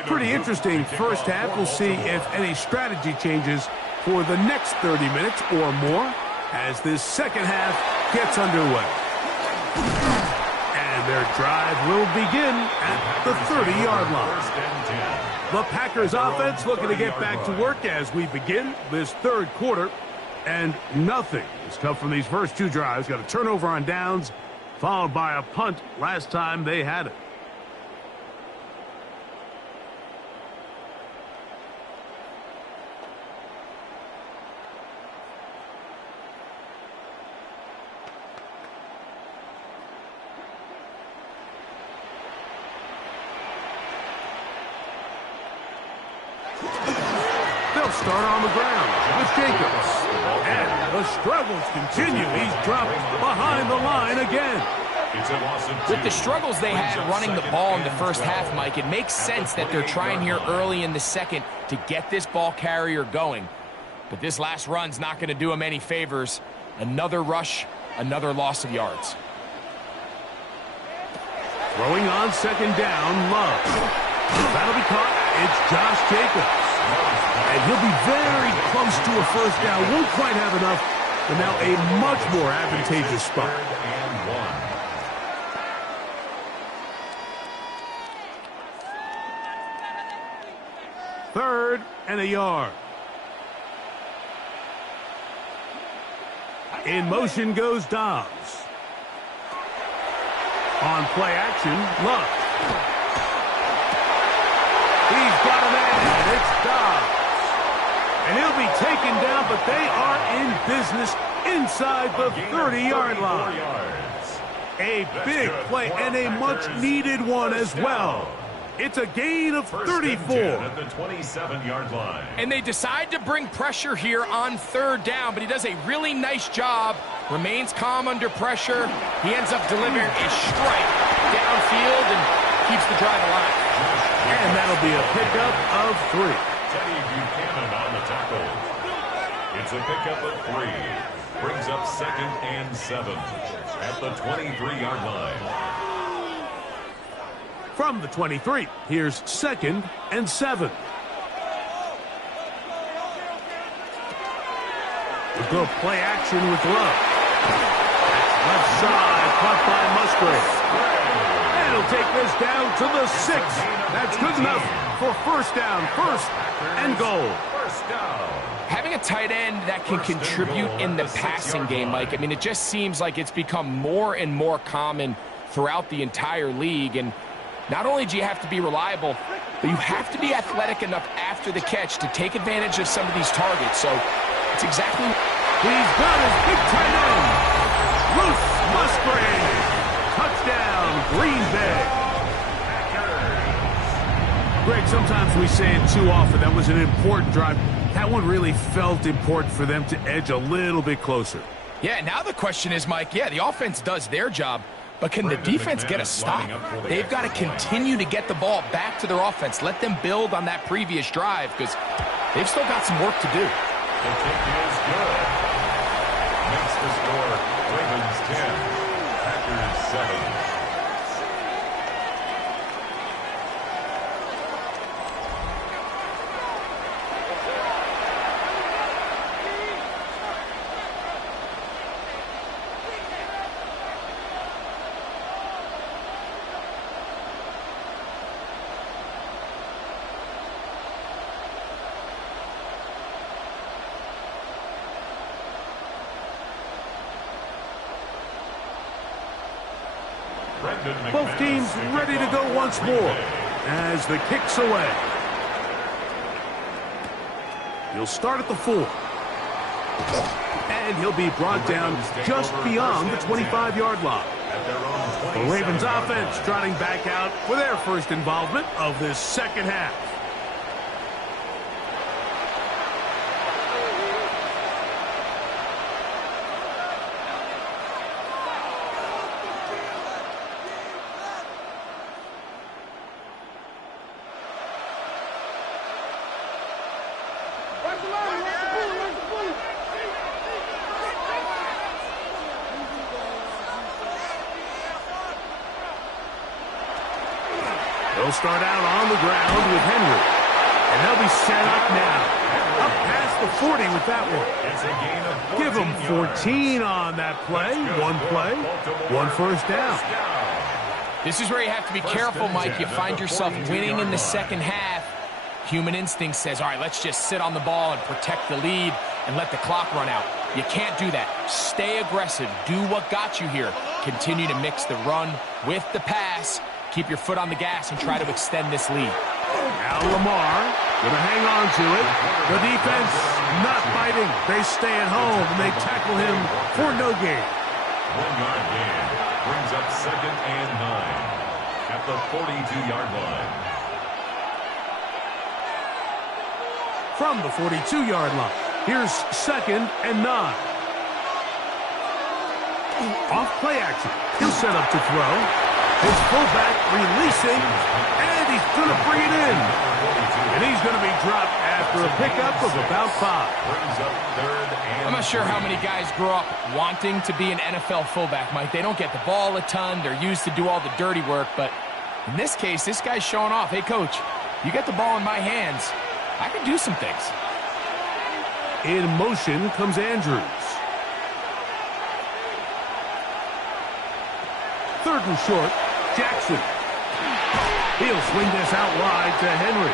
Pretty interesting first half. We'll see if any strategy changes for the next 30 minutes or more as this second half gets underway. And their drive will begin at the 30-yard line. The Packers offense looking to get back to work as we begin this third quarter. And nothing has come from these first 2 drives. Got a turnover on downs, followed by a punt last time they had it. Start on the ground with Jacobs. And the struggles continue. He's dropped behind the line again. With the struggles they had running the ball in the first half, Mike, it makes sense that they're trying here early in the second to get this ball carrier going. But this last run's not going to do him any favors. Another rush, another loss of yards. Throwing on 2nd down, Love. That'll be caught. It's Josh Jacobs. And he'll be very close to a first down. Won't quite have enough, but now a much more advantageous spot. 3rd and a yard. In motion goes Dobbs. On play action, Love. He's got a man. It's Dobbs. And he'll be taken down, but they are in business inside the 30-yard line. A big play and a much-needed one as well. It's a gain of 34. At the 27-yard line. And they decide to bring pressure here on third down, but he does a really nice job. Remains calm under pressure. He ends up delivering a strike downfield and keeps the drive alive. And that'll be a pickup of 3. Teddy Buchanan on the tackle. It's a pickup of 3. Brings up 2nd and 7 at the 23-yard line. From the 23, here's 2nd and 7. We'll go play action with Love. Left side, caught by Musgrave. And he'll take this down to the 6. That's good enough for first down, 1st and goal. First down. Having a tight end that can contribute in the passing game, Mike, I mean, it just seems like it's become more and more common throughout the entire league. And not only do you have to be reliable, but you have to be athletic enough after the catch to take advantage of some of these targets. So it's exactly... He's got his big tight end. Bruce Musgrave. Touchdown, Green Bay. Greg, sometimes we say it too often. That was an important drive. That one really felt important for them to edge a little bit closer. Yeah, now the question is, Mike, yeah, the offense does their job, but can the defense get a stop? They've got to continue to get the ball back to their offense. Let them build on that previous drive because they've still got some work to do. The kick is good. Makes the score Ravens 10, Packers 7. Both teams ready to go once more as the kick's away. He'll start at the 4. And he'll be brought down just beyond the 25-yard line. The Ravens offense trotting back out for their first involvement of this second half. They'll start out on the ground with Henry. And they'll be set up now. Up past the 40 with that one. It's a gain of 14 Give them 14 on that play. One first down. This is where you have to be careful, Mike. You find yourself winning in the second half. Human instinct says, all right, let's just sit on the ball and protect the lead and let the clock run out. You can't do that. Stay aggressive. Do what got you here. Continue to mix the run with the pass. Keep your foot on the gas and try to extend this lead. Now Lamar gonna hang on to it. The defense not biting. They stay at home and they tackle him for no gain. 1-yard gain brings up 2nd and 9 at the 42-yard line. From the 42-yard line, here's 2nd and 9. Off play action. He'll set up to throw. His fullback releasing, and he's going to bring it in. And he's going to be dropped after a pickup of about 5. Brings up 3rd and I'm not sure how many guys grow up wanting to be an NFL fullback, Mike. They don't get the ball a ton. They're used to do all the dirty work. But in this case, this guy's showing off. Hey, coach, you get the ball in my hands. I can do some things. In motion comes Andrews. 3rd and short, Jackson. He'll swing this out wide to Henry.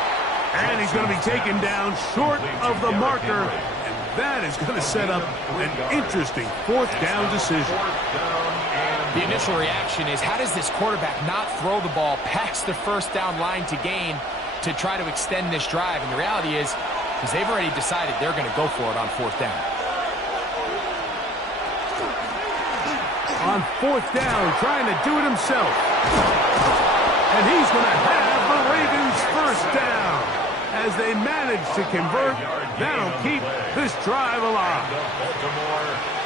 And he's going to be taken down short of the marker. And That is going to set up an interesting fourth down decision. The initial reaction is, how does this quarterback not throw the ball past the first down line to gain to try to extend this drive? And the reality is they've already decided they're going to go for it on fourth down. On fourth down, trying to do it himself. And he's going to have the Ravens first down. As they manage to convert, that'll keep this drive alive.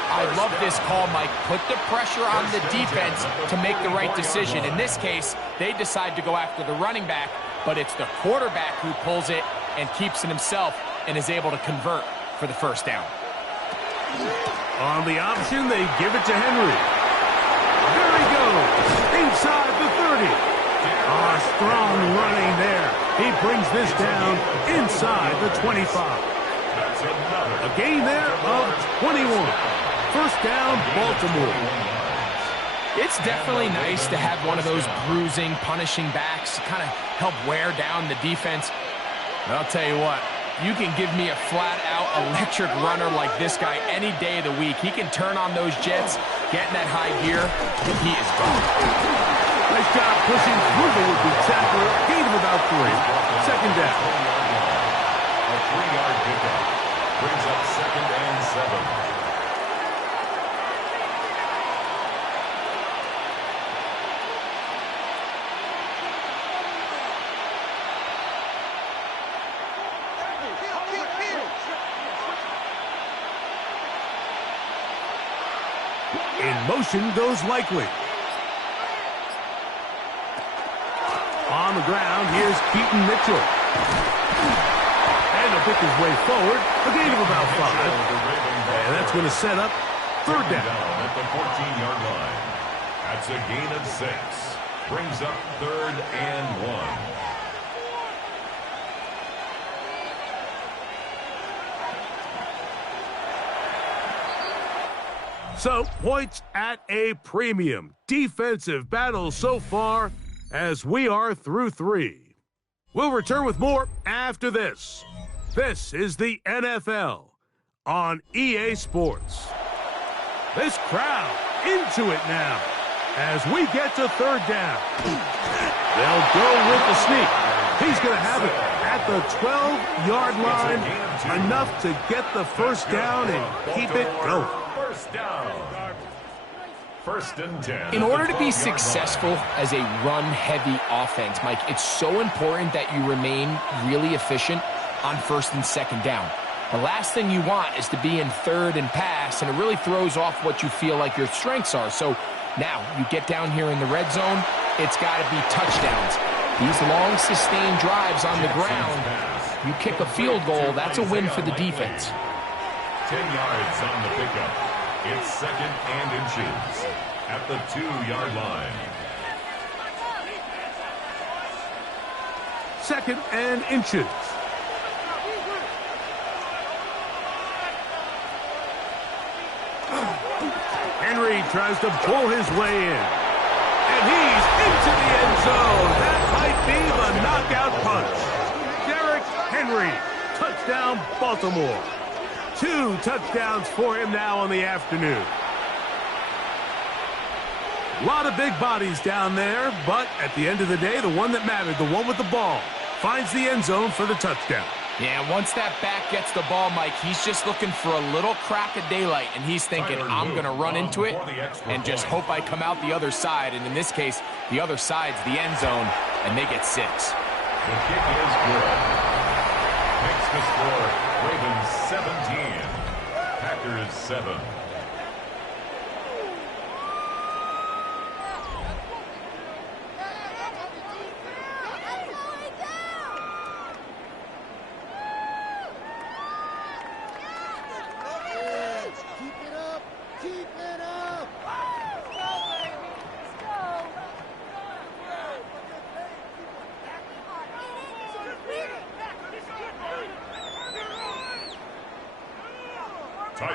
I love this call, Mike. Put the pressure on the defense to make the right decision. In this case, they decide to go after the running back, but it's the quarterback who pulls it and keeps it himself and is able to convert for the first down. On the option, they give it to Henry. There he goes, inside the 30. Strong running there. He brings this down inside the 25. A gain there of 21. First down, Baltimore. It's definitely nice to have one of those bruising, punishing backs to kind of help wear down the defense. But I'll tell you what, you can give me a flat-out electric runner like this guy any day of the week. He can turn on those jets, get in that high gear, he is gone. Nice job pushing through the would-be tackler. Gain of about 3. Second down. A 3-yard pickup brings up 2nd and 7. In motion goes Likely. On the ground, here's Keaton Mitchell. And he'll pick his way forward. A gain of about 5. And that's going to set up third down. At the 14-yard line. That's a gain of 6. Brings up 3rd and 1. So, points at a premium. Defensive battle so far as we are through 3. We'll return with more after this. This is the NFL on EA Sports. This crowd into it now as we get to third down. They'll go with the sneak. He's going to have it at the 12-yard line, enough to get the first down and keep it going. First down. 1st and 10. In order to be successful as a run-heavy offense, Mike, it's so important that you remain really efficient on 1st and 2nd down. The last thing you want is to be in 3rd and pass, and it really throws off what you feel like your strengths are. So now you get down here in the red zone, it's got to be touchdowns. These long, sustained drives on the ground, you kick a field goal, that's a win for the defense. 10 yards on the pickup. It's 2nd and inches at the 2-yard line. 2nd and inches. Henry tries to pull his way in. And he's into the end zone. That might be the knockout punch. Derrick Henry, touchdown Baltimore. 2 touchdowns for him now on the afternoon. A lot of big bodies down there, but at the end of the day, the one that mattered, the one with the ball, finds the end zone for the touchdown. Yeah, once that back gets the ball, Mike, he's just looking for a little crack of daylight, and he's thinking, I'm going to run into it and just hope I come out the other side. And in this case, the other side's the end zone, and they get 6. The kick is good. Makes the score Ravens 17, Packers 7.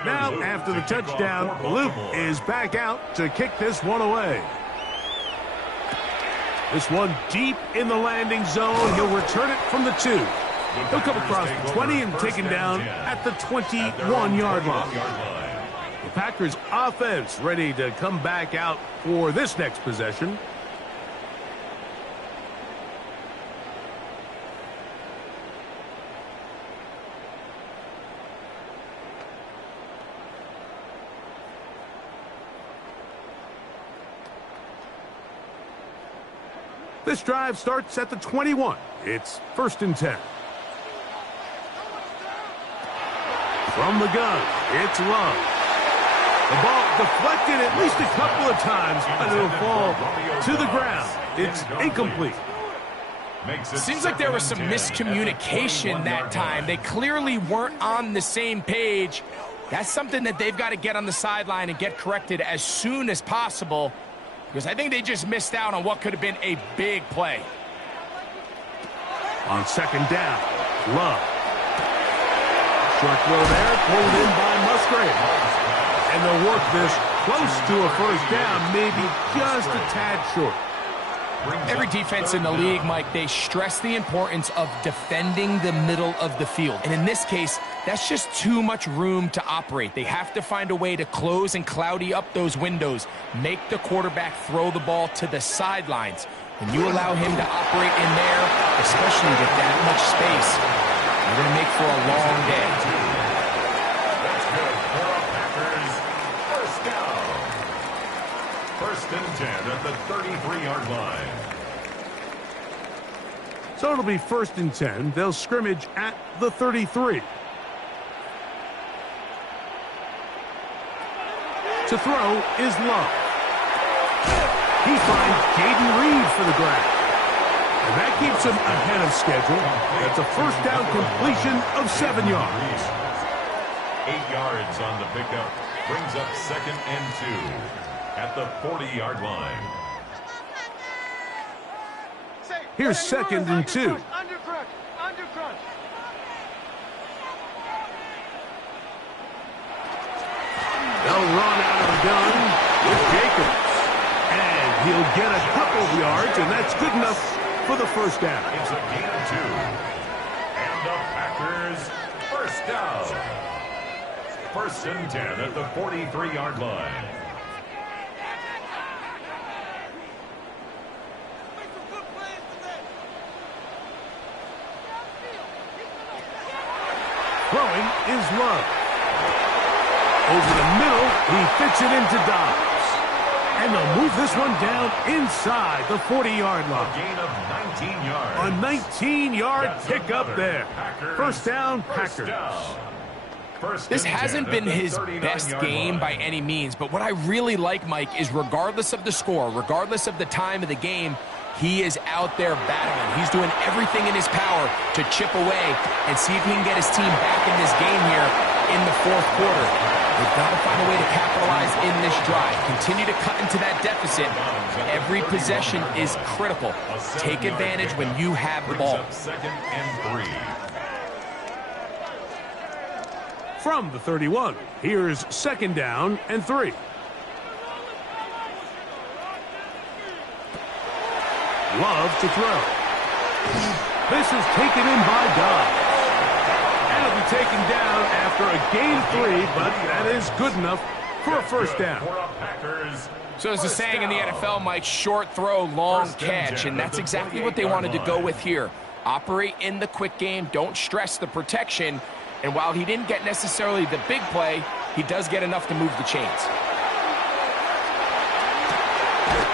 Now, after the touchdown, Luke is back out to kick this one away. This one deep in the landing zone. He'll return it from the 2. He'll come across the 20 and taken down at the 21-yard line. The Packers offense ready to come back out for this next possession. This drive starts at the 21. It's 1st and 10. From the gun, it's Love. The ball deflected at least a couple of times, but it'll fall to the ground. It's incomplete. Seems like there was some miscommunication that time. They clearly weren't on the same page. That's something that they've got to get on the sideline and get corrected as soon as possible, because I think they just missed out on what could have been a big play. On 2nd down, Love. Short throw there, pulled in by Musgrave. And they'll work this close to a 1st down, maybe just a tad short. Every defense in the league, Mike, they stress the importance of defending the middle of the field. And in this case, that's just too much room to operate. They have to find a way to close and cloudy up those windows, make the quarterback throw the ball to the sidelines. When you allow him to operate in there, especially with that much space, you're going to make for a long day. That's good for a Packers 1st down. 1st and 10 at the 33-yard line. So it'll be 1st and 10. They'll scrimmage at the 33. To throw is Love. He finds Jaden Reed for the grab. And that keeps him ahead of schedule. That's a 1st down completion of 7 yards. 8 yards on the pickup. Brings up 2nd and 2 at the 40-yard line. Here's 2nd and 2. They'll run out of the gun with Jacobs. And he'll get a couple of yards, and that's good enough for the 1st down. It's a gain of 2. And the Packers 1st down. 1st and 10 at the 43-yard line. Throwing is Love. Over the middle, he fits it into Dobbs. And they'll move this one down inside the 40-yard line. A gain of 19 yards. A 19-yard pickup there. 1st down, Packers. This hasn't been his best game by any means, but what I really like, Mike, is regardless of the score, regardless of the time of the game, he is out there battling. He's doing everything in his power to chip away and see if he can get his team back in this game here in the 4th quarter. They've got to find a way to capitalize in this drive. Continue to cut into that deficit. Every possession is critical. Take advantage when you have the ball. 2nd and 3. From the 31, here's 2nd down and 3. Love to throw. This is taken in by Dobbs. And it'll be taken down after a gain of 3, but that is good enough for a 1st down. So there's a saying in the NFL, Mike, short throw, long catch, and that's exactly what they wanted to go with here. Operate in the quick game, don't stress the protection, and while he didn't get necessarily the big play, he does get enough to move the chains.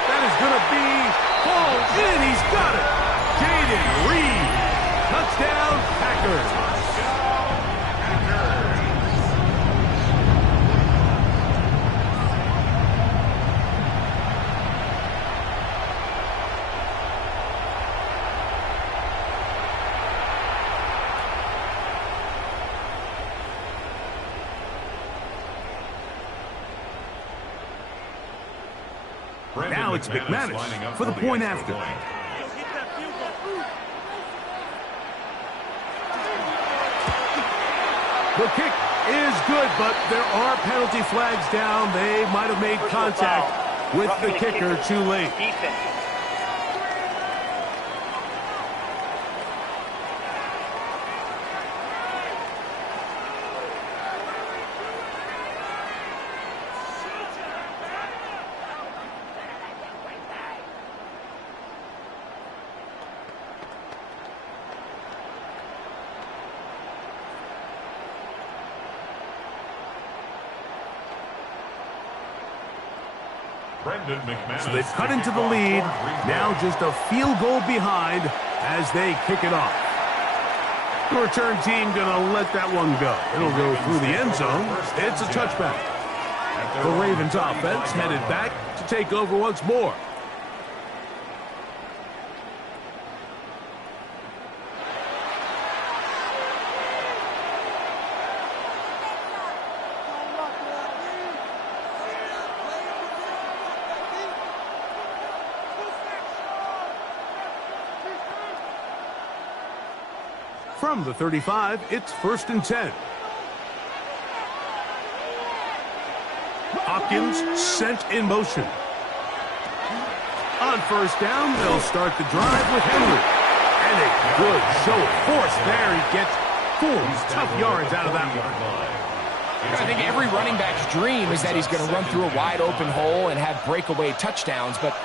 That is going to be hauled in. He's got it. Jaden Reed. Touchdown, Packers. Now it's McManus for the point after. The kick is good, but there are penalty flags down. They might have made contact with the kicker too late. So they've cut into the lead. Now just a field goal behind as they kick it off. The return team going to let that one go. It'll go through the end zone. It's a touchback. The Ravens offense headed back to take over once more. From the 35, it's 1st and 10. Hopkins sent in motion. On 1st down, they'll start the drive with Henry. And a good show of force there. He gets 4 tough yards out of that one. I think every running back's dream is that he's going to run through a wide open hole and have breakaway touchdowns, but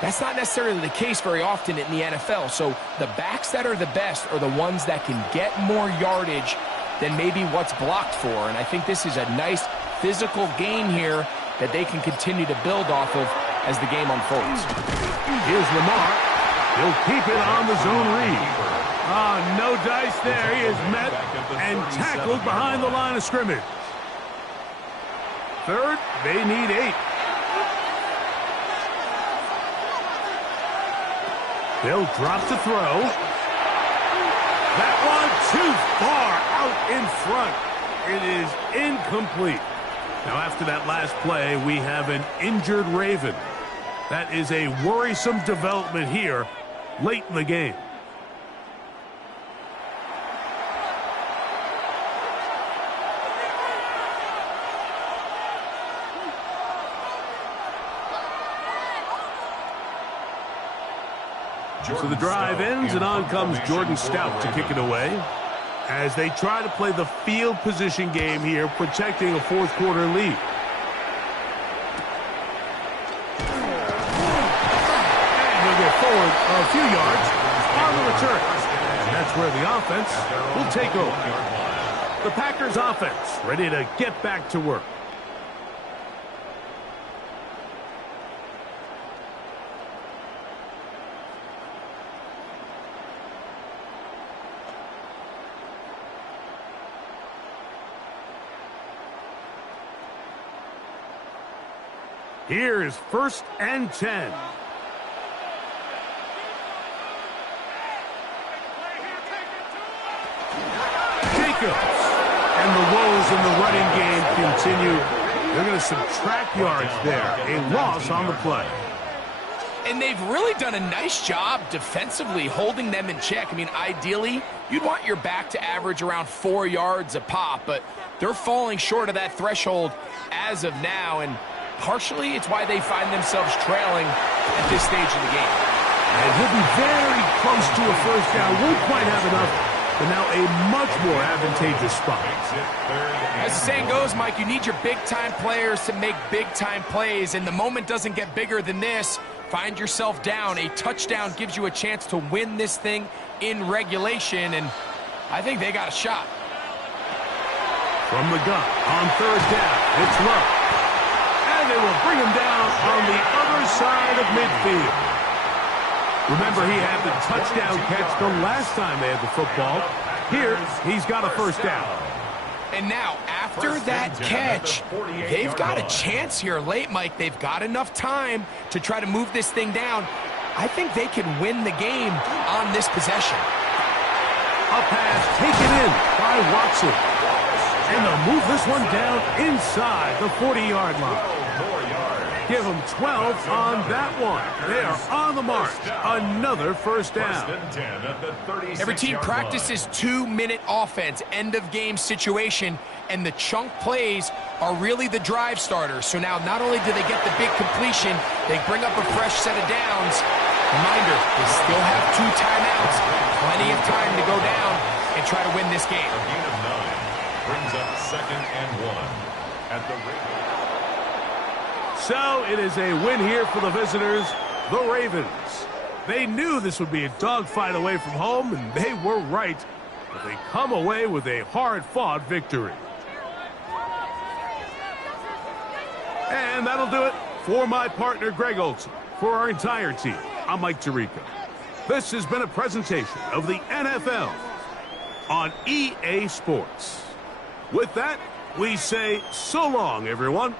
that's not necessarily the case very often in the NFL. So the backs that are the best are the ones that can get more yardage than maybe what's blocked for. And I think this is a nice physical game here that they can continue to build off of as the game unfolds. Here's Lamar. He'll keep it on the zone read. No dice there. He is met and tackled behind the line of scrimmage. 3rd, they need 8. They'll drop to throw. That one too far out in front. It is incomplete. Now, after that last play, we have an injured Raven. That is a worrisome development here late in the game. So the drive ends, and on comes Jordan Stout to kick it away as they try to play the field position game here, protecting a 4th quarter lead. And he'll go forward a few yards on the return. And that's where the offense will take over. The Packers offense ready to get back to work. Here is 1st and 10. Jacobs. And the woes in the running game continue. They're going to subtract yards there. A loss on the play. And they've really done a nice job defensively holding them in check. I mean, ideally, you'd want your back to average around 4 yards a pop, but they're falling short of that threshold as of now, and partially, it's why they find themselves trailing at this stage of the game. And he'll be very close to a 1st down. Won't quite have enough, but now a much more advantageous spot. As the saying goes, Mike, you need your big-time players to make big-time plays, and the moment doesn't get bigger than this. Find yourself down. A touchdown gives you a chance to win this thing in regulation, and I think they got a shot. From the gun, on 3rd down, it's Love. They will bring him down on the other side of midfield. Remember, he had the touchdown catch the last time they had the football. Here, he's got a 1st down. And now, after that catch, they've got a chance here late, Mike. They've got enough time to try to move this thing down. I think they can win the game on this possession. A pass taken in by Watson. And they'll move this one down inside the 40-yard line. Give them 12 on that one. They are on the march. Another 1st down. Every team practices 2-minute offense, end-of-game situation, and the chunk plays are really the drive starters. So now not only do they get the big completion, they bring up a fresh set of downs. Reminder, they still have 2 timeouts, plenty of time to go down and try to win this game. A gain of 9 brings up 2nd and 1 at the Ravens. So it is a win here for the visitors, the Ravens. They knew this would be a dogfight away from home, and they were right. But they come away with a hard-fought victory. And that'll do it For my partner, Greg Olson, for our entire team, I'm Mike Tirico. This has been a presentation of the NFL on EA Sports. With that, we say so long, everyone.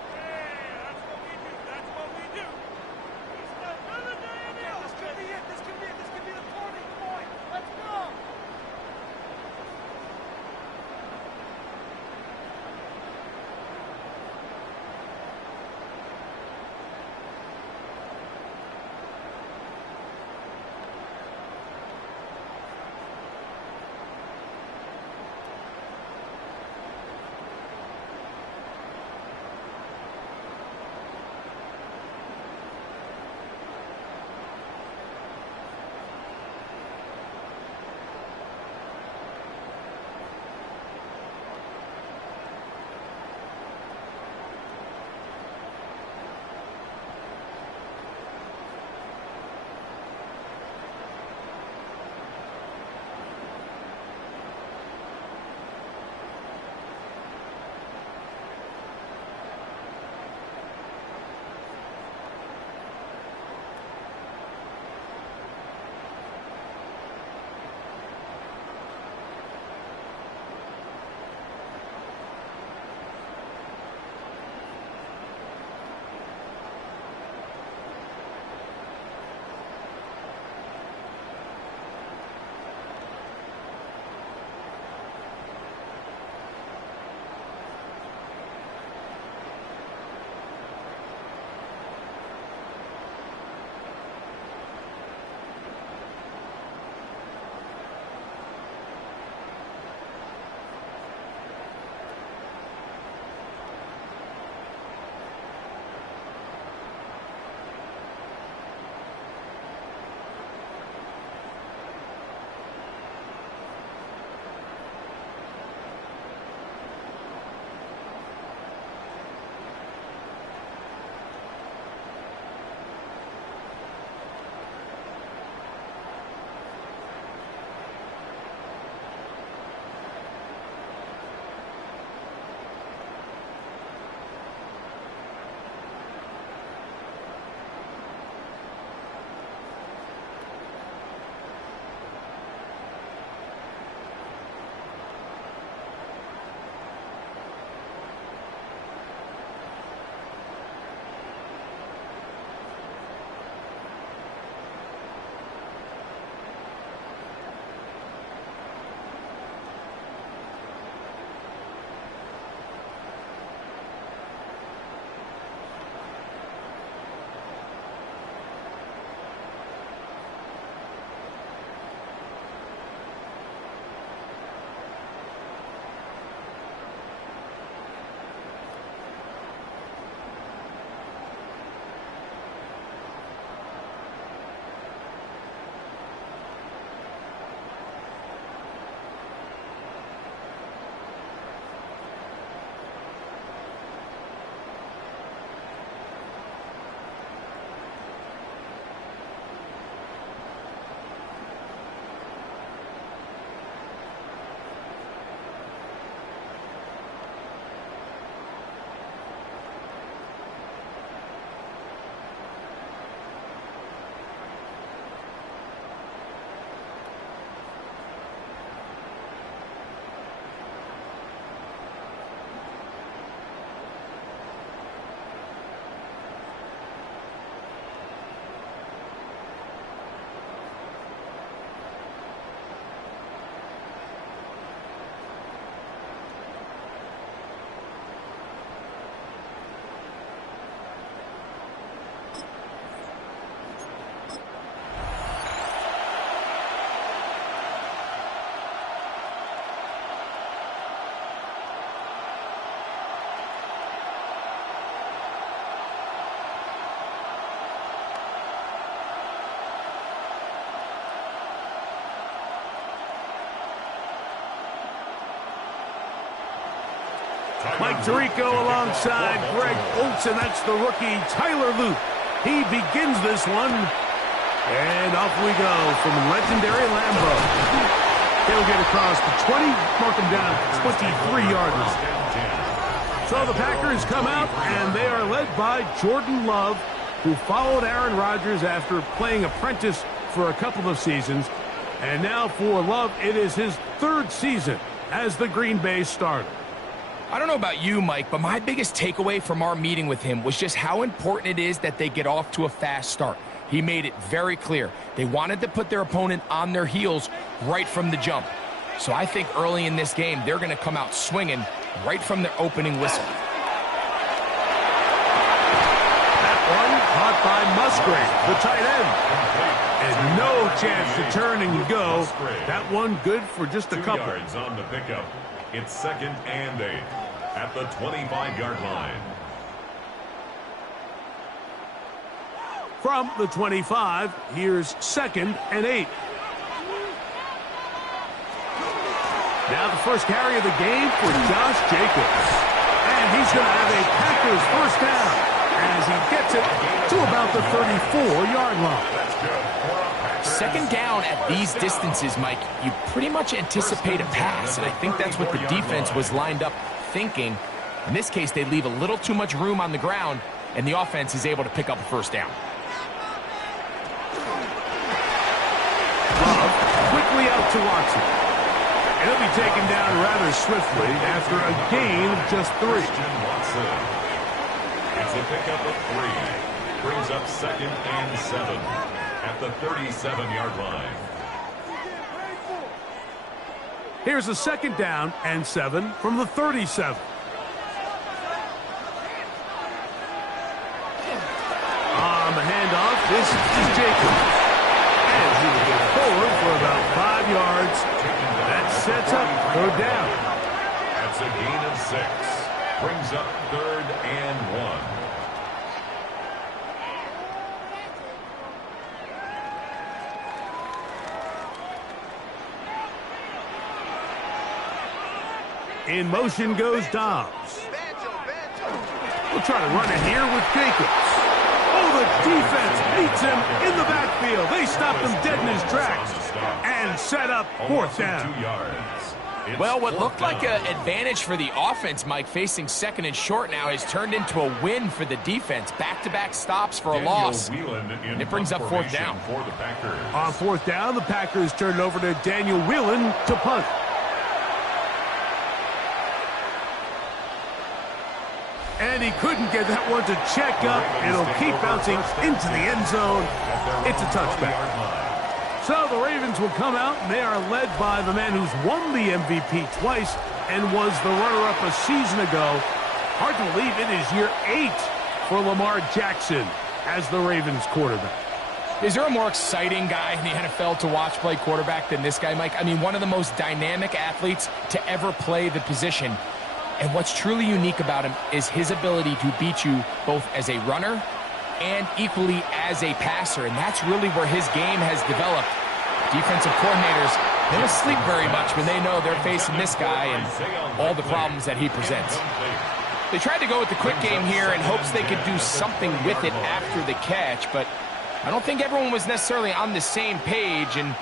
Mike Tirico alongside Greg Olson. That's the rookie Tyler Luke. He begins this one. And off we go from legendary Lambeau. He'll get across the 20, mark him down 23-yard line. So the Packers come out, and they are led by Jordan Love, who followed Aaron Rodgers after playing apprentice for a couple of seasons. And now for Love, it is his third season as the Green Bay starter. I don't know about you, Mike, but my biggest takeaway from our meeting with him was just how important it is that they get off to a fast start. He made it very clear. They wanted to put their opponent on their heels right from the jump. So I think early in this game, they're going to come out swinging right from their opening whistle. That one caught by Musgrave, the tight end. And no chance to turn and go. That one good for just a 2 couple. yards on the pickup. It's 2nd and 8 at the 25-yard line. From the 25, here's 2nd and 8. Now the first carry of the game for Josh Jacobs. And he's going to have a Packers first down as he gets it to about the 34-yard line. 2nd down at these distances, Mike, you pretty much anticipate a pass, and I think that's what the defense was lined up thinking. In this case, they leave a little too much room on the ground, and the offense is able to pick up a first down. Love quickly out to Watson. And he'll be taken down rather swiftly after a gain of just 3. Watson. It's a pickup of 3. Brings up 2nd and 7 at the 37-yard line. Here's a 2nd down and 7 from the 37. On the handoff, this is Jacobs. And he will get forward for about 5 yards. That sets up 3rd down. That's a gain of 6. Brings up 3rd and 1. In motion goes Dobbs. We'll try to run it here with Jacobs. Oh, the defense meets him in the backfield. They stopped him dead in his tracks and set up 4th down. 2 yards. Well, what looked like an advantage for the offense, Mike, facing 2nd and short now, has turned into a win for the defense. Back-to-back stops for a loss. And it brings up 4th down. For the Packers. On 4th down, the Packers turn it over to Daniel Whelan to punt. And he couldn't get that one to check up. It'll keep bouncing into the end zone. It's a touchback. So the Ravens will come out, and they are led by the man who's won the MVP twice and was the runner-up a season ago. Hard to believe it is year 8 for Lamar Jackson as the Ravens quarterback. Is there a more exciting guy in the NFL to watch play quarterback than this guy, Mike? I mean, one of the most dynamic athletes to ever play the position. And what's truly unique about him is his ability to beat you both as a runner and equally as a passer. And that's really where his game has developed. Defensive coordinators, they don't sleep very much when they know they're facing this guy and all the problems that he presents. They tried to go with the quick game here in hopes they could do something with it after the catch, but I don't think everyone was necessarily on the same page, and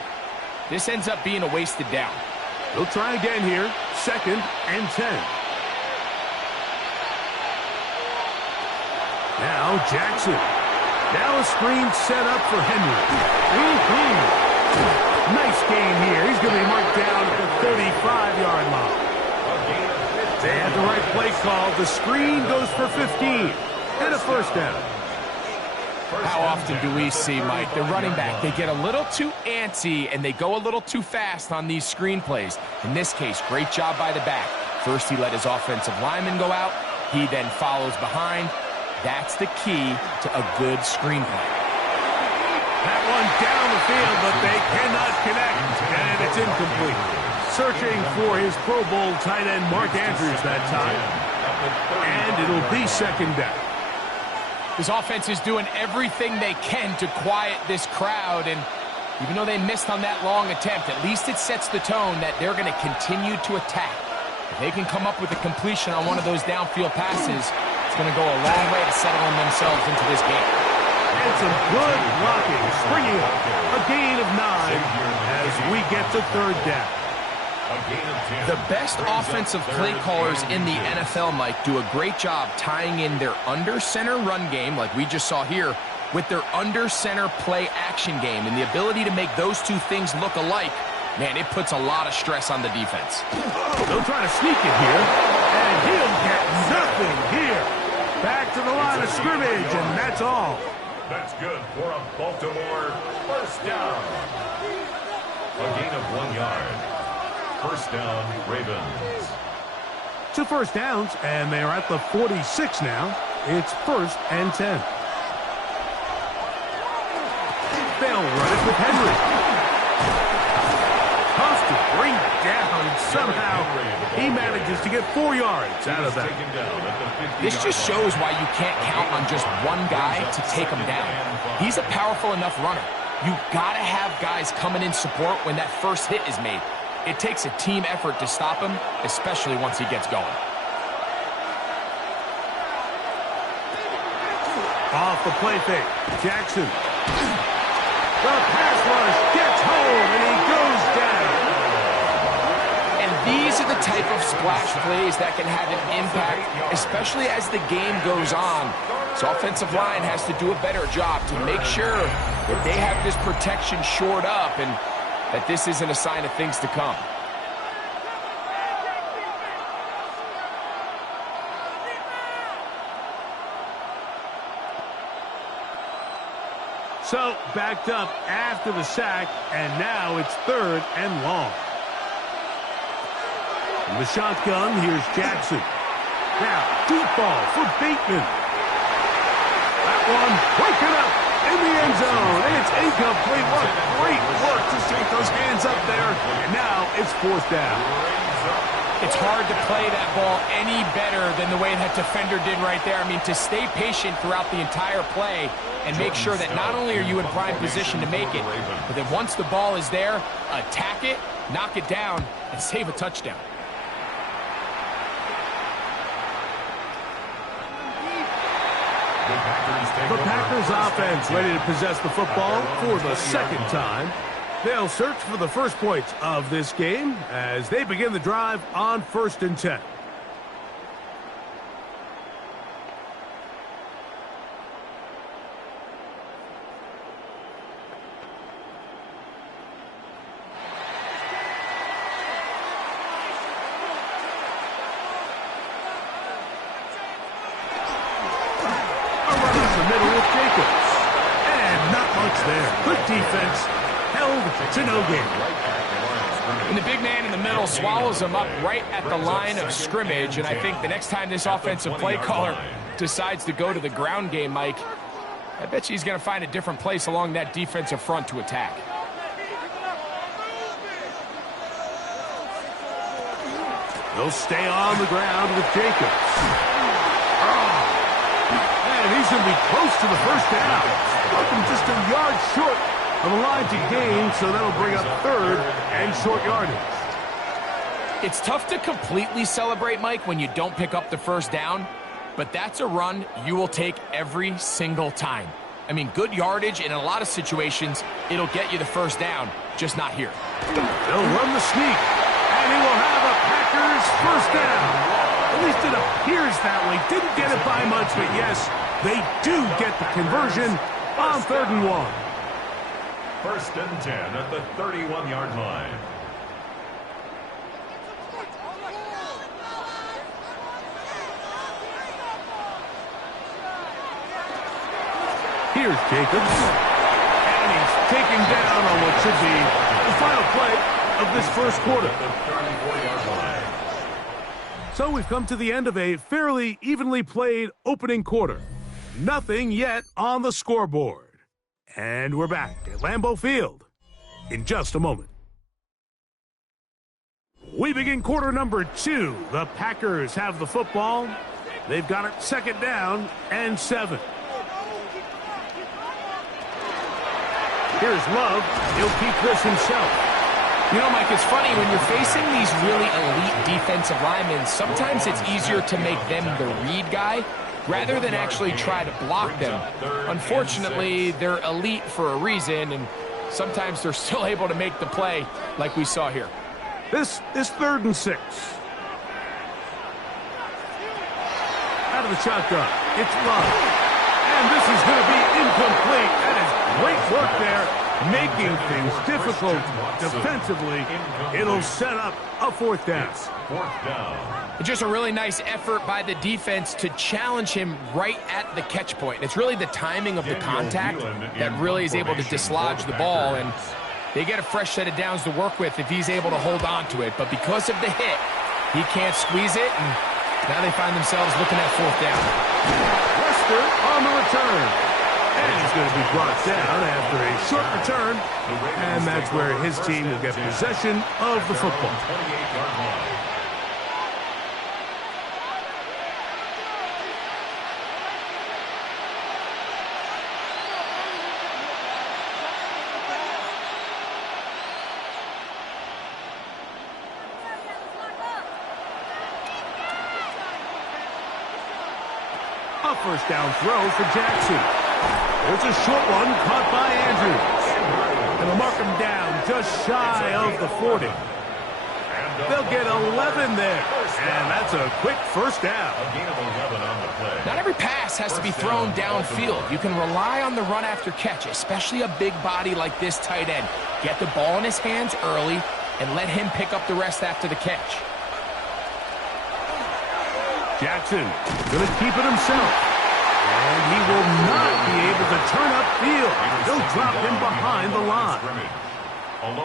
this ends up being a wasted down. They'll try again here, 2nd and 10. Now Jackson. Now a screen set up for Henry. Nice gain here. He's going to be marked down at the 35-yard line. They had the right play call. The screen goes for 15 and a first down. How often do we see, Mike, the running back, they get a little too antsy and they go a little too fast on these screen plays. In this case, great job by the back. First, he let his offensive lineman go out. He then follows behind. That's the key to a good screen play. That one down the field, but they cannot connect, and it's incomplete. Searching for his Pro Bowl tight end, Mark Andrews, that time. And it'll be 2nd down. This offense is doing everything they can to quiet this crowd, and even though they missed on that long attempt, at least it sets the tone that they're going to continue to attack. If they can come up with a completion on one of those downfield passes, it's going to go a long way to settling themselves into this game. And some good blocking, springing up. A gain of 9 as we get to 3rd down. A gain of 10. The best offensive play callers in the NFL, Mike, do a great job tying in their under-center run game, like we just saw here, with their under-center play action game. And the ability to make those two things look alike, man, it puts a lot of stress on the defense. They'll try to sneak it here, and he'll get nothing here. Back to the line of scrimmage, and that's all. That's good for a Baltimore first down. A gain of 1 yard. First down, Ravens. 2 first downs, and they're at the 46 now. It's 1st and 10. They'll run it with Henry. Tough to bring down. Somehow, he manages to get 4 yards out of that. This just shows why you can't count on just one guy to take him down. He's a powerful enough runner. You gotta have guys coming in support when that first hit is made. It takes a team effort to stop him, especially once he gets going. Off the play fake, Jackson. The pass rush gets home, and he goes down. And these are the type of splash plays that can have an impact, especially as the game goes on. So offensive line has to do a better job to make sure that they have this protection shored up and that this isn't a sign of things to come. So, backed up after the sack, and now it's 3rd and long. In the shotgun, here's Jackson. Now, deep ball for Bateman. That one broken up in the end zone. It's incomplete. What great work to take those hands up there. And now it's 4th down. It's hard to play that ball any better than the way that defender did right there. I mean, to stay patient throughout the entire play and make sure that not only are you in prime position to make it, but that once the ball is there, attack it, knock it down, and save a touchdown. The Packers offense ready to possess the football for the 2nd time. They'll search for the first points of this game as they begin the drive on 1st and 10. Good defense, held to no gain. And the big man in the middle swallows him up right at the line of scrimmage. And I think the next time this offensive play caller decides to go to the ground game, Mike, I bet you he's going to find a different place along that defensive front to attack. They'll stay on the ground with Jacobs. And he's going to be close to the first down. Looking just a yard short of the line to gain, so that'll bring up 3rd and short yardage. It's tough to completely celebrate, Mike, when you don't pick up the first down, but that's a run you will take every single time. I mean, good yardage in a lot of situations, it'll get you the first down, just not here. They'll run the sneak, and he will have a Packers first down. At least it appears that way. Didn't get it by much, but yes, they do get the conversion on 3rd and 1. 1st and 10 at the 31-yard line. Here's Jacobs. And he's taken down on what should be the final play of this first quarter. So we've come to the end of a fairly evenly played opening quarter. Nothing yet on the scoreboard. And we're back at Lambeau Field in just a moment. We begin quarter number 2. The Packers have the football. They've got it 2nd down and 7. Here's Love. He'll keep this himself. You know, Mike, it's funny, when you're facing these really elite defensive linemen, sometimes it's easier to make them the read guy rather than actually try to block them. Unfortunately, they're elite for a reason, and sometimes they're still able to make the play like we saw here. This is 3rd and 6. Out of the shotgun. It's Love. And this is going to be incomplete. That is great work there, making things difficult defensively. It'll set up a 4th down. 4th down. Just a really nice effort by the defense to challenge him right at the catch point. It's really the timing of the contact that really is able to dislodge the ball, and they get a fresh set of downs to work with if he's able to hold on to it. But because of the hit, he can't squeeze it, and now they find themselves looking at 4th down. Lester on the return. And he's going to be brought down after a short return, and that's where his team will get possession of the football. 28-yard line. A 1st down throw for Jackson. There's a short one caught by Andrews. And they'll mark him down just shy of the 40. They'll get 11 there. And that's a quick 1st down. A gain of 11 on the play. Not every pass has to be thrown downfield. You can rely on the run after catch, especially a big body like this tight end. Get the ball in his hands early and let him pick up the rest after the catch. Jackson going to keep it himself. And he will not be able to turn upfield. He'll drop him behind the line.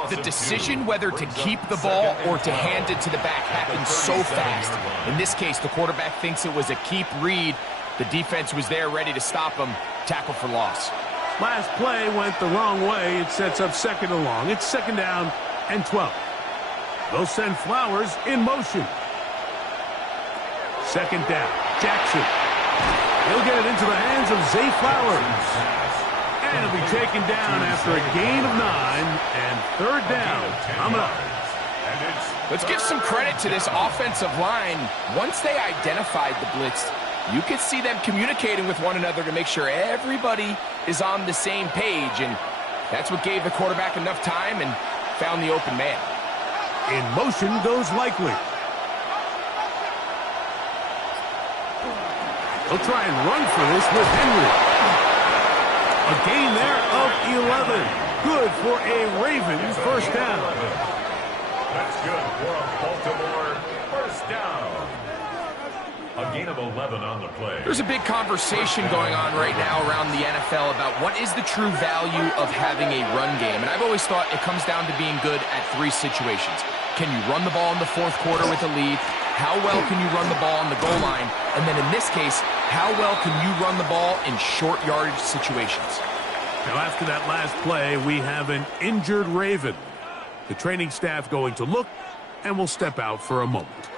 The decision whether to keep the ball or to hand it to the back happens so fast. In this case, the quarterback thinks it was a keep read. The defense was there ready to stop him. Tackle for loss. Last play went the wrong way. It sets up 2nd and long. It's 2nd down and 12. They'll send Flowers in motion. 2nd down. Jackson. He'll get it into the hands of Zay Flowers. And he'll be taken down after a gain of 9 and 3rd down. Coming up. Let's give some credit to this offensive line. Once they identified the blitz, you could see them communicating with one another to make sure everybody is on the same page. And that's what gave the quarterback enough time and found the open man. In motion goes Likely. He'll try and run for this with Henry. A gain there of 11. Good for a Ravens 1st down. That's good for a Baltimore 1st down. A gain of 11 on the play. There's a big conversation going on right now around the NFL about what is the true value of having a run game. And I've always thought it comes down to being good at 3 situations. Can you run the ball in the 4th quarter with a lead? How well can you run the ball on the goal line? And then in this case, how well can you run the ball in short yardage situations? Now after that last play, we have an injured Raven. The training staff going to look and will step out for a moment.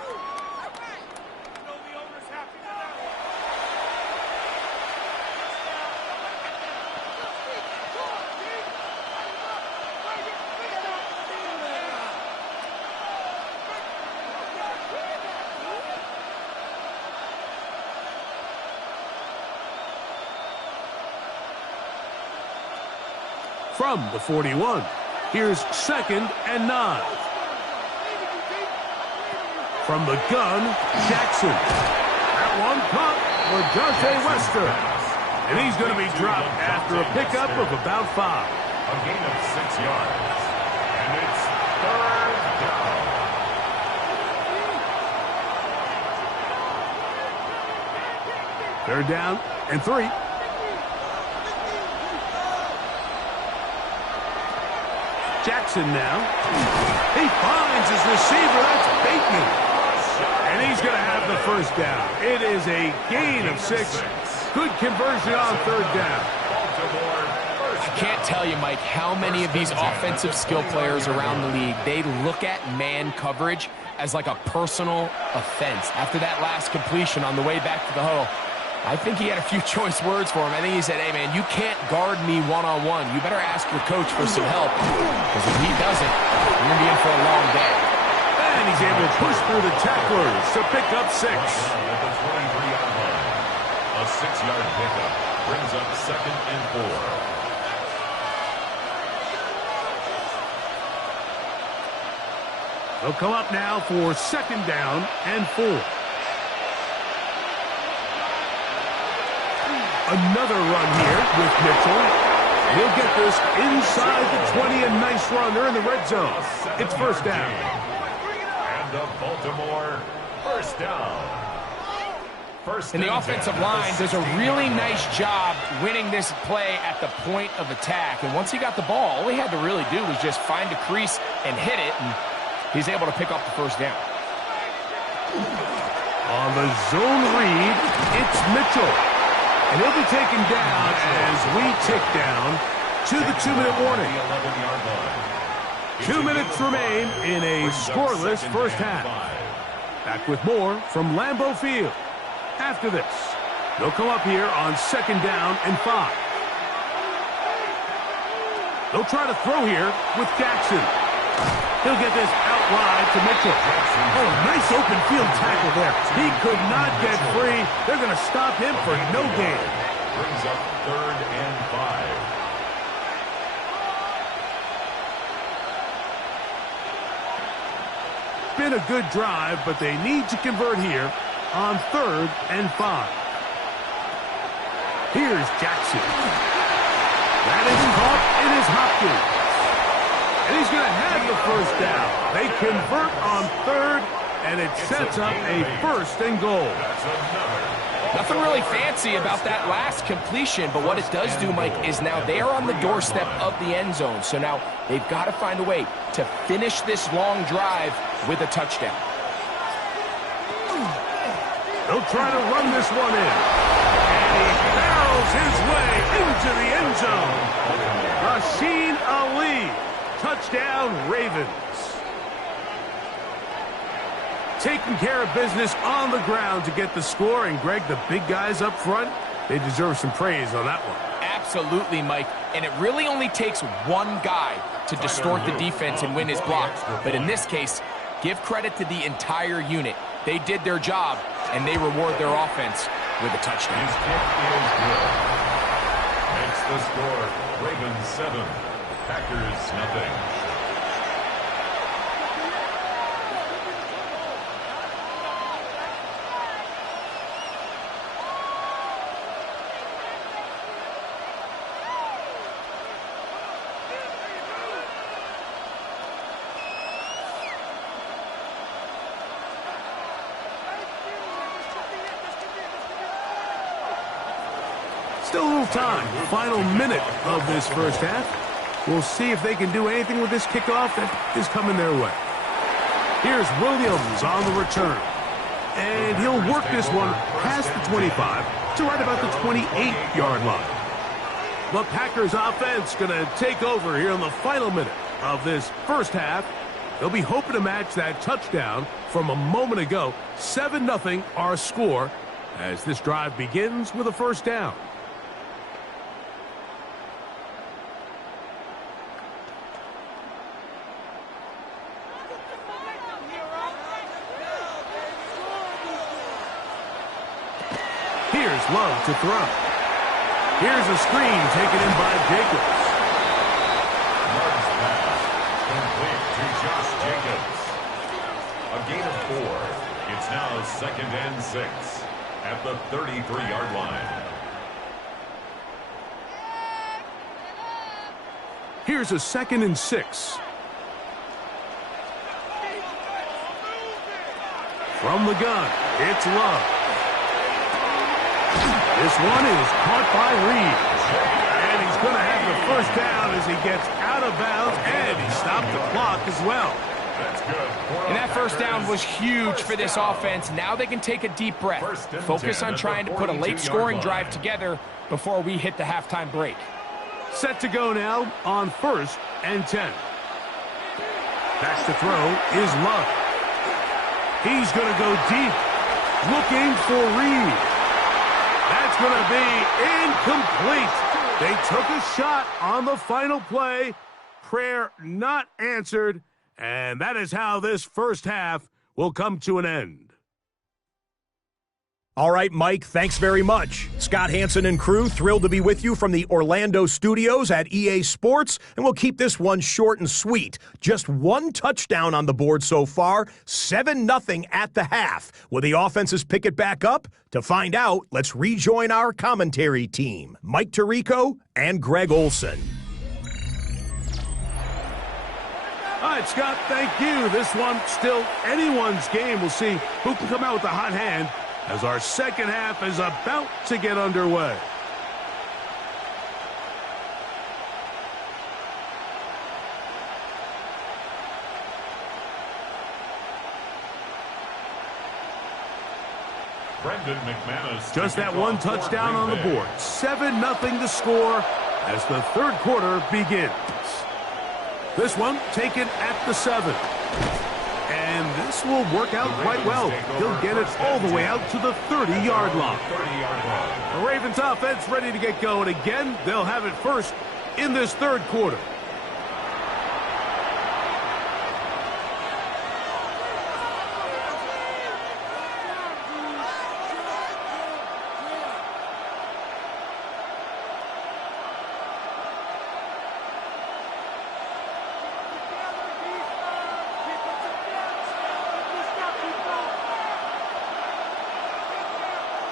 From the 41, here's 2nd and 9. From the gun, Jackson. That one caught for Dante Wester. And he's going to be dropped after a pickup of about 5. A gain of 6 yards. And it's 3rd down. 3rd down and 3. Jackson now. He finds his receiver. That's Bateman. And he's going to have the 1st down. It is a gain of 6. Good conversion on 3rd down. I can't tell you, Mike, how many of these offensive skill players around the league, they look at man coverage as like a personal offense. After that last completion on the way back to the huddle, I think he had a few choice words for him. I think he said, hey, man, you can't guard me one-on-one. You better ask your coach for some help, because if he doesn't, you're going to be in for a long day. And he's able to push through the tacklers to pick up 6. At the 23-yard line. A 6-yard pickup brings up 2nd and 4. They'll come up now for 2nd down and 4. Another run here with Mitchell. He'll get this inside the 20, a nice run. They're in the red zone. It's 1st down. And the Baltimore 1st down. And the offensive line does a really nice job winning this play at the point of attack. And once he got the ball, all he had to really do was just find a crease and hit it, and he's able to pick up the 1st down. On the zone read, it's Mitchell. And he'll be taken down as we tick down to the 2-minute warning. 2 minutes remain in a scoreless 1st half. Back with more from Lambeau Field. After this, they'll come up here on 2nd down and 5. They'll try to throw here with Jackson. He'll get this out wide to Mitchell. Oh, nice open field tackle there. He could not get free. They're going to stop him for no gain. Brings up 3rd and 5. Been a good drive, but they need to convert here on 3rd and 5. Here's Jackson. That is caught. It is Hopkins. And he's going to have the 1st down. They convert on 3rd, and it sets up a 1st and goal. Nothing really fancy about that last completion, but what it does do, Mike, is now they are on the doorstep of the end zone. So now they've got to find a way to finish this long drive with a touchdown. They'll try to run this one in. And he barrels his way into the end zone. Rasheen Ali. Touchdown, Ravens. Taking care of business on the ground to get the score. And, Greg, the big guys up front, they deserve some praise on that one. Absolutely, Mike. And it really only takes one guy to distort the defense and win his block. But in this case, give credit to the entire unit. They did their job, and they reward their offense with a touchdown. His kick is good. Makes the score Ravens 7, Packers nothing. Still a little time. Final minute of this 1st half. We'll see if they can do anything with this kickoff that is coming their way. Here's Williams on the return. And he'll work this one past the 25 to right about the 28-yard line. The Packers offense going to take over here in the final minute of this 1st half. They'll be hoping to match that touchdown from a moment ago. 7-0 our score as this drive begins with a 1st down. Here's Love to throw. Here's a screen taken in by Jacobs. Love's pass complete to Josh Jacobs. A gain of 4. It's now 2nd and 6 at the 33-yard line. Here's a 2nd and 6. From the gun, it's Love. This one is caught by Reed. And he's going to have the 1st down as he gets out of bounds, and he stopped the clock as well. That's good. And that 1st down was huge for this offense. Now they can take a deep breath. Focus on trying to put a late scoring drive together before we hit the halftime break. Set to go now on 1st and 10. That's to throw is Love. He's going to go deep, looking for Reed. That's going to be incomplete. They took a shot on the final play. Prayer not answered. And that is how this 1st half will come to an end. All right, Mike, thanks very much. Scott Hansen and crew, thrilled to be with you from the Orlando studios at EA Sports, and we'll keep this one short and sweet. Just one touchdown on the board so far, 7-0 at the half. Will the offenses pick it back up? To find out, let's rejoin our commentary team, Mike Tirico and Greg Olson. All right, Scott, thank you. This one still anyone's game. We'll see who can come out with the hot hand as our second half is about to get underway. Brendan McManus. Just that one touchdown on the board. 7-0 the score as the third quarter begins. This one taken at the 7. And this will work out quite well. He'll get it all the way out to the 30-yard line. The Ravens offense ready to get going again. They'll have it first in this third quarter.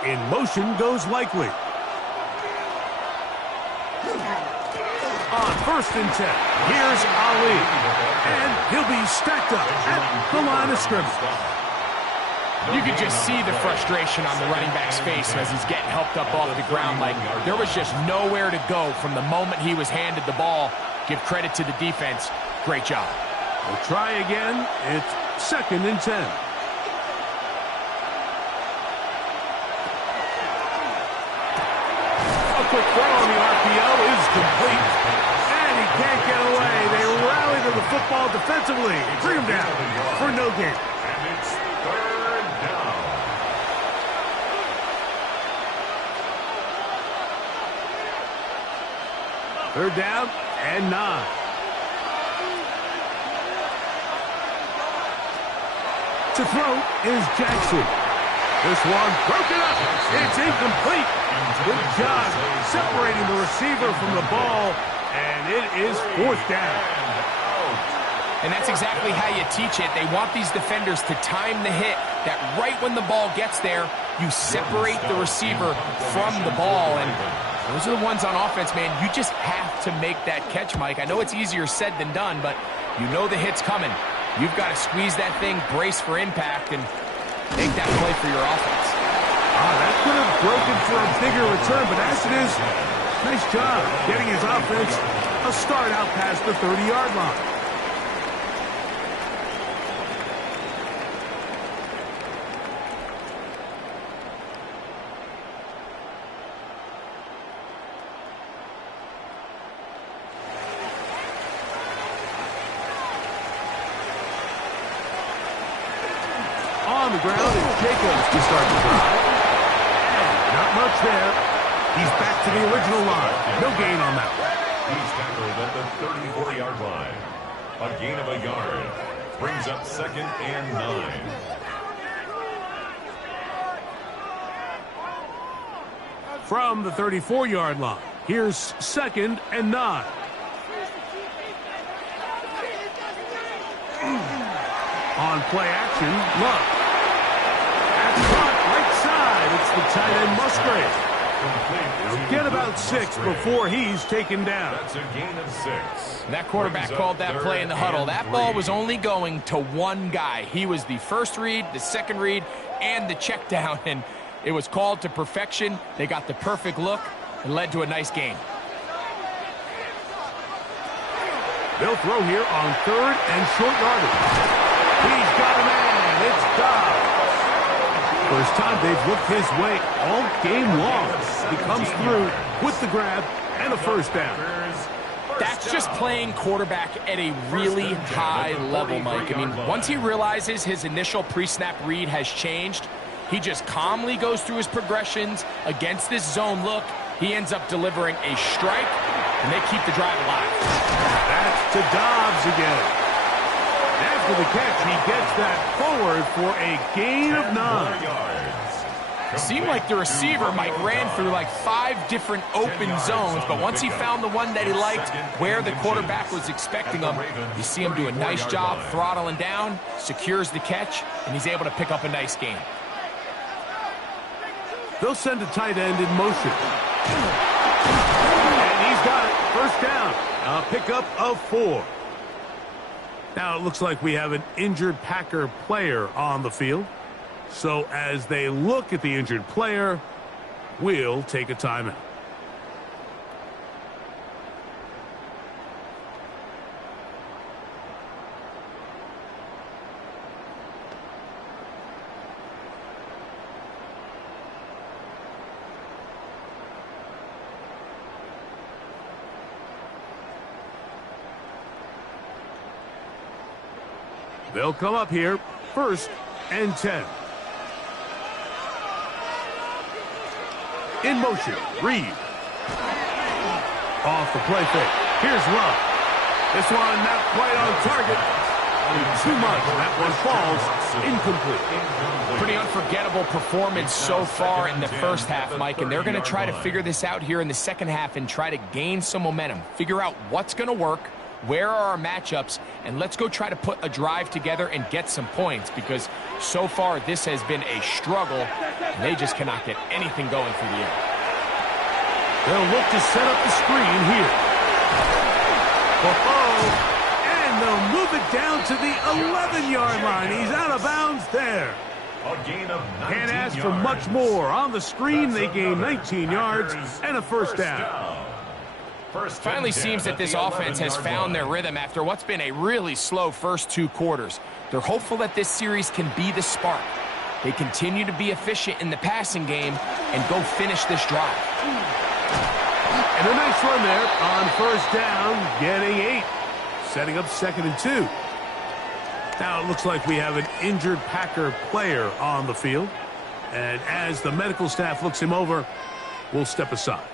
In motion goes Likely. On 1st and 10, here's Ali. And he'll be stacked up at the line of scrimmage. You could just see the frustration on the running back's face as he's getting helped up off the ground. Like there was just nowhere to go from the moment he was handed the ball. Give credit to the defense. Great job. We'll try again. It's 2nd and 10. Quick throw on the RPO is complete, and he can't get away. They rally to the football defensively. Bring him down for no gain. And it's 3rd down. Third down and 9. To throw is Jackson. This one broken up. It's incomplete. Good job separating the receiver from the ball, and it is 4th down. And that's exactly how you teach it. They want these defenders to time the hit, that right when the ball gets there, you separate the receiver from the ball. And those are the ones on offense, man. You just have to make that catch, Mike. I know it's easier said than done, but you know the hit's coming. You've got to squeeze that thing, brace for impact, and make that play for your offense. That could have broken for a bigger return, but as it is, nice job getting his offense a start out past the 30-yard line. On the ground is Jacobs to start the drive. And not much there. He's back to the original line. No gain on that one. He's tackled at the 34-yard line. A gain of a yard. Brings up 2nd and 9. From the 34-yard line, here's 2nd and 9. On play action, Love. At front, right side, it's the tight end Musgrave. Get about 6 before he's taken down. That's a gain of 6. That quarterback called that play in the huddle. That ball was only going to one guy. He was the first read, the second read, and the check down, and it was called to perfection. They got the perfect look. It led to a nice gain. They'll throw here on 3rd and short yardage. He's got a man. It's Dobbs. First time they've looked his way all game long. He comes through with the grab and a first down. That's just playing quarterback at a really high level, Mike. I mean, once he realizes his initial pre-snap read has changed, he just calmly goes through his progressions against this zone look. He ends up delivering a strike, and they keep the drive alive. That's to Dobbs again. After the catch, he gets that forward for a gain of 9. Seemed like the receiver, Mike, ran through like 5 different open zones, but once he found the one that he liked, where the quarterback was expecting him, you see him do a nice job throttling down, secures the catch, and he's able to pick up a nice gain. They'll send a tight end in motion. And he's got it. First down. A pickup of 4. Now it looks like we have an injured Packer player on the field. So as they look at the injured player, we'll take a timeout. They'll come up here, 1st and 10. In motion, Reed. Off the play fake. Here's Love. This one not quite on target. Too much. That one falls incomplete. Pretty unforgettable performance so far in the first half, Mike, and they're going to try to figure this out here in the second half and try to gain some momentum. Figure out what's going to work, where are our matchups, and let's go try to put a drive together and get some points, because so far this has been a struggle, and they just cannot get anything going through the air. They'll look to set up the screen here. And they'll move it down to the 11-yard line. He's out of bounds there. A gain of 19 Can't ask for yards. much more. On the screen, they gain 19 yards and a first down. Finally seems that this offense has found their rhythm after what's been a really slow first 2 quarters. They're hopeful that this series can be the spark. They continue to be efficient in the passing game and go finish this drive. And a nice run there on first down, getting 8. Setting up 2nd and 2. Now it looks like we have an injured Packer player on the field. And as the medical staff looks him over, we'll step aside.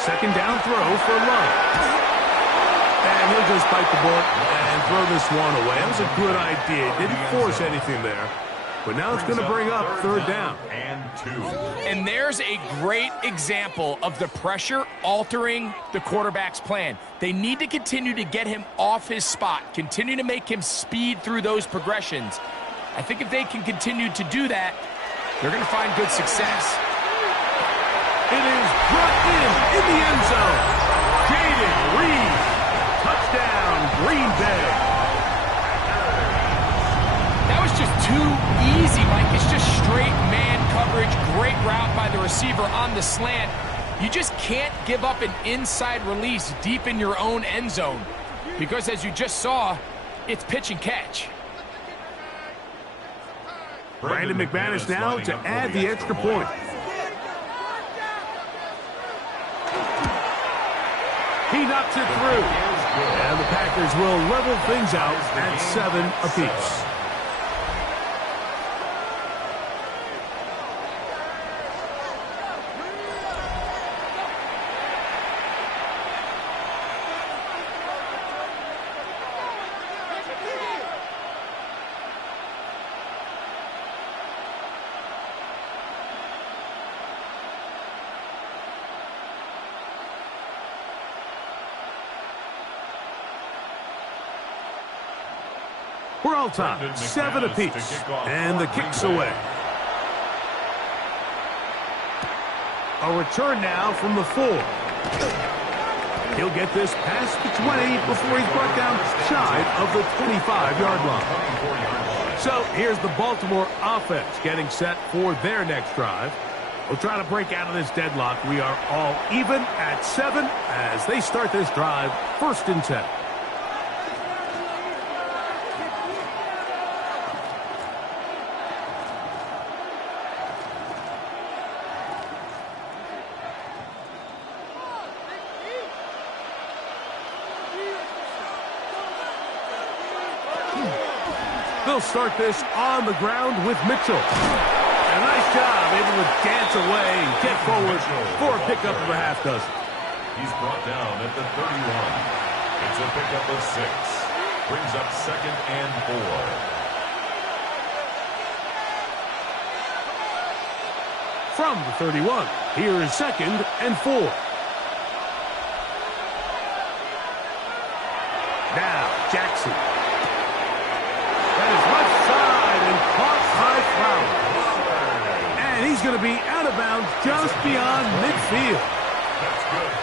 Second down throw for Love. And he'll just bite the bullet and throw this one away. That was a good idea. Didn't force anything there. But now it's going to bring up 3rd down. And there's a great example of the pressure altering the quarterback's plan. They need to continue to get him off his spot, continue to make him speed through those progressions. I think if they can continue to do that, they're going to find good success. It is brought in the end zone. Jaden Reed. Touchdown, Green Bay. That was just too easy, Mike. It's just straight man coverage. Great route by the receiver on the slant. You just can't give up an inside release deep in your own end zone, because as you just saw, it's pitch and catch. Brandon McManus now to add the extra point. He knocks it through. And the Packers will level things out at 7 apiece. We're all tied, 7 apiece, and the kick's away. A return now from the 4. He'll get this past the 20 before he's brought down shy of the 25-yard line. So here's the Baltimore offense getting set for their next drive. We'll try to break out of this deadlock. We are all even at 7 as they start this drive, 1st and 10. They'll start this on the ground with Mitchell. And a nice job, able to dance away and get forward for a pickup of a half dozen. He's brought down at the 31. It's a pickup of 6. Brings up 2nd and 4. From the 31, here is 2nd and 4. Now, Jackson. That is left side and caught by Flowers. And he's going to be out of bounds just beyond midfield.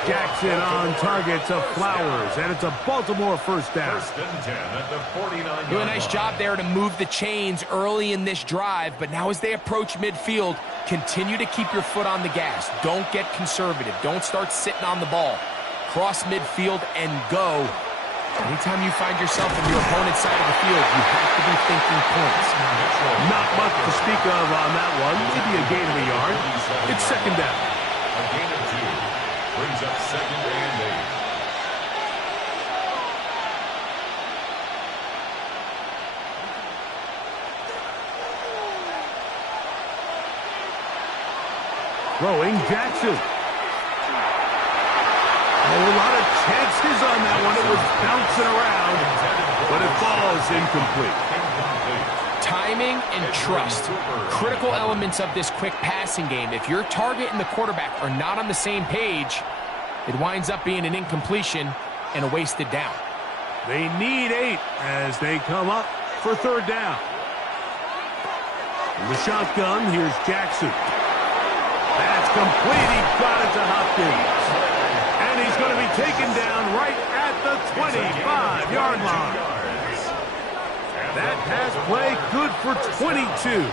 Jackson on target to Flowers, and it's a Baltimore first down. First and 10 at the 49. Do a nice job there to move the chains early in this drive, but now as they approach midfield, continue to keep your foot on the gas. Don't get conservative. Don't start sitting on the ball. Cross midfield and go. Anytime you find yourself on your opponent's side of the field, you have to be thinking points. Not much to speak of on that one. Maybe a gain of a yard. It's 2nd down. A gain of 2. Brings up 2nd and 8. Throwing Jackson. A lot of chances on that one. It was bouncing around, but it falls incomplete. Timing and trust, critical elements of this quick passing game. If your target and the quarterback are not on the same page, it winds up being an incompletion and a wasted down. They need 8 as they come up for 3rd down. In the shotgun, here's Jackson. That's complete. He got it to Hopkins. And he's going to be taken down right at the 25-yard line. That pass play good for 22.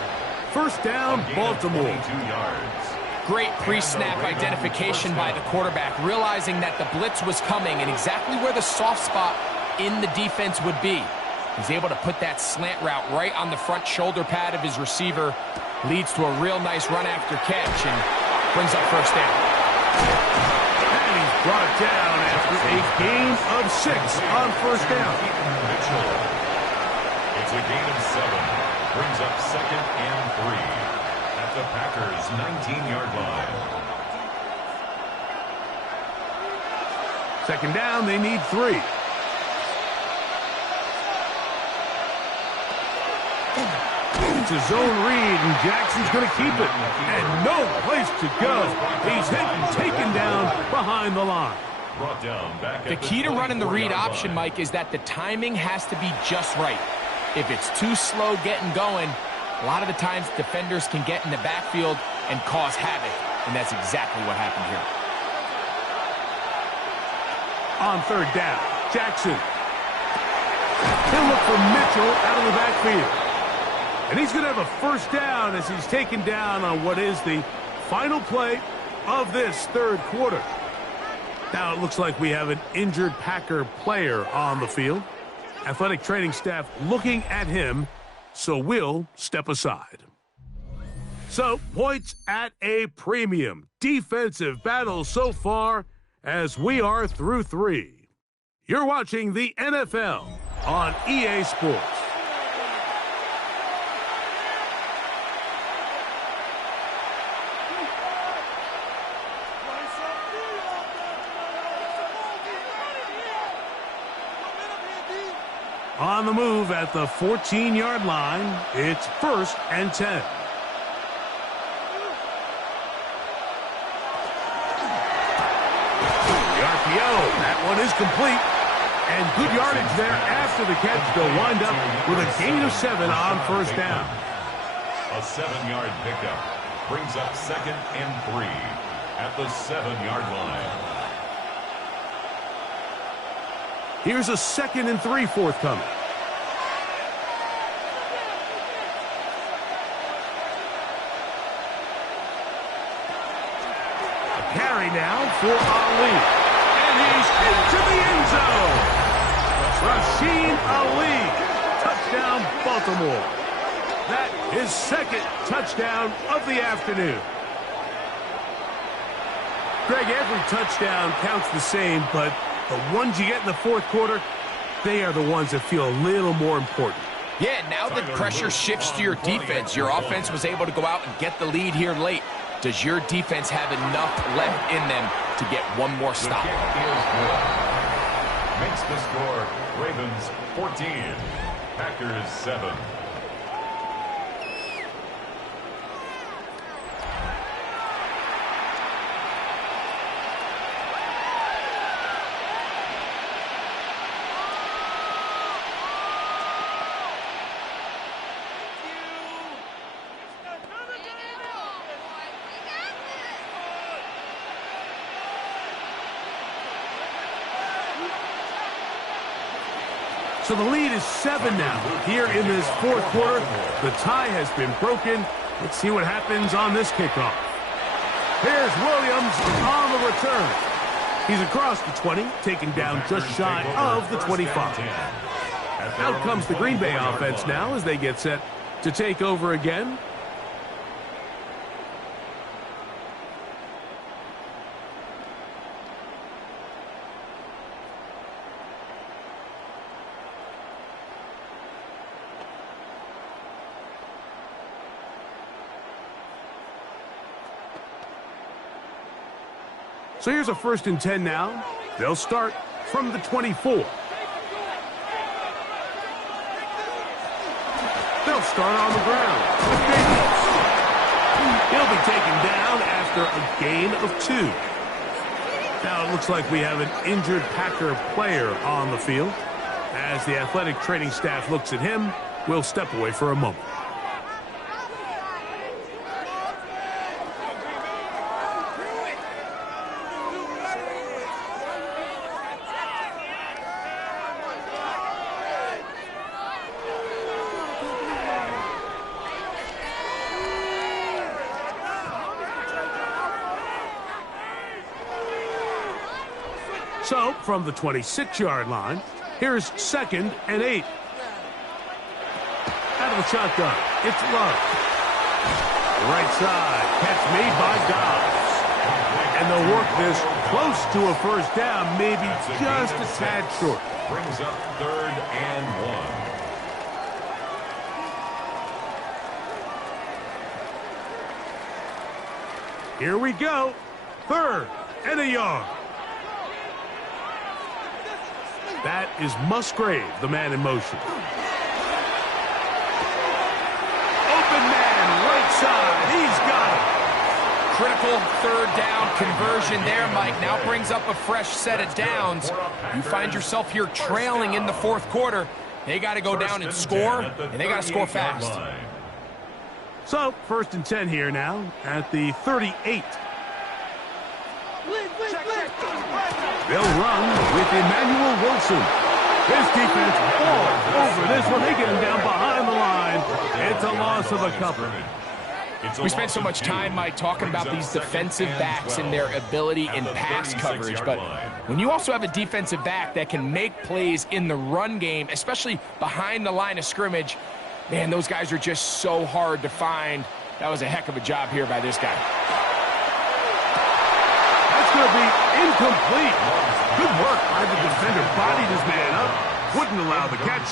First down, Baltimore. 22 yards. Great pre-snap identification by the quarterback, realizing that the blitz was coming and exactly where the soft spot in the defense would be. He's able to put that slant route right on the front shoulder pad of his receiver. Leads to a real nice run after catch and brings up first down. And he's brought down after a gain of 6 on first down. Mitchell. It's a gain of 7. Brings up 2nd and 3 at the Packers' 19-yard line. 2nd down, they need 3. It's a zone read, and Jackson's going to keep it. And no place to go. He's hit and taken down behind the line. Brought down back The key to running the read option, Mike, is that the timing has to be just right. If it's too slow getting going, a lot of the times defenders can get in the backfield and cause havoc, and that's exactly what happened here. On 3rd down, Jackson. He'll look for Mitchell out of the backfield. And he's going to have a first down as he's taken down on what is the final play of this 3rd quarter. Now it looks like we have an injured Packer player on the field. Athletic training staff looking at him, so we'll step aside. So, points at a premium. Defensive battle so far as we are through 3. You're watching the NFL on EA Sports. On the move at the 14-yard line, it's 1st and 10. The RPO, that one is complete. And good yardage there after the catch. They'll wind up with a gain of 7 on first down. A 7-yard pickup brings up 2nd and 3 at the 7-yard line. Here's a 2nd and 3 forthcoming. A carry now for Ali. And he's into the end zone. Rasheen Ali. Touchdown, Baltimore. That is 2nd touchdown of the afternoon. Greg, every touchdown counts the same, but the ones you get in the 4th quarter, they are the ones that feel a little more important. Yeah, now that pressure shifts to your defense, your offense was able to go out and get the lead here late. Does your defense have enough left in them to get one more stop? The kick is good. Makes the score Ravens 14, Packers 7. So the lead is 7 now. Here in this fourth quarter, the tie has been broken. Let's see what happens on this kickoff. Here's Williams on the return. He's across the 20, taken down just shy of the 25. Out comes the Green Bay offense now as they get set to take over again. So here's a 1st and 10 now. They'll start from the 24. They'll start on the ground. He'll be taken down after a gain of 2. Now it looks like we have an injured Packer player on the field. As the athletic training staff looks at him, we'll step away for a moment. So, from the 26-yard line, here's 2nd and 8. Out of the shotgun, it's Love. Right side, catch made by Dobbs. And they'll work this close to a 1st down, maybe just a tad short. Brings up 3rd and 1. Here we go. 3rd and a yard. That is Musgrave, the man in motion. Open man, right side. He's got it. Critical 3rd down conversion there, Mike. Now brings up a fresh set of downs. You find yourself here trailing in the 4th quarter. They got to go down and score, and they got to score fast. So, 1st and 10 here now at the 38. They'll run with Emmanuel Wilson. His defense all over this one. They get him down behind the line. It's a loss of a couple. We spent so much time, Mike, talking about these defensive backs and their ability in pass coverage. But when you also have a defensive back that can make plays in the run game, especially behind the line of scrimmage, man, those guys are just so hard to find. That was a heck of a job here by this guy. Going to be incomplete. Good work by the defender. Bodied his man up. Wouldn't allow the catch.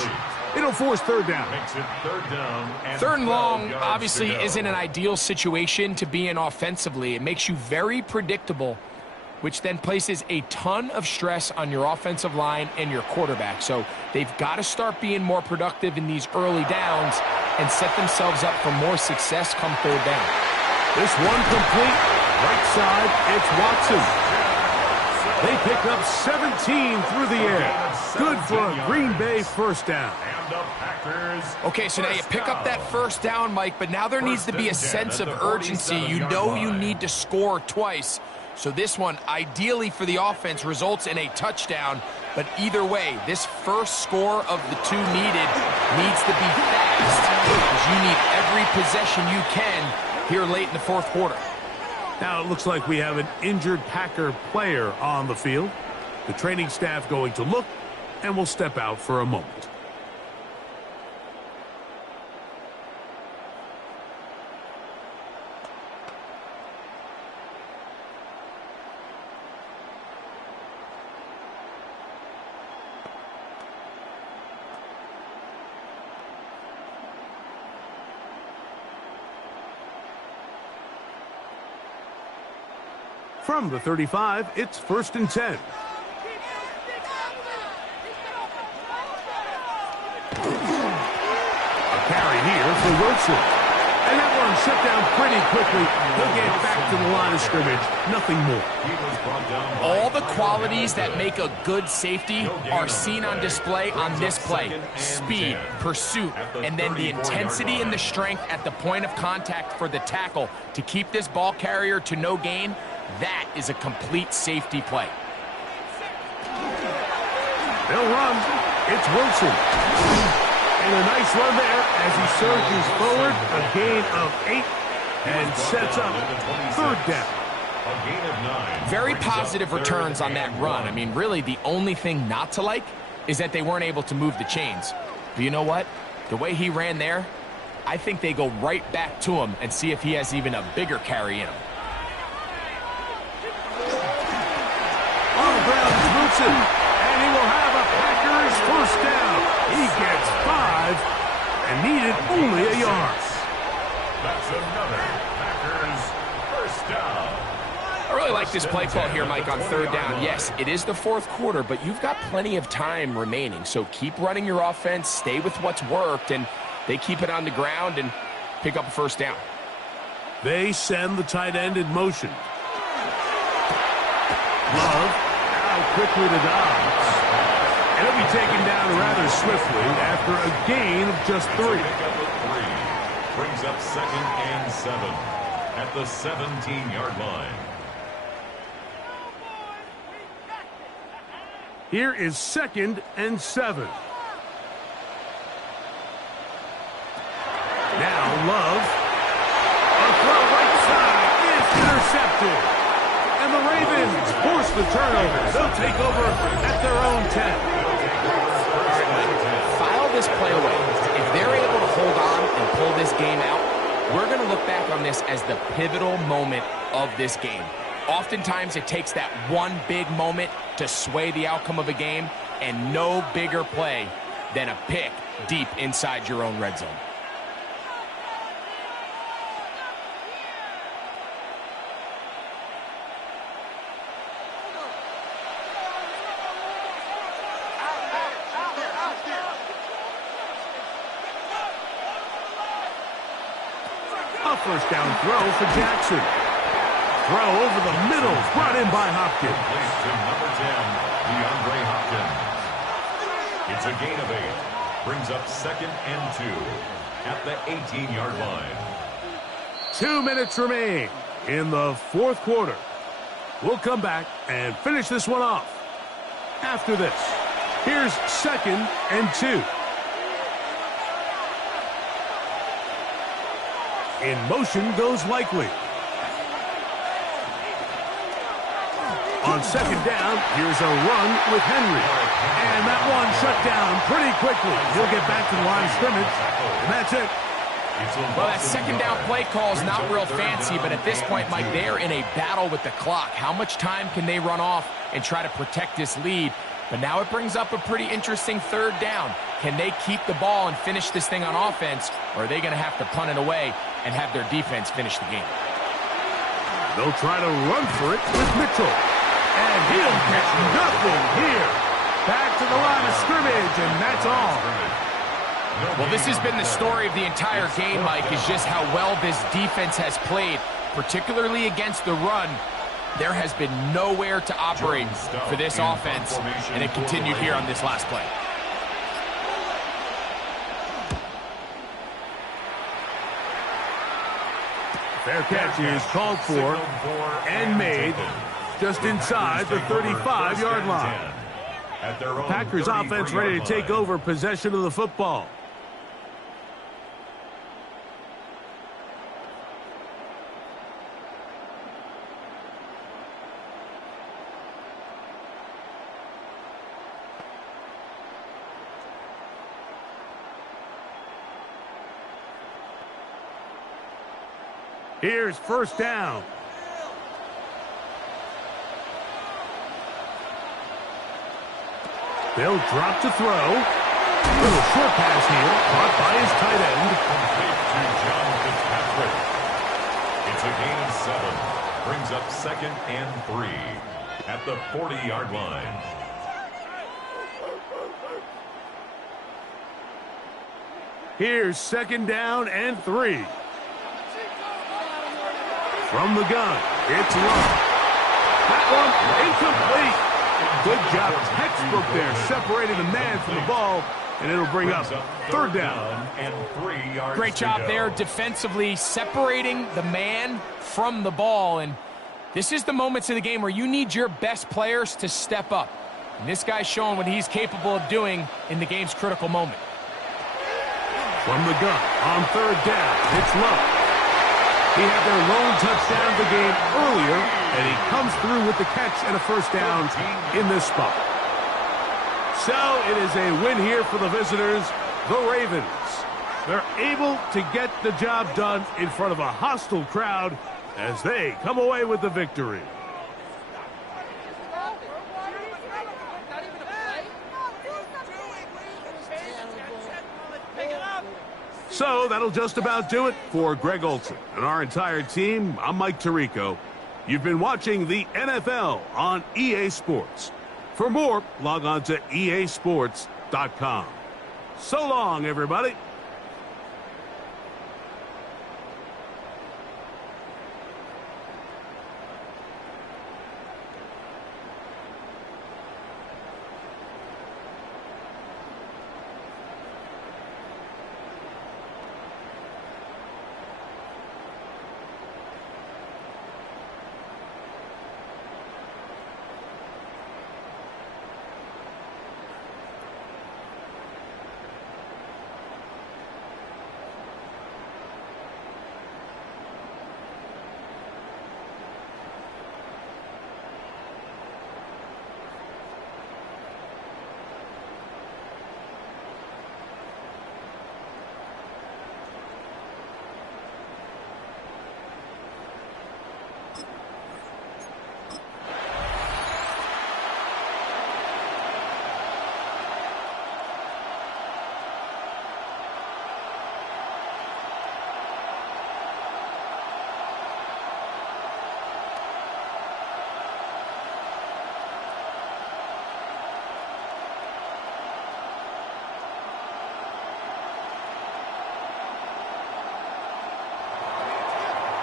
It'll force 3rd down. Makes it 3rd down. 3rd and long obviously isn't an ideal situation to be in offensively. It makes you very predictable, which then places a ton of stress on your offensive line and your quarterback. So they've got to start being more productive in these early downs and set themselves up for more success come 3rd down. This one complete. Right side, it's Watson. They pick up 17 through the air. Good for a Green Bay 1st down. Okay, so now you pick up that 1st down, Mike, but now there needs to be a sense of urgency. You know you need to score twice. So this one, ideally for the offense, results in a touchdown. But either way, this first score of the 2 needed needs to be fast, because you need every possession you can here late in the 4th quarter. Now it looks like we have an injured Packer player on the field. The training staff going to look, and we'll step out for a moment. From the 35, it's 1st and 10. A carry here for Wilson. And that one shut down pretty quickly. He'll get back to the line of scrimmage. Nothing more. All the qualities that make a good safety are seen on display on this play. Speed, pursuit, and then the intensity and the strength at the point of contact for the tackle to keep this ball carrier to no gain. That is a complete safety play. They'll run. It's Wilson. And a nice run there as he surges forward. A gain of 8 and sets up 3rd down. A gain of 9. Very positive returns on that run. I mean, really, the only thing not to like is that they weren't able to move the chains. But you know what? The way he ran there, I think they go right back to him and see if he has even a bigger carry in him. On the ground is Wilson. And he will have a Packers 1st down. He gets 5 and needed only a yard. That's another Packers 1st down. I really like this play call here, Mike, on 3rd down. Yes, it is the 4th quarter, but you've got plenty of time remaining. So keep running your offense, stay with what's worked, and they keep it on the ground and pick up a 1st down. They send the tight end in motion. Love now quickly to Dobbs. And he'll be taken down rather swiftly after a gain of just 3. Brings up 2nd and 7 at the 17-yard line. Here is 2nd and 7. Now Love. A throw right side is intercepted. And the Ravens force the turnover. They'll take over at their own 10. File this play away. If they're able to hold on and pull this game out, we're going to look back on this as the pivotal moment of this game. Oftentimes, it takes that one big moment to sway the outcome of a game, and no bigger play than a pick deep inside your own red zone. A 1st down throw for Jackson. Throw over the middle, brought in by Hopkins. Placed to number 10, DeAndre Hopkins. It's a gain of 8. Brings up 2nd and 2 at the 18-yard line. 2 minutes remain in the 4th quarter. We'll come back and finish this one off. After this, here's 2nd and 2. In motion goes Likely. On 2nd down, here's a run with Henry. And that one shut down pretty quickly. He'll get back to the line of scrimmage, and that's it. Well, that 2nd down play call is not real fancy, but at this point, Mike, they are in a battle with the clock. How much time can they run off and try to protect this lead? But now it brings up a pretty interesting 3rd down. Can they keep the ball and finish this thing on offense, or are they going to have to punt it away and have their defense finish the game? They'll try to run for it with Mitchell. And he'll get nothing here. Back to the line of scrimmage, and that's all. Well, this has been the story of the entire game, Mike, is just how well this defense has played, particularly against the run. There has been nowhere to operate for this offense, and it continued here on this last play. Fair catch is called for and made just inside the 35-yard line. Packers offense ready to take over possession of the football. Here's 1st down. They'll drop to throw. Little short pass here, caught by his tight end. Complete to John Fitzpatrick. It's a gain of 7 brings up 2nd and 3 at the 40-yard line. Here's 2nd down and 3. From the gun, it's Love. That one incomplete. Good job. Textbook there, separating the man from the ball, and it'll bring up 3rd down. And 3 yards. Great job there defensively, separating the man from the ball. And this is the moments of the game where you need your best players to step up. And this guy's showing what he's capable of doing in the game's critical moment. From the gun, on 3rd down, it's Love. He had their lone touchdown of the game earlier, and he comes through with the catch and a 1st down in this spot. So it is a win here for the visitors, the Ravens. They're able to get the job done in front of a hostile crowd as they come away with the victory. So that'll just about do it for Greg Olsen and our entire team. I'm Mike Tirico. You've been watching the NFL on EA Sports. For more, log on to easports.com. So long, everybody.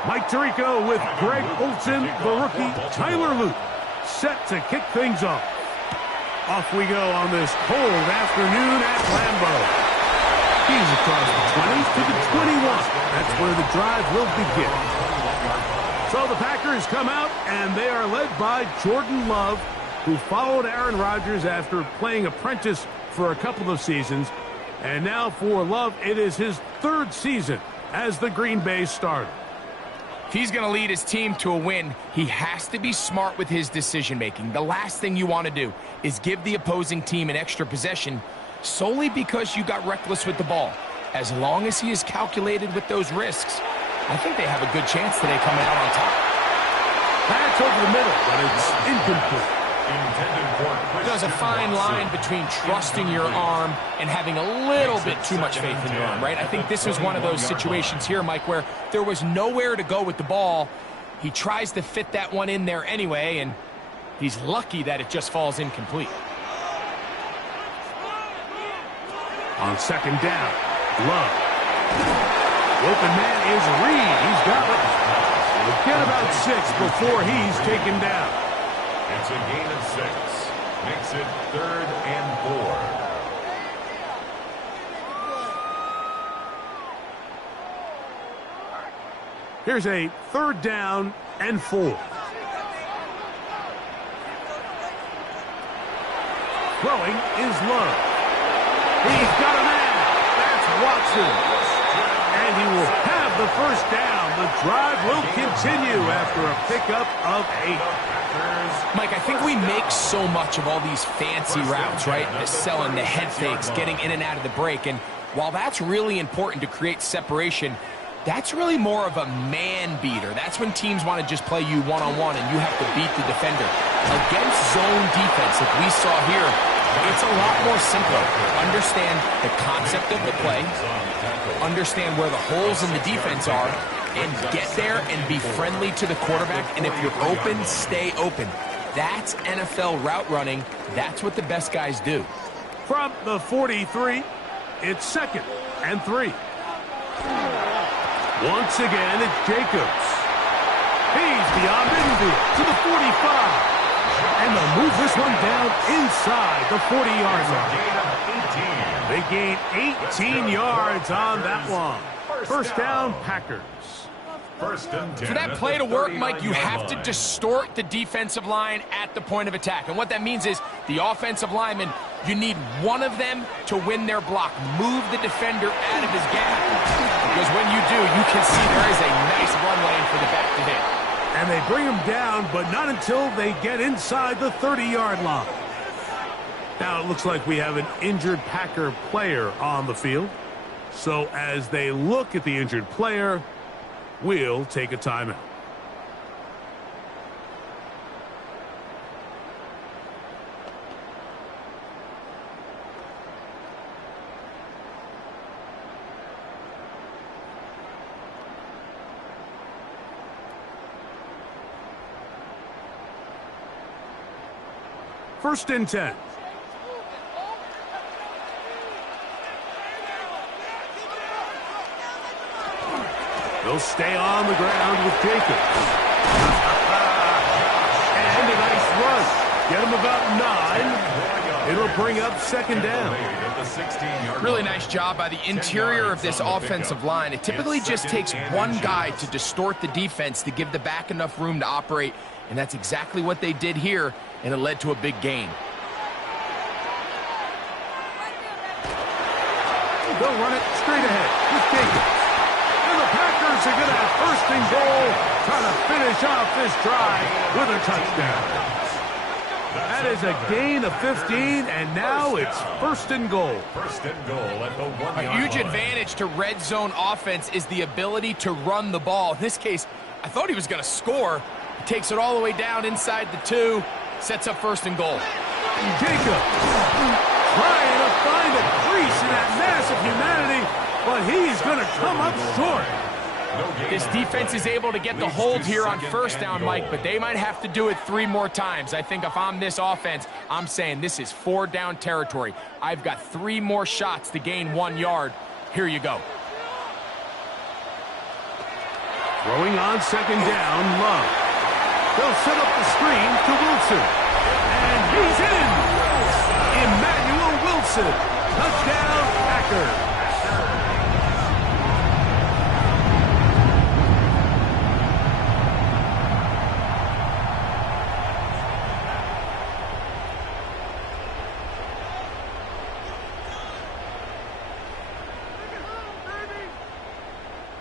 Mike Tirico with Greg Olsen, the rookie Tyler Luke, set to kick things off. Off we go on this cold afternoon at Lambeau. He's across the 20 to the 21. That's where the drive will begin. So the Packers come out, and they are led by Jordan Love, who followed Aaron Rodgers after playing apprentice for a couple of seasons. And now for Love, it is his 3rd season as the Green Bay starter. If he's going to lead his team to a win, he has to be smart with his decision-making. The last thing you want to do is give the opposing team an extra possession solely because you got reckless with the ball. As long as he is calculated with those risks, I think they have a good chance today coming out on top. That's over the middle, but it's incomplete. There's a fine line between trusting your arm and having a little bit too much faith in your arm, right? I think this is one of those situations here, Mike, where there was nowhere to go with the ball. He tries to fit that one in there anyway, and he's lucky that it just falls incomplete. On 2nd down, Love. The open man is Reed. He's got it. We'll get about 6 before he's taken down. It's a gain of 6. Makes it 3rd and 4. Here's a 3rd down and 4. Throwing is Love. He's got a man. That's Watson. And he will have the 1st down. The drive will continue after a pickup of 8. Mike, I think we make so much of all these fancy routes, right? The selling, the head fakes, getting in and out of the break. And while that's really important to create separation, that's really more of a man beater. That's when teams want to just play you one-on-one and you have to beat the defender. Against zone defense, like we saw here, it's a lot more simpler. Understand the concept of the play, understand where the holes in the defense are, and get there and be friendly to the quarterback. And if you're open, stay open. That's NFL route running. That's what the best guys do. From the 43, it's 2nd and 3. Once again, it's Jacobs. He's beyond midfield to the 45. And they'll move this one down inside the 40-yard line. They gain 18 yards on that one. First down, Packers. First and 10. For that play to work, Mike, you have to distort the defensive line at the point of attack. And what that means is the offensive lineman, you need one of them to win their block. Move the defender out of his gap. Because when you do, you can see there is a nice run lane for the back to hit. And they bring him down, but not until they get inside the 30-yard line. Now it looks like we have an injured Packer player on the field. So as they look at the injured player, we'll take a timeout. First and 10. They'll stay on the ground with Jacobs. And a nice run. Get him about 9. It'll bring up 2nd down. Really nice job by the interior of this offensive line. It typically just takes one guy to distort the defense to give the back enough room to operate, and that's exactly what they did here, and it led to a big gain. They'll run it straight ahead with Jacobs. And the Packers are going to have 1st and goal, trying to finish off this drive with a touchdown. That is a gain of 15, and now it's 1st and goal. 1st and goal at the 1-yard line. A huge advantage to red zone offense is the ability to run the ball. In this case, I thought he was going to score. He takes it all the way down inside the 2, sets up 1st and goal. Jacob trying to find a crease in that mass of humanity, but he's going to come up short. This defense is able to get the hold here on 1st down, Mike, but they might have to do it 3 more times. I think if I'm this offense, I'm saying this is 4-down territory. I've got 3 more shots to gain 1 yard. Here you go. Throwing on 2nd down, Love. They'll set up the screen to Wilson. And he's in! Emmanuel Wilson. Touchdown, Packers.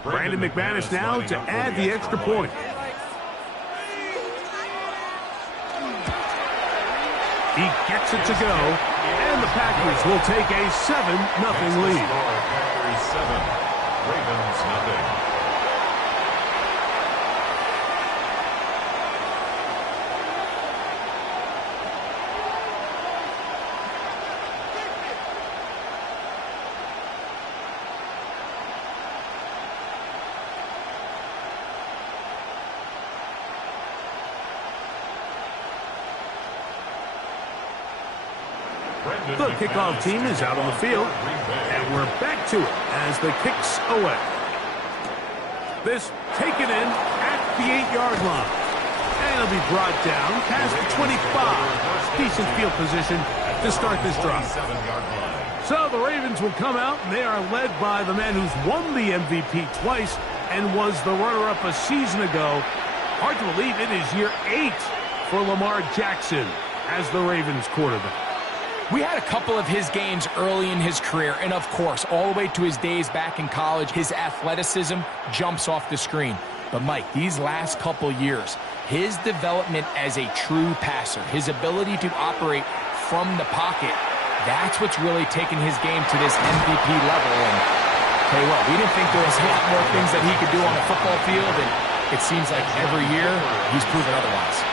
Brandon McManus now to add the extra point. He gets it to go, and the Packers will take a 7-0 lead. Packers 7, Ravens 0. The kickoff team is out on the field, and we're back to it as the kick's away. This taken in at the 8-yard line. And it'll be brought down past the 25. Decent field position to start this drive. So the Ravens will come out, and they are led by the man who's won the MVP twice and was the runner-up a season ago. Hard to believe it is year 8 for Lamar Jackson as the Ravens quarterback. We had a couple of his games early in his career, and of course, all the way to his days back in college, his athleticism jumps off the screen. But Mike, these last couple years, his development as a true passer, his ability to operate from the pocket, that's what's really taken his game to this MVP level. And tell you what, we didn't think there was a lot more things that he could do on the football field, and it seems like every year he's proven otherwise.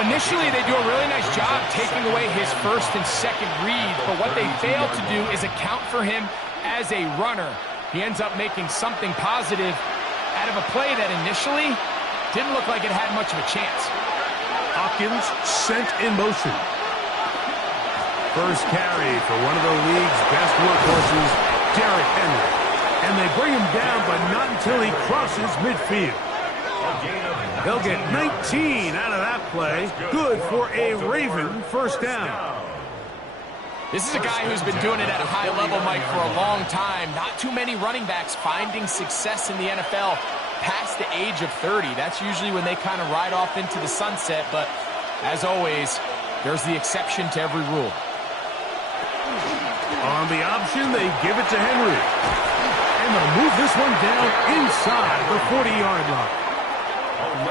Initially, they do a really nice job taking away his 1st and 2nd read, but what they fail to do is account for him as a runner. He ends up making something positive out of a play that initially didn't look like it had much of a chance. Hopkins sent in motion. First carry for one of the league's best workhorses, Derrick Henry. And they bring him down, but not until he crosses midfield. They'll get 19 out of that play. Good for a Raven first down. This is a guy who's been doing it at a high level, Mike, for a long time. Not too many running backs finding success in the NFL past the age of 30. That's usually when they kind of ride off into the sunset, but as always, there's the exception to every rule. On the option, they give it to Henry. And they'll move this one down inside the 40-yard line.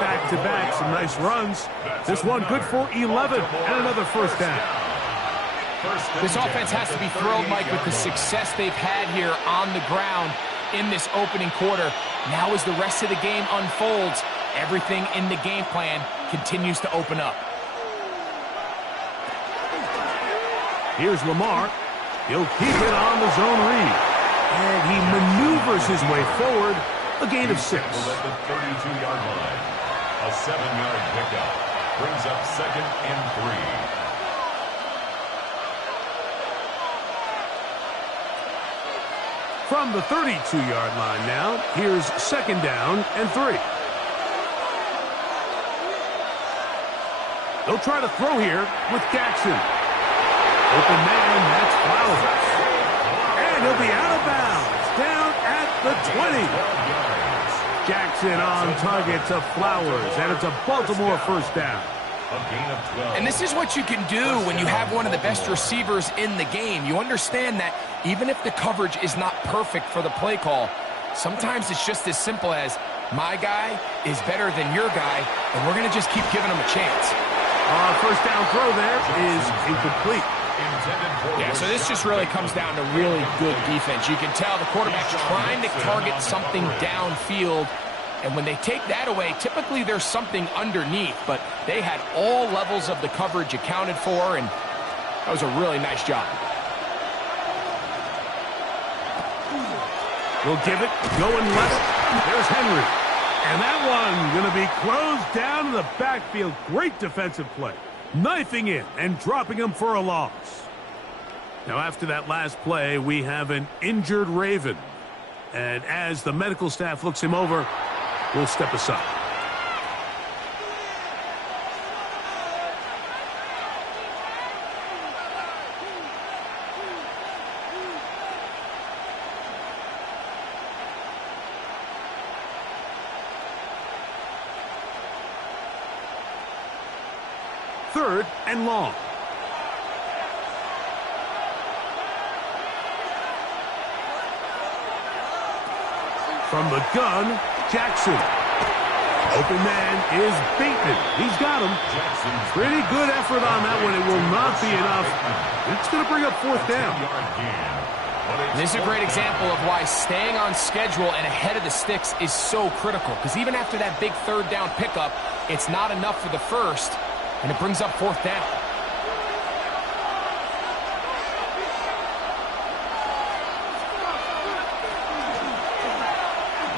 Back-to-back, some nice runs. This one good for 11 and another first down. This offense has to be thrilled, Mike, with the success they've had here on the ground in this opening quarter. Now as the rest of the game unfolds, everything in the game plan continues to open up. Here's Lamar. He'll keep it on the zone read. And he maneuvers his way forward. A gain of 6. At the 32-yard line. A 7-yard pickup. Brings up 2nd and 3. From the 32-yard line now, here's 2nd down and 3. They'll try to throw here with Jackson. Open man, that's Flowers. And he'll be out of bounds, down at the 20. Jackson on target to Flowers, and it's a Baltimore first down. And this is what you can do when you have one of the best receivers in the game. You understand that even if the coverage is not perfect for the play call, sometimes it's just as simple as, my guy is better than your guy, and we're going to just keep giving him a chance. First down throw there is incomplete. Yeah, so this just really comes down to really good defense. You can tell the quarterback's trying to target something downfield, and when they take that away, typically there's something underneath, but they had all levels of the coverage accounted for, and that was a really nice job. We'll give it, going left. There's Henry. And that one going to be closed down in the backfield. Great defensive play. Knifing in and dropping him for a loss. Now, after that last play, we have an injured Raven. And as the medical staff looks him over, we'll step aside. Third and long. From the gun, Jackson. Open man is Bateman. He's got him. Pretty good effort on that one. It will not be enough. It's going to bring up 4th down. This is a great example of why staying on schedule and ahead of the sticks is so critical, because even after that big 3rd down pickup, it's not enough for the first, and it brings up 4th down.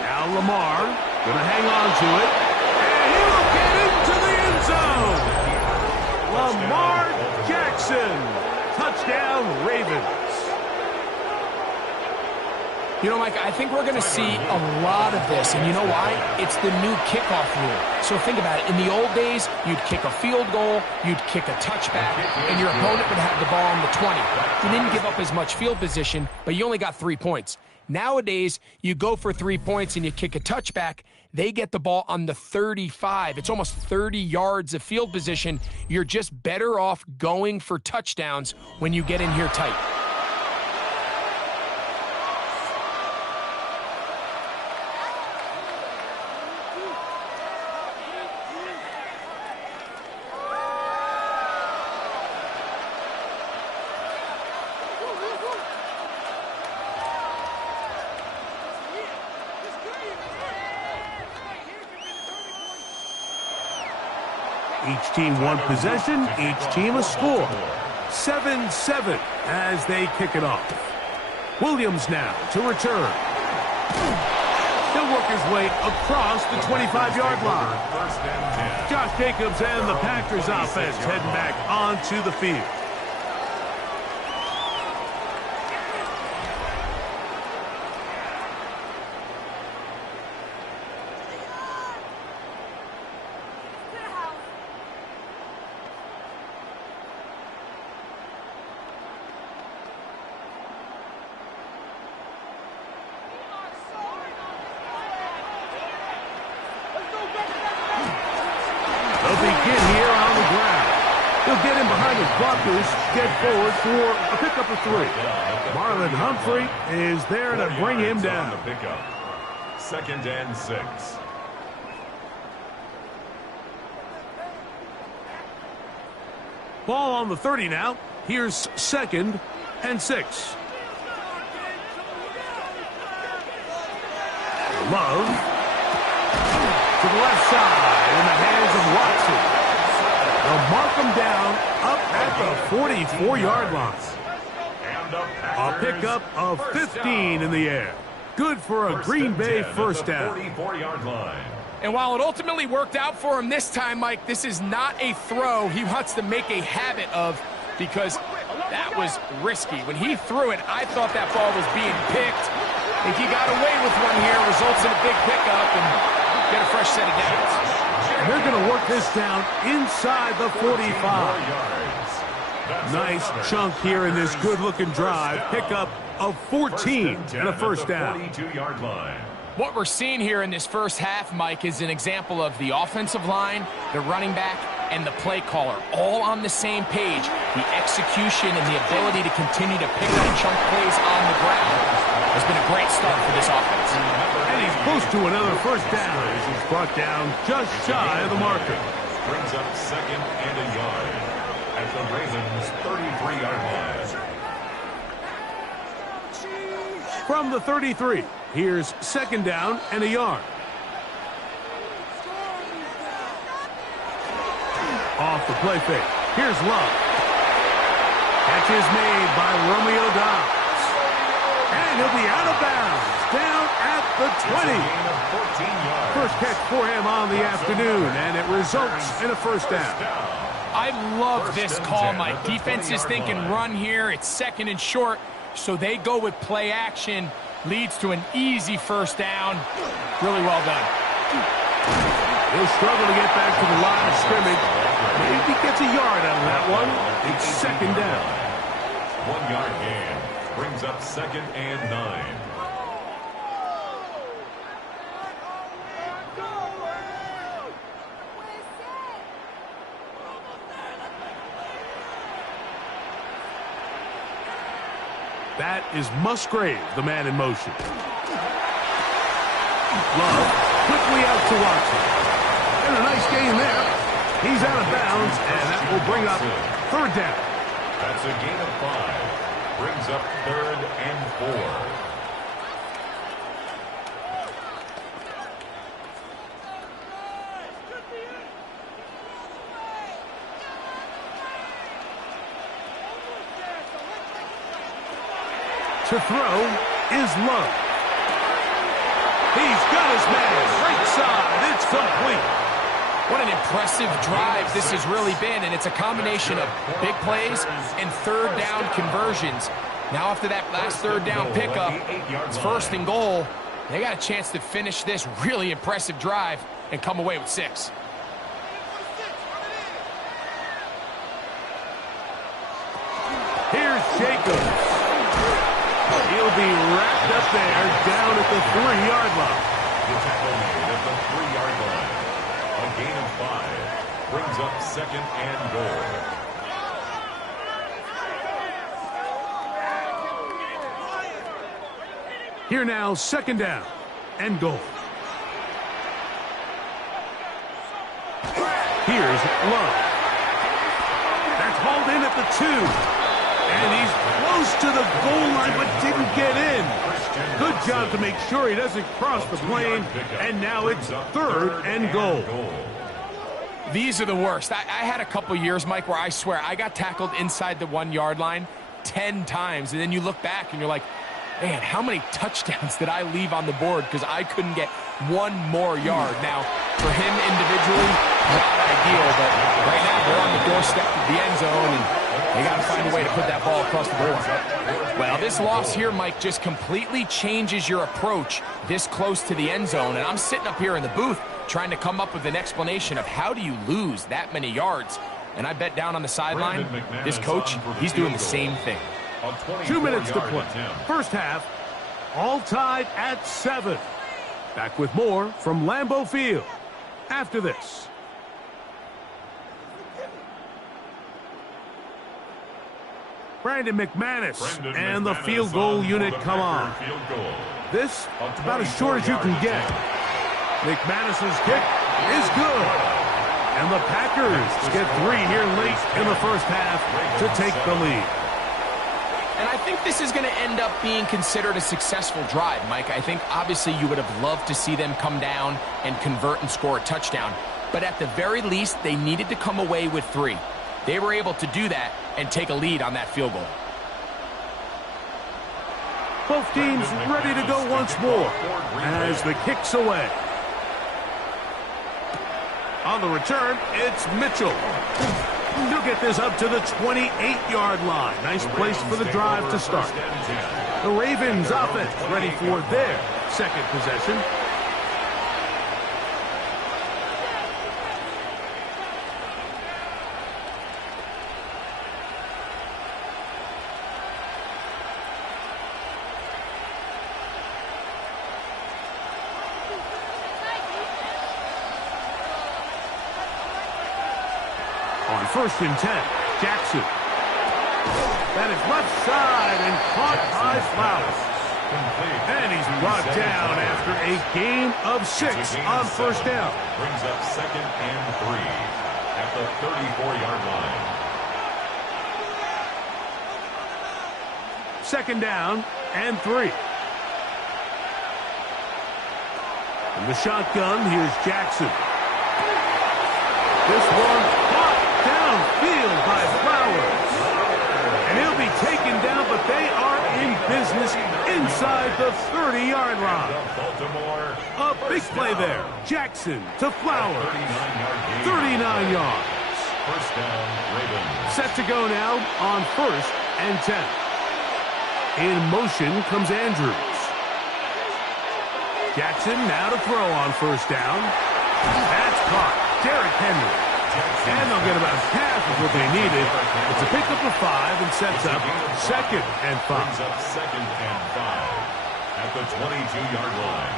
Now Lamar going to hang on to it, and he will get into the end zone. Lamar Jackson, touchdown Ravens. You know, Mike, I think we're going to see a lot of this, and you know why? It's the new kickoff rule. So think about it. In the old days, you'd kick a field goal, you'd kick a touchback, and your opponent would have the ball on the 20. You didn't give up as much field position, but you only got 3 points. Nowadays, you go for 3 points and you kick a touchback, they get the ball on the 35. It's almost 30 yards of field position. You're just better off going for touchdowns when you get in here tight. Each team one possession, each team a score. 7-7 as they kick it off. Williams now to return. He'll work work his way across the 25-yard line. First and 10. Josh Jacobs and the Packers offense heading back onto the field. They'll begin here on the ground. He'll get in behind his blockers, get forward for a pickup of 3. Marlon Humphrey is there to bring him down. The pickup. Second and 6. Ball on the 30 now. Here's 2nd and 6. Love to the left side in the hands of Watson. They'll mark him down up at the 44-yard line. A pickup of 15 in the air. Good for a Green Bay first down. 44-yard line. And while it ultimately worked out for him this time, Mike, this is not a throw he wants to make a habit of, because that was risky. When he threw it, I thought that ball was being picked. I think he got away with one here, results in a big pickup, and get a fresh set of downs. And they're going to work this down inside the 45. Nice chunk here in this good-looking drive. Pickup of 14 and a first down. 42-yard line. What we're seeing here in this first half, Mike, is an example of the offensive line, the running back, and the play caller all on the same page. The execution and the ability to continue to pick up chunk plays on the ground has been a great start for this offense. And he's close to another first down as he's brought down just shy of the marker. Brings up 2nd and a yard at the Ravens' 33-yard line. From the 33, here's 2nd down and a yard. Off the play fake. Here's Love. Catch is made by Romeo Dobbs. And he'll be out of bounds, down at the 20. First catch for him on the afternoon, and it results in a first down. I love this call, Mike. Defense is thinking run here. It's 2nd and short, so they go with play action. Leads to an easy first down. Really well done. He'll struggle to get back to the line of scrimmage. Maybe gets a yard out of that one. It's 2nd down. 1-yard gain. Brings up 2nd and 9. That is Musgrave, the man in motion. Love quickly out to Watson. And a nice gain there. He's out of bounds, and that will bring up 3rd down. That's a gain of 5. Brings up 3rd and 4. To throw is Love. He's got his man. Right side. It's complete. What an impressive drive this has really been, and it's a combination of big plays and 3rd down conversions. Now after that last 3rd down pickup, it's 1st and goal. They got a chance to finish this really impressive drive and come away with 6. Here's Jacobs. He'll be wrapped up there down at the 3-yard line. The tackle made at the 3-yard line. A gain of 5. Brings up 2nd and goal. Here now, 2nd down and goal. Here's Love. That's hauled in at the 2. And he's close to the goal line, but didn't get in. Good job to make sure he doesn't cross the plane. And now it's 3rd and goal. These are the worst. I had a couple years, Mike, where I swear I got tackled inside the 1-yard line 10 times. And then you look back and you're like, Man, how many touchdowns did I leave on the board because I couldn't get one more yard? Now, for him individually, not ideal, but right now they're on the doorstep of the end zone, and they got to find a way to put that ball across the board. Well, this loss here, Mike, just completely changes your approach this close to the end zone, and I'm sitting up here in the booth trying to come up with an explanation of how do you lose that many yards. And I bet down on the sideline, this coach, he's doing the same thing. 2 minutes to play. First half, all tied at 7. Back with more from Lambeau Field after this. Brandon McManus and the field goal unit come on. This about as short as you can get. McManus's kick is good. And the Packers get 3 here late in the first half to take the lead. And I think this is going to end up being considered a successful drive, Mike. I think obviously you would have loved to see them come down and convert and score a touchdown. But at the very least, they needed to come away with 3. They were able to do that and take a lead on that field goal. Both teams ready to go once more as the kick's away. On the return, it's Mitchell. He'll get this up to the 28-yard line. Nice place for the drive to start. The Ravens offense ready for their second possession. On 1st and 10, Jackson. That is left side and caught by Flowers. And he's brought down after a gain of 6 on 1st down. Brings up 2nd and 3 at the 34-yard line. 2nd down and 3. In the shotgun, here's Jackson. This one caught downfield by Flowers. And he'll be taken down, but they are in business inside the 30-yard line. A big play there. Jackson to Flowers. 39 yards. First down, Ravens. Set to go now on 1st and 10. In motion comes Andrews. Jackson now to throw on 1st down. That's caught. Derrick Henry. And they'll get about half of what they needed. It's a pickup of 5 and sets up 2nd and 5. Brings up 2nd and 5 at the 22-yard line.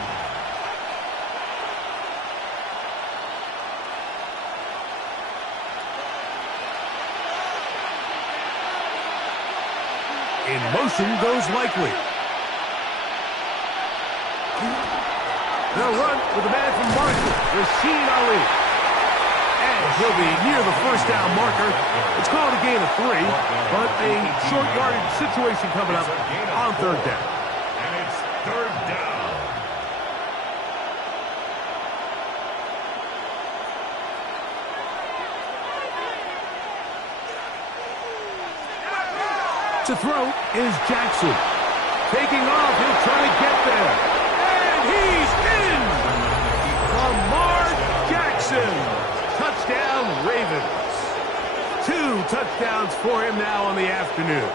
In motion goes Likely. They'll run with the man from Marshall, Rashid Ali. And he'll be near the 1st down marker. It's called a gain of 3, but a short yardage situation coming up on 3rd down. And it's 3rd down. To throw is Jackson. Taking off, he'll try to get there. And he's in! Lamar Jackson. Touchdown, Ravens. 2 touchdowns for him now on the afternoon.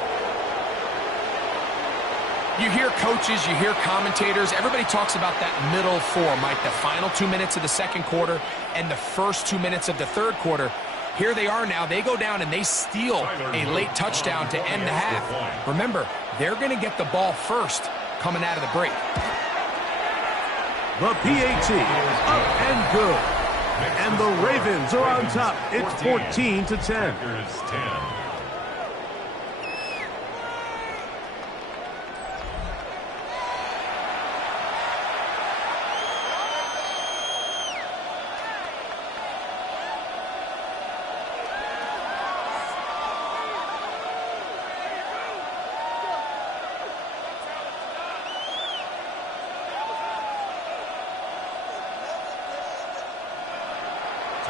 You hear coaches, you hear commentators, everybody talks about that middle 4, Mike, the final 2 minutes of the 2nd quarter and the first 2 minutes of the 3rd quarter. Here they are now. They go down and they steal a late touchdown to end the half. Remember, they're going to get the ball first coming out of the break. The PAT up and good. And the Ravens are on top. It's 14-10. Packers 10.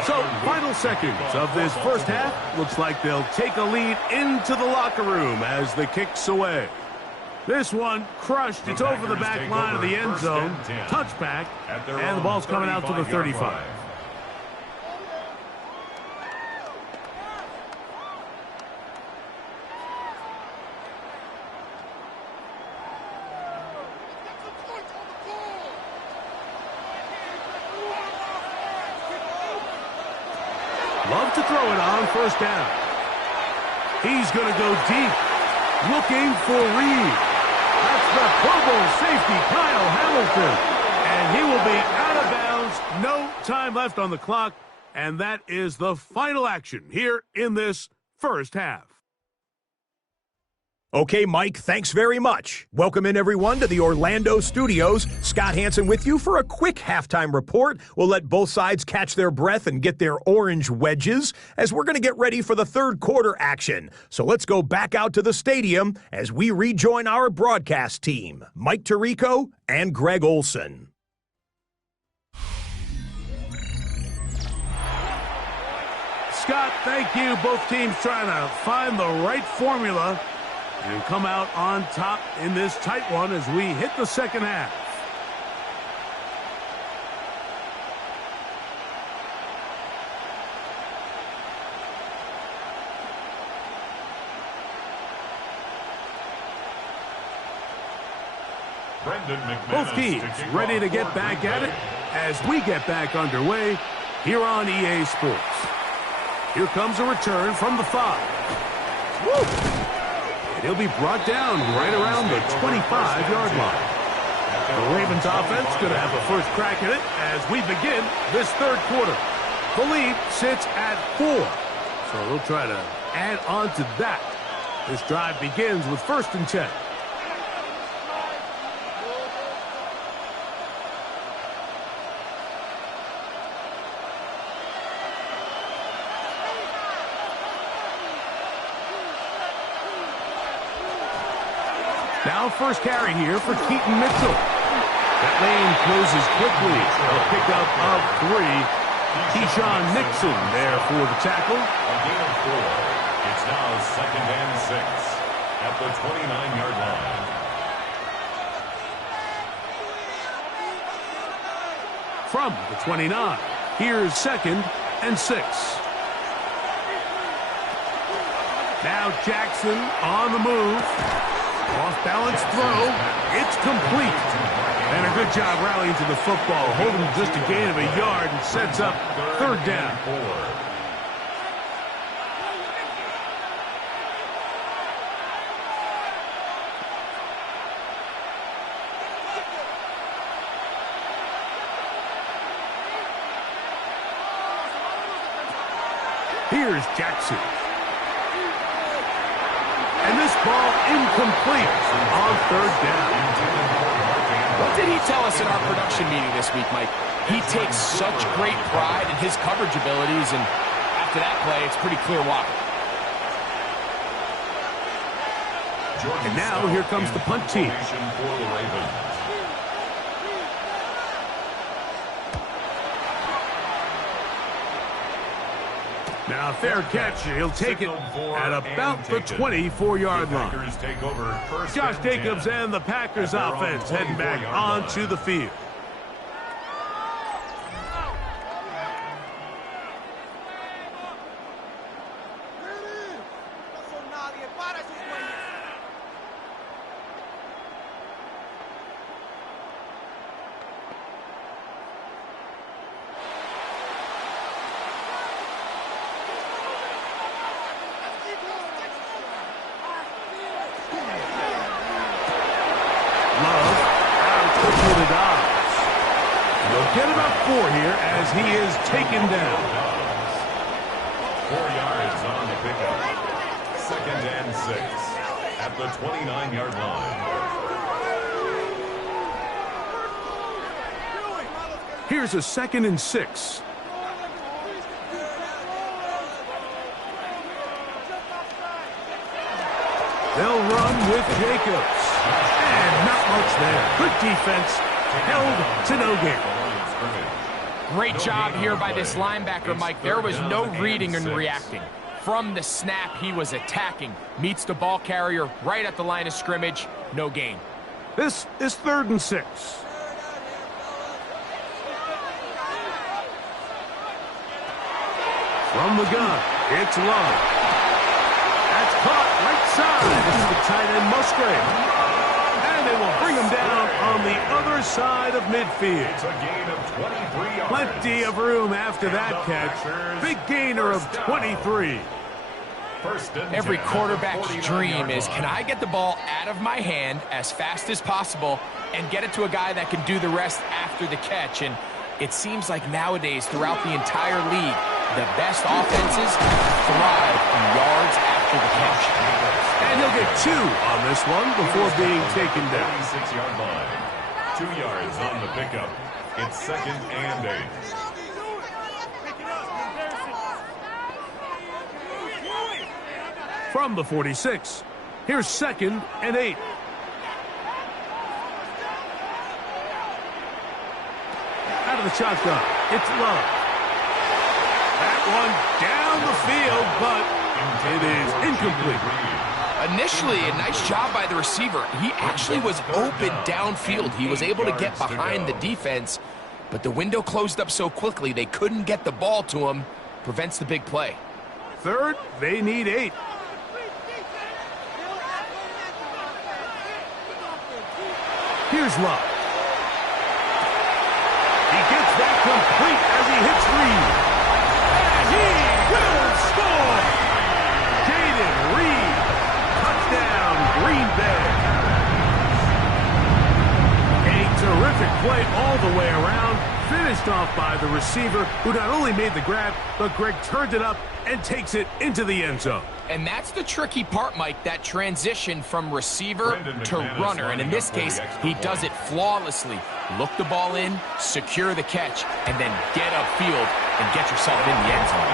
So, final seconds of this first half. Looks like they'll take a lead into the locker room as the kick's away. This one crushed. It's over the back line of the end zone. Touchback, and the ball's coming out to the 35. Love to throw it on first down. He's going to go deep, looking for Reed. That's the Pro Bowl safety, Kyle Hamilton. And he will be out of bounds. No time left on the clock. And that is the final action here in this first half. Okay, Mike, thanks very much. Welcome in, everyone, to the Orlando studios. Scott Hansen with you for a quick halftime report. We'll let both sides catch their breath and get their orange wedges as we're going to get ready for the third quarter action. So let's go back out to the stadium as we rejoin our broadcast team, Mike Tirico and Greg Olson. Scott, thank you. Both teams trying to find the right formula and come out on top in this tight one as we hit the second half. Both teams ready to get back at it as we get back underway here on EA Sports. Here comes a return from the 5. Woo! And he'll be brought down right around the 25-yard line. The Ravens offense going to have a first crack at it as we begin this third quarter. The lead sits at 4, so they'll try to add on to that. This drive begins with 1st and 10. Now first carry here for Keaton Mitchell. That lane closes quickly. A pickup of 3. Keyshawn Nixon there for the tackle. A gain of 4. It's now 2nd and 6 at the 29-yard line. From the 29, here's 2nd and 6. Now Jackson on the move. Off-balance throw. It's complete. And a good job rallying to the football, holding just a gain of a yard and sets up 3rd down. Here's Jackson. And this ball incomplete on 3rd down. What did he tell us in our production meeting this week, Mike? He takes such great pride in his coverage abilities, and after that play, it's pretty clear why. And now here comes the punt team. Now, fair catch. He'll take it at about the 24-yard line. Josh Jacobs and the Packers offense heading back onto the field. Get about 4 here as he is taken down. 4 yards on the pickup. 2nd and 6 at the 29-yard line. Here's a 2nd and 6. They'll run with Jacobs. And not much there. Good defense. Held to no gain. Great job here by this linebacker, Mike. There was no reading and reacting. From the snap, he was attacking. Meets the ball carrier right at the line of scrimmage. No gain. This is 3rd and 6. From the gun, it's Love. That's caught right side. This is the tight end Musgrave. And they will bring him down on the other side of midfield. It's a gain of 23 yards. Plenty of room after that catch. Big gainer of 23. Every quarterback's dream is, can I get the ball out of my hand as fast as possible and get it to a guy that can do the rest after the catch? And it seems like nowadays, throughout the entire league, the best offenses thrive in yards after the catch. And he'll get 2 on this one before being taken down. 36-yard line. 2 yards on the pickup. It's 2nd and 8. From the 46, here's 2nd and 8. Out of the shotgun, it's Love. That one down the field, but it is incomplete. Initially, a nice job by the receiver. He actually was open downfield. He was able to get behind the defense, but the window closed up so quickly they couldn't get the ball to him. Prevents the big play. 3rd, they need 8. Here's Love. He gets that complete as he hits Reed. And he will score! Jaden Reed. Touchdown, Green Bay. A terrific play all the way around. Finished off by the receiver, who not only made the grab, but Greg turned it up and takes it into the end zone. And that's the tricky part, Mike, that transition from receiver to runner. And in this case, he does it flawlessly. Look the ball in, secure the catch, and then get upfield and get yourself in the end zone.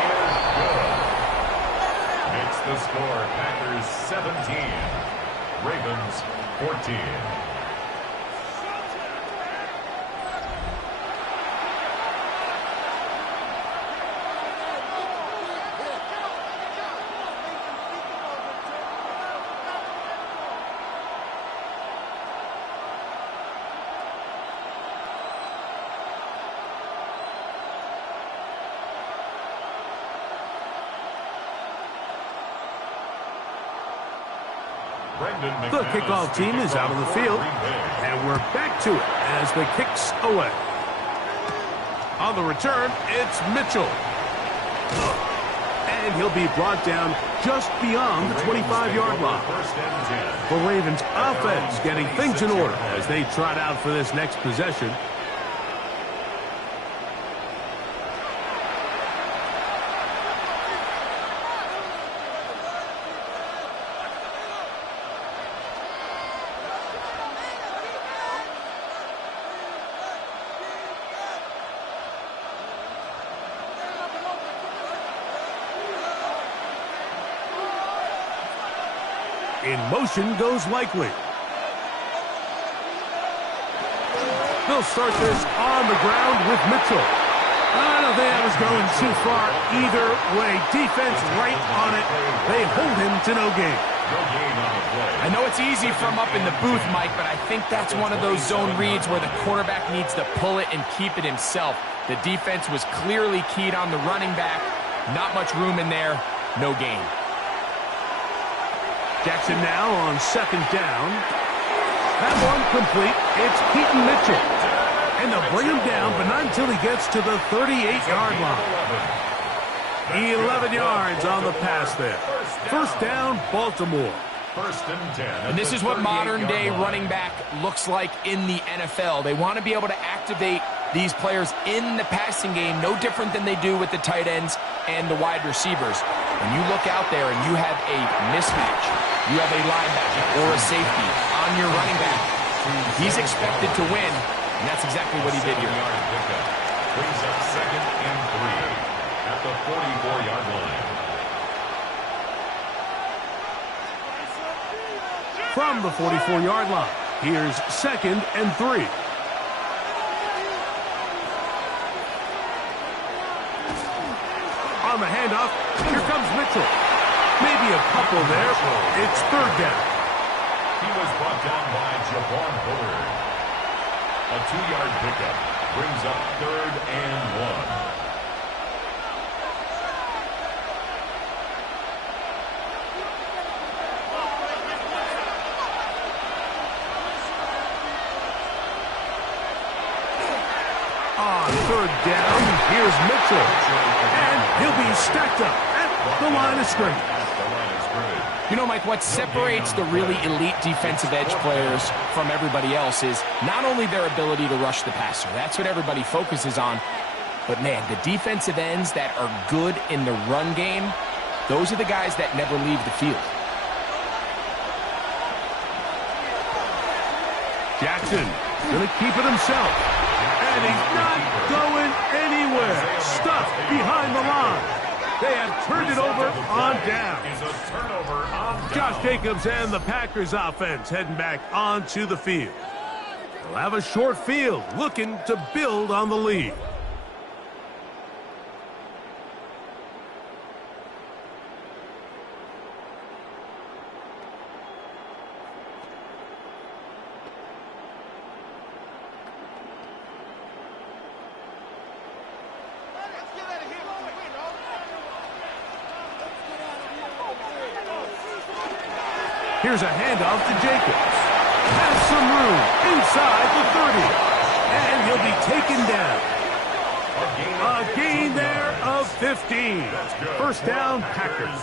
Makes the score Packers 17, Ravens 14. The kickoff team is out of the field, and we're back to it as the kick's away. On the return, it's Mitchell. And he'll be brought down just beyond the 25-yard line. The Ravens offense getting things in order as they trot out for this next possession. In motion goes Likely. They'll start this on the ground with Mitchell. I don't think that was going too far either way. Defense right on it. They hold him to no gain. I know it's easy from up in the booth, Mike, but I think that's one of those zone reads where the quarterback needs to pull it and keep it himself. The defense was clearly keyed on the running back. Not much room in there. No gain. Jackson now on 2nd down. That one complete. It's Keaton Mitchell. And they'll bring him down, but not until he gets to the 38-yard line. 11 yards on the pass there. 1st down, Baltimore. 1st and 10. And this is what modern-day running back looks like in the NFL. They want to be able to activate these players in the passing game, no different than they do with the tight ends and the wide receivers. When you look out there and you have a mismatch, you have a linebacker or a safety on your running back, he's expected to win, and that's exactly what he did here. Brings up 2nd and 3 at the 44-yard line. From the 44-yard line, here's 2nd and 3. On the handoff, here comes Mitchell. Maybe a couple there. It's 3rd down. He was brought down by Javon Bullard. A 2-yard pickup brings up 3rd and 1. On 3rd down, here's Mitchell. And he'll be stacked up at the line of scrimmage. You know, Mike, what separates the really elite defensive edge players from everybody else is not only their ability to rush the passer. That's what everybody focuses on. But, man, the defensive ends that are good in the run game, those are the guys that never leave the field. Jackson going to keep it himself. And he's not going anywhere. Stuffed behind the line. They have turned it over on down. Josh Jacobs and the Packers offense heading back onto the field. They'll have a short field looking to build on the lead. Here's a handoff to Jacobs. Has some room inside the 30. And he'll be taken down. A gain there of 15. First down, Packers.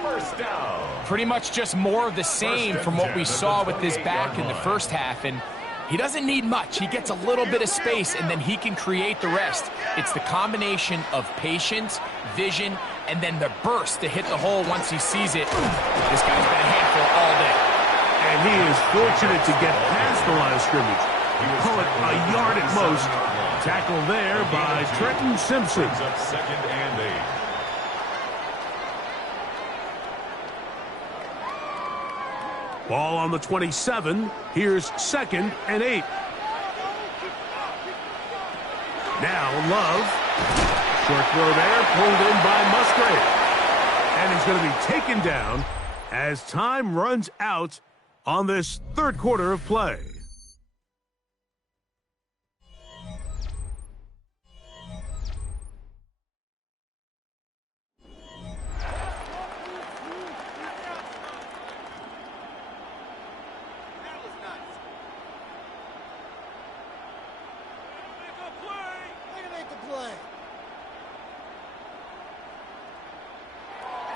First down. Pretty much just more of the same from what we saw with this back in the first half. And he doesn't need much. He gets a little bit of space, and then he can create the rest. It's the combination of patience, vision, and then the burst to hit the hole once he sees it. This guy's been a handful all day. And he is fortunate to get past the line of scrimmage. Call it a yard at most. Tackle there by Trenton Simpson. Up 2nd and 8. Ball on the 27. Here's 2nd and 8. Now Love. Short throw there, pulled in by Musgrave. And he's going to be taken down as time runs out on this 3rd quarter of play.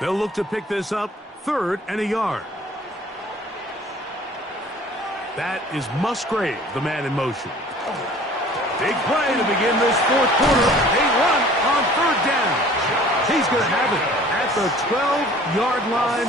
They'll look to pick this up 3rd and a yard. That is Musgrave, the man in motion. Big play to begin this 4th quarter. They run on 3rd down. He's going to have it at the 12-yard line.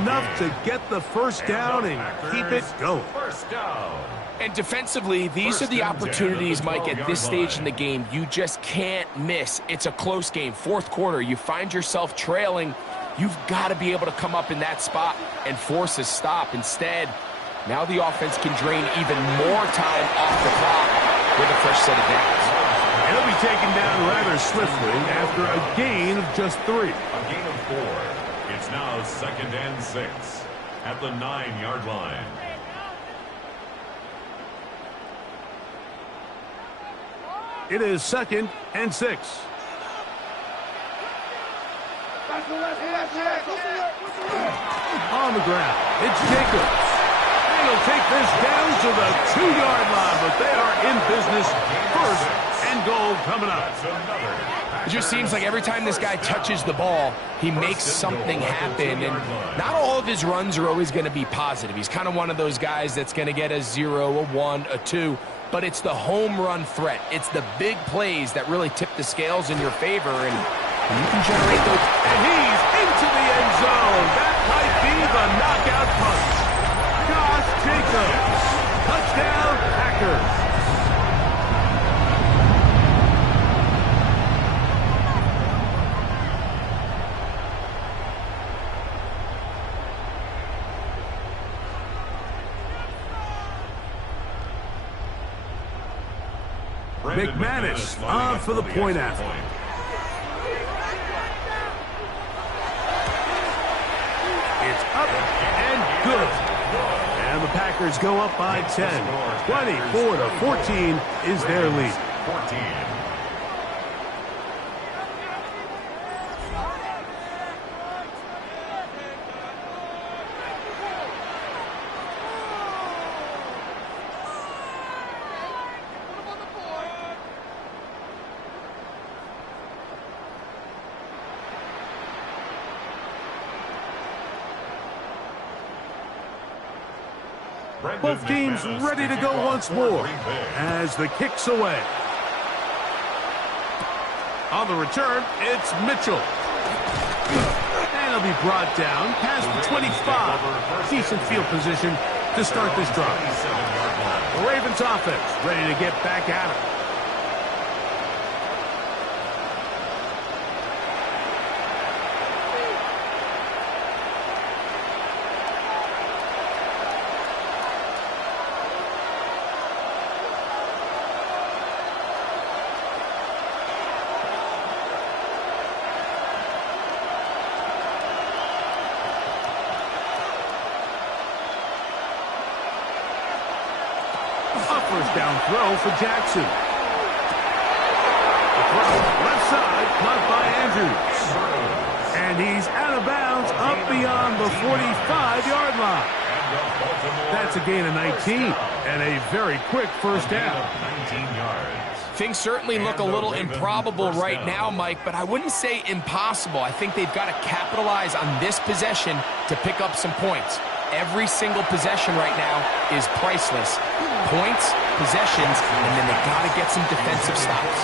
Enough to get the first down and keep it going. First down. And defensively, these are the opportunities, Mike, at this stage in the game you just can't miss. It's a close game. 4th quarter, you find yourself trailing. You've got to be able to come up in that spot and force a stop. Instead, now the offense can drain even more time off the clock with a fresh set of downs. He'll be taken down rather swiftly after a gain of just 3. A gain of 4. It's now 2nd and 6 at the 9-yard line. It is 2nd and 6. On the ground, it's Jacobs. And he'll take this down to the 2-yard line, but they are in business. 1st and goal coming up. It just seems like every time this guy touches the ball, he makes something happen. And not all of his runs are always going to be positive. He's kind of one of those guys that's going to get a 0, a 1, a 2. But it's the home run threat. It's the big plays that really tip the scales in your favor. And you can generate those. And he's into the end zone. That might be the knockout punch. Josh Jacobs. Touchdown, Packers. McManus on for the point after. It's up and good. And the Packers go up by 10. 24-14 is their lead. 14. Both teams ready to go once more as the kick's away. On the return, it's Mitchell. And he'll be brought down past the 25. Decent field position to start this drive. The Ravens offense ready to get back at it. First down throw for Jackson. The throw, left side, caught by Andrews. And he's out of bounds up beyond the 45-yard line. That's a gain of 19 and a very quick first down. 19 yards. Things certainly look a little improbable right now, Mike, but I wouldn't say impossible. I think they've got to capitalize on this possession to pick up some points. Every single possession right now is priceless. Points, possessions, and then they got to get some defensive stops.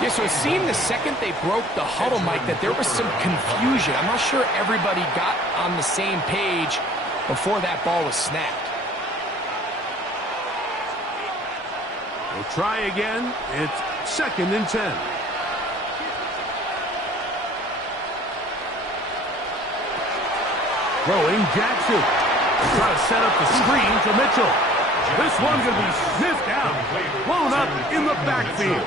Yeah, so it seemed the second they broke the huddle, Mike, that there was some confusion. I'm not sure everybody got on the same page before that ball was snapped. We'll try again. It's 2nd and 10. Throwing Jackson. Try to set up the screen to Mitchell. This one's going to be sniffed out. Blown up in the backfield.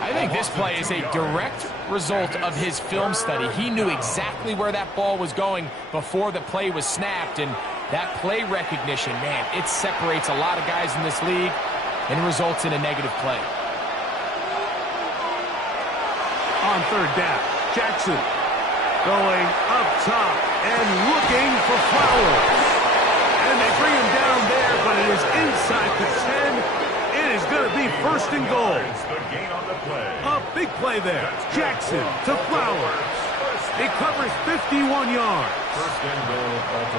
I think this play is a direct result of his film study. He knew exactly where that ball was going before the play was snapped, and that play recognition, man, it separates a lot of guys in this league and results in a negative play. On 3rd down, Jackson going up top and looking for Flowers. And they bring him down there, but it is inside the 10. It is going to be 1st and goal. A big play there. Jackson to Flowers. He covers 51 yards.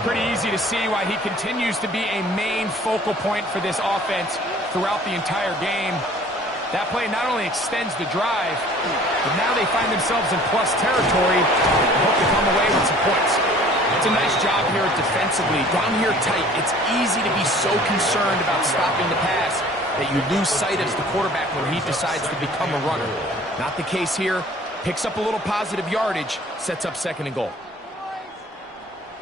Pretty easy to see why he continues to be a main focal point for this offense throughout the entire game. That play not only extends the drive, but now they find themselves in plus territory and hope to come away with some points. It's a nice job here defensively. Down here tight, it's easy to be so concerned about stopping the pass that you lose sight as the quarterback when he decides to become a runner. Not the case here. Picks up a little positive yardage, sets up 2nd and goal.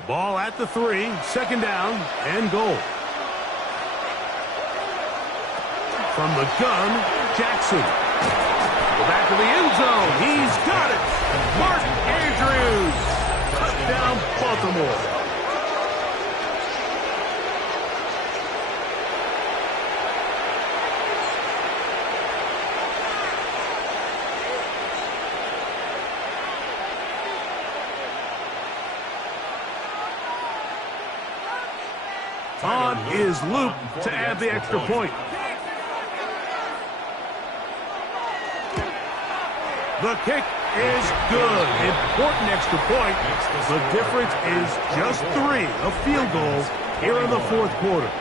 Ball at the 3, 2nd down and goal. From the gun, Jackson. Go back to the end zone. He's got it. Mark Andrews. Touchdown, Baltimore. On is Luke to add the extra point. The kick is good. Important extra point. The difference is just 3, a field goal here in the 4th quarter.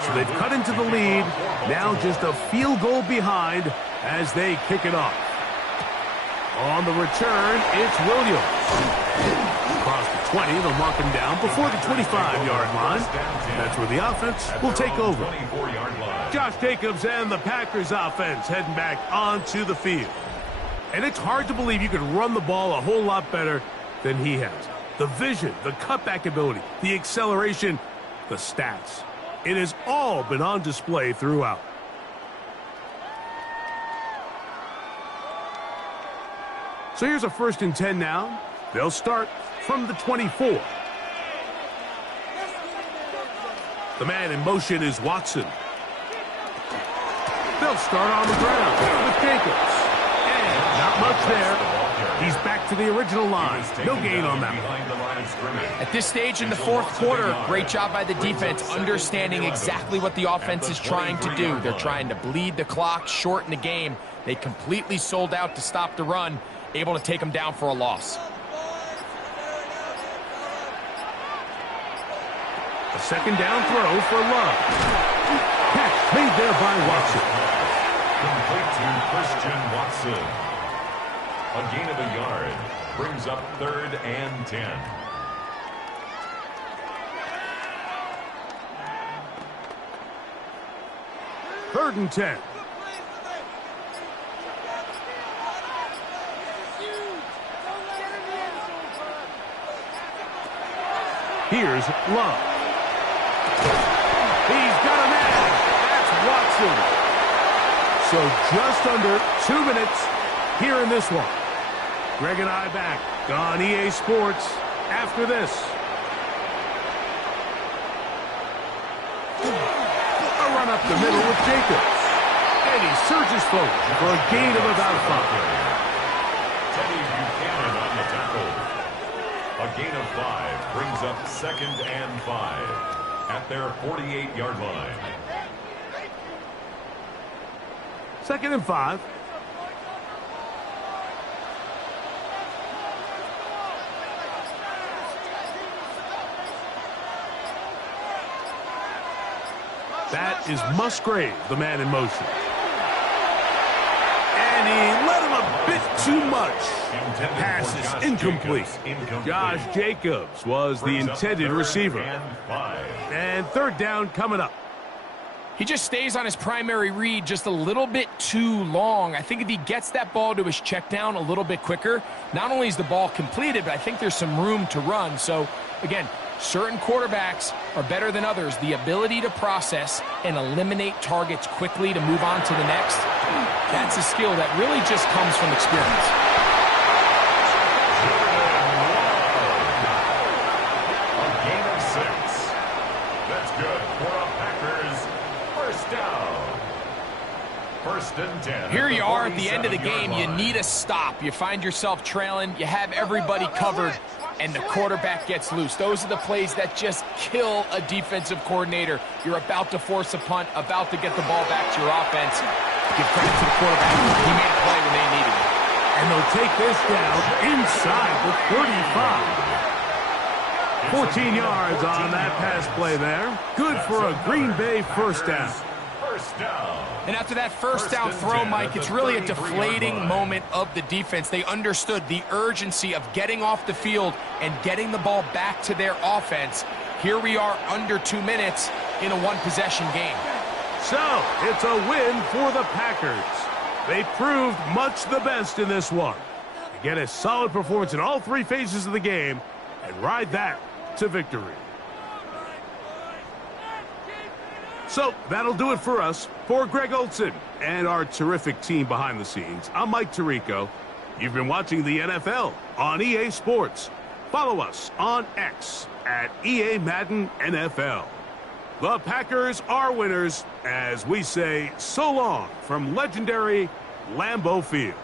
So they've cut into the lead. Now just a field goal behind as they kick it off. On the return, it's Williams. Across the 20. They'll mark him down before the 25-yard line. That's where the offense will take over. Josh Jacobs and the Packers offense heading back onto the field. And it's hard to believe you could run the ball a whole lot better than he has. The vision, the cutback ability, the acceleration, the stats. It has all been on display throughout. So here's a 1st and 10 now. They'll start from the 24. The man in motion is Watson. They'll start on the ground with Jacobs. And not much there. He's back to the original line. No gain on that. At this stage in the 4th quarter, great job by the defense understanding exactly what the offense is trying to do. They're trying to bleed the clock, shorten the game. They completely sold out to stop the run, able to take them down for a loss. A 2nd down throw for Love. Catch made there by Watson. Complete to Christian Watson. A gain of a yard brings up 3rd and 10. Third and 10. Here's Love. He's got a man. That's Watson. So just under 2 minutes here in this one. Greg and I back on EA Sports after this. A run up the middle with Jacobs. And he surges forward for a gain of about 5. Teddy Buchanan on the tackle. A gain of 5 brings up 2nd and 5 at their 48-yard line. 2nd and 5. That is Musgrave, the man in motion. And he let him a bit too much. Pass is incomplete. Josh Jacobs was the intended receiver. And 3rd down coming up. He just stays on his primary read just a little bit too long. I think if he gets that ball to his check down a little bit quicker, not only is the ball completed, but I think there's some room to run. So, again, certain quarterbacks are better than others. The ability to process and eliminate targets quickly to move on to the next, that's a skill that really just comes from experience. A gain of 6. That's good for a Packers 1st down. 1st and 10. Here you are at the end of the game. You need a stop. You find yourself trailing. You have everybody covered, and the quarterback gets loose. Those are the plays that just kill a defensive coordinator. You're about to force a punt, about to get the ball back to your offense. Give credit to the quarterback. He made a play when they needed it. And they'll take this down inside the 35. 14 yards on that pass play there. Good for a Green Bay 1st down. 1st down. And after that 1st down throw, Mike, it's really a deflating moment of the defense. They understood the urgency of getting off the field and getting the ball back to their offense. Here we are under 2 minutes in a 1-possession game. So, it's a win for the Packers. They proved much the best in this one. They get a solid performance in all 3 phases of the game and ride that to victory. So, that'll do it for us. For Greg Olson and our terrific team behind the scenes, I'm Mike Tirico. You've been watching the NFL on EA Sports. Follow us on X at EA Madden NFL. The Packers are winners as we say so long from legendary Lambeau Field.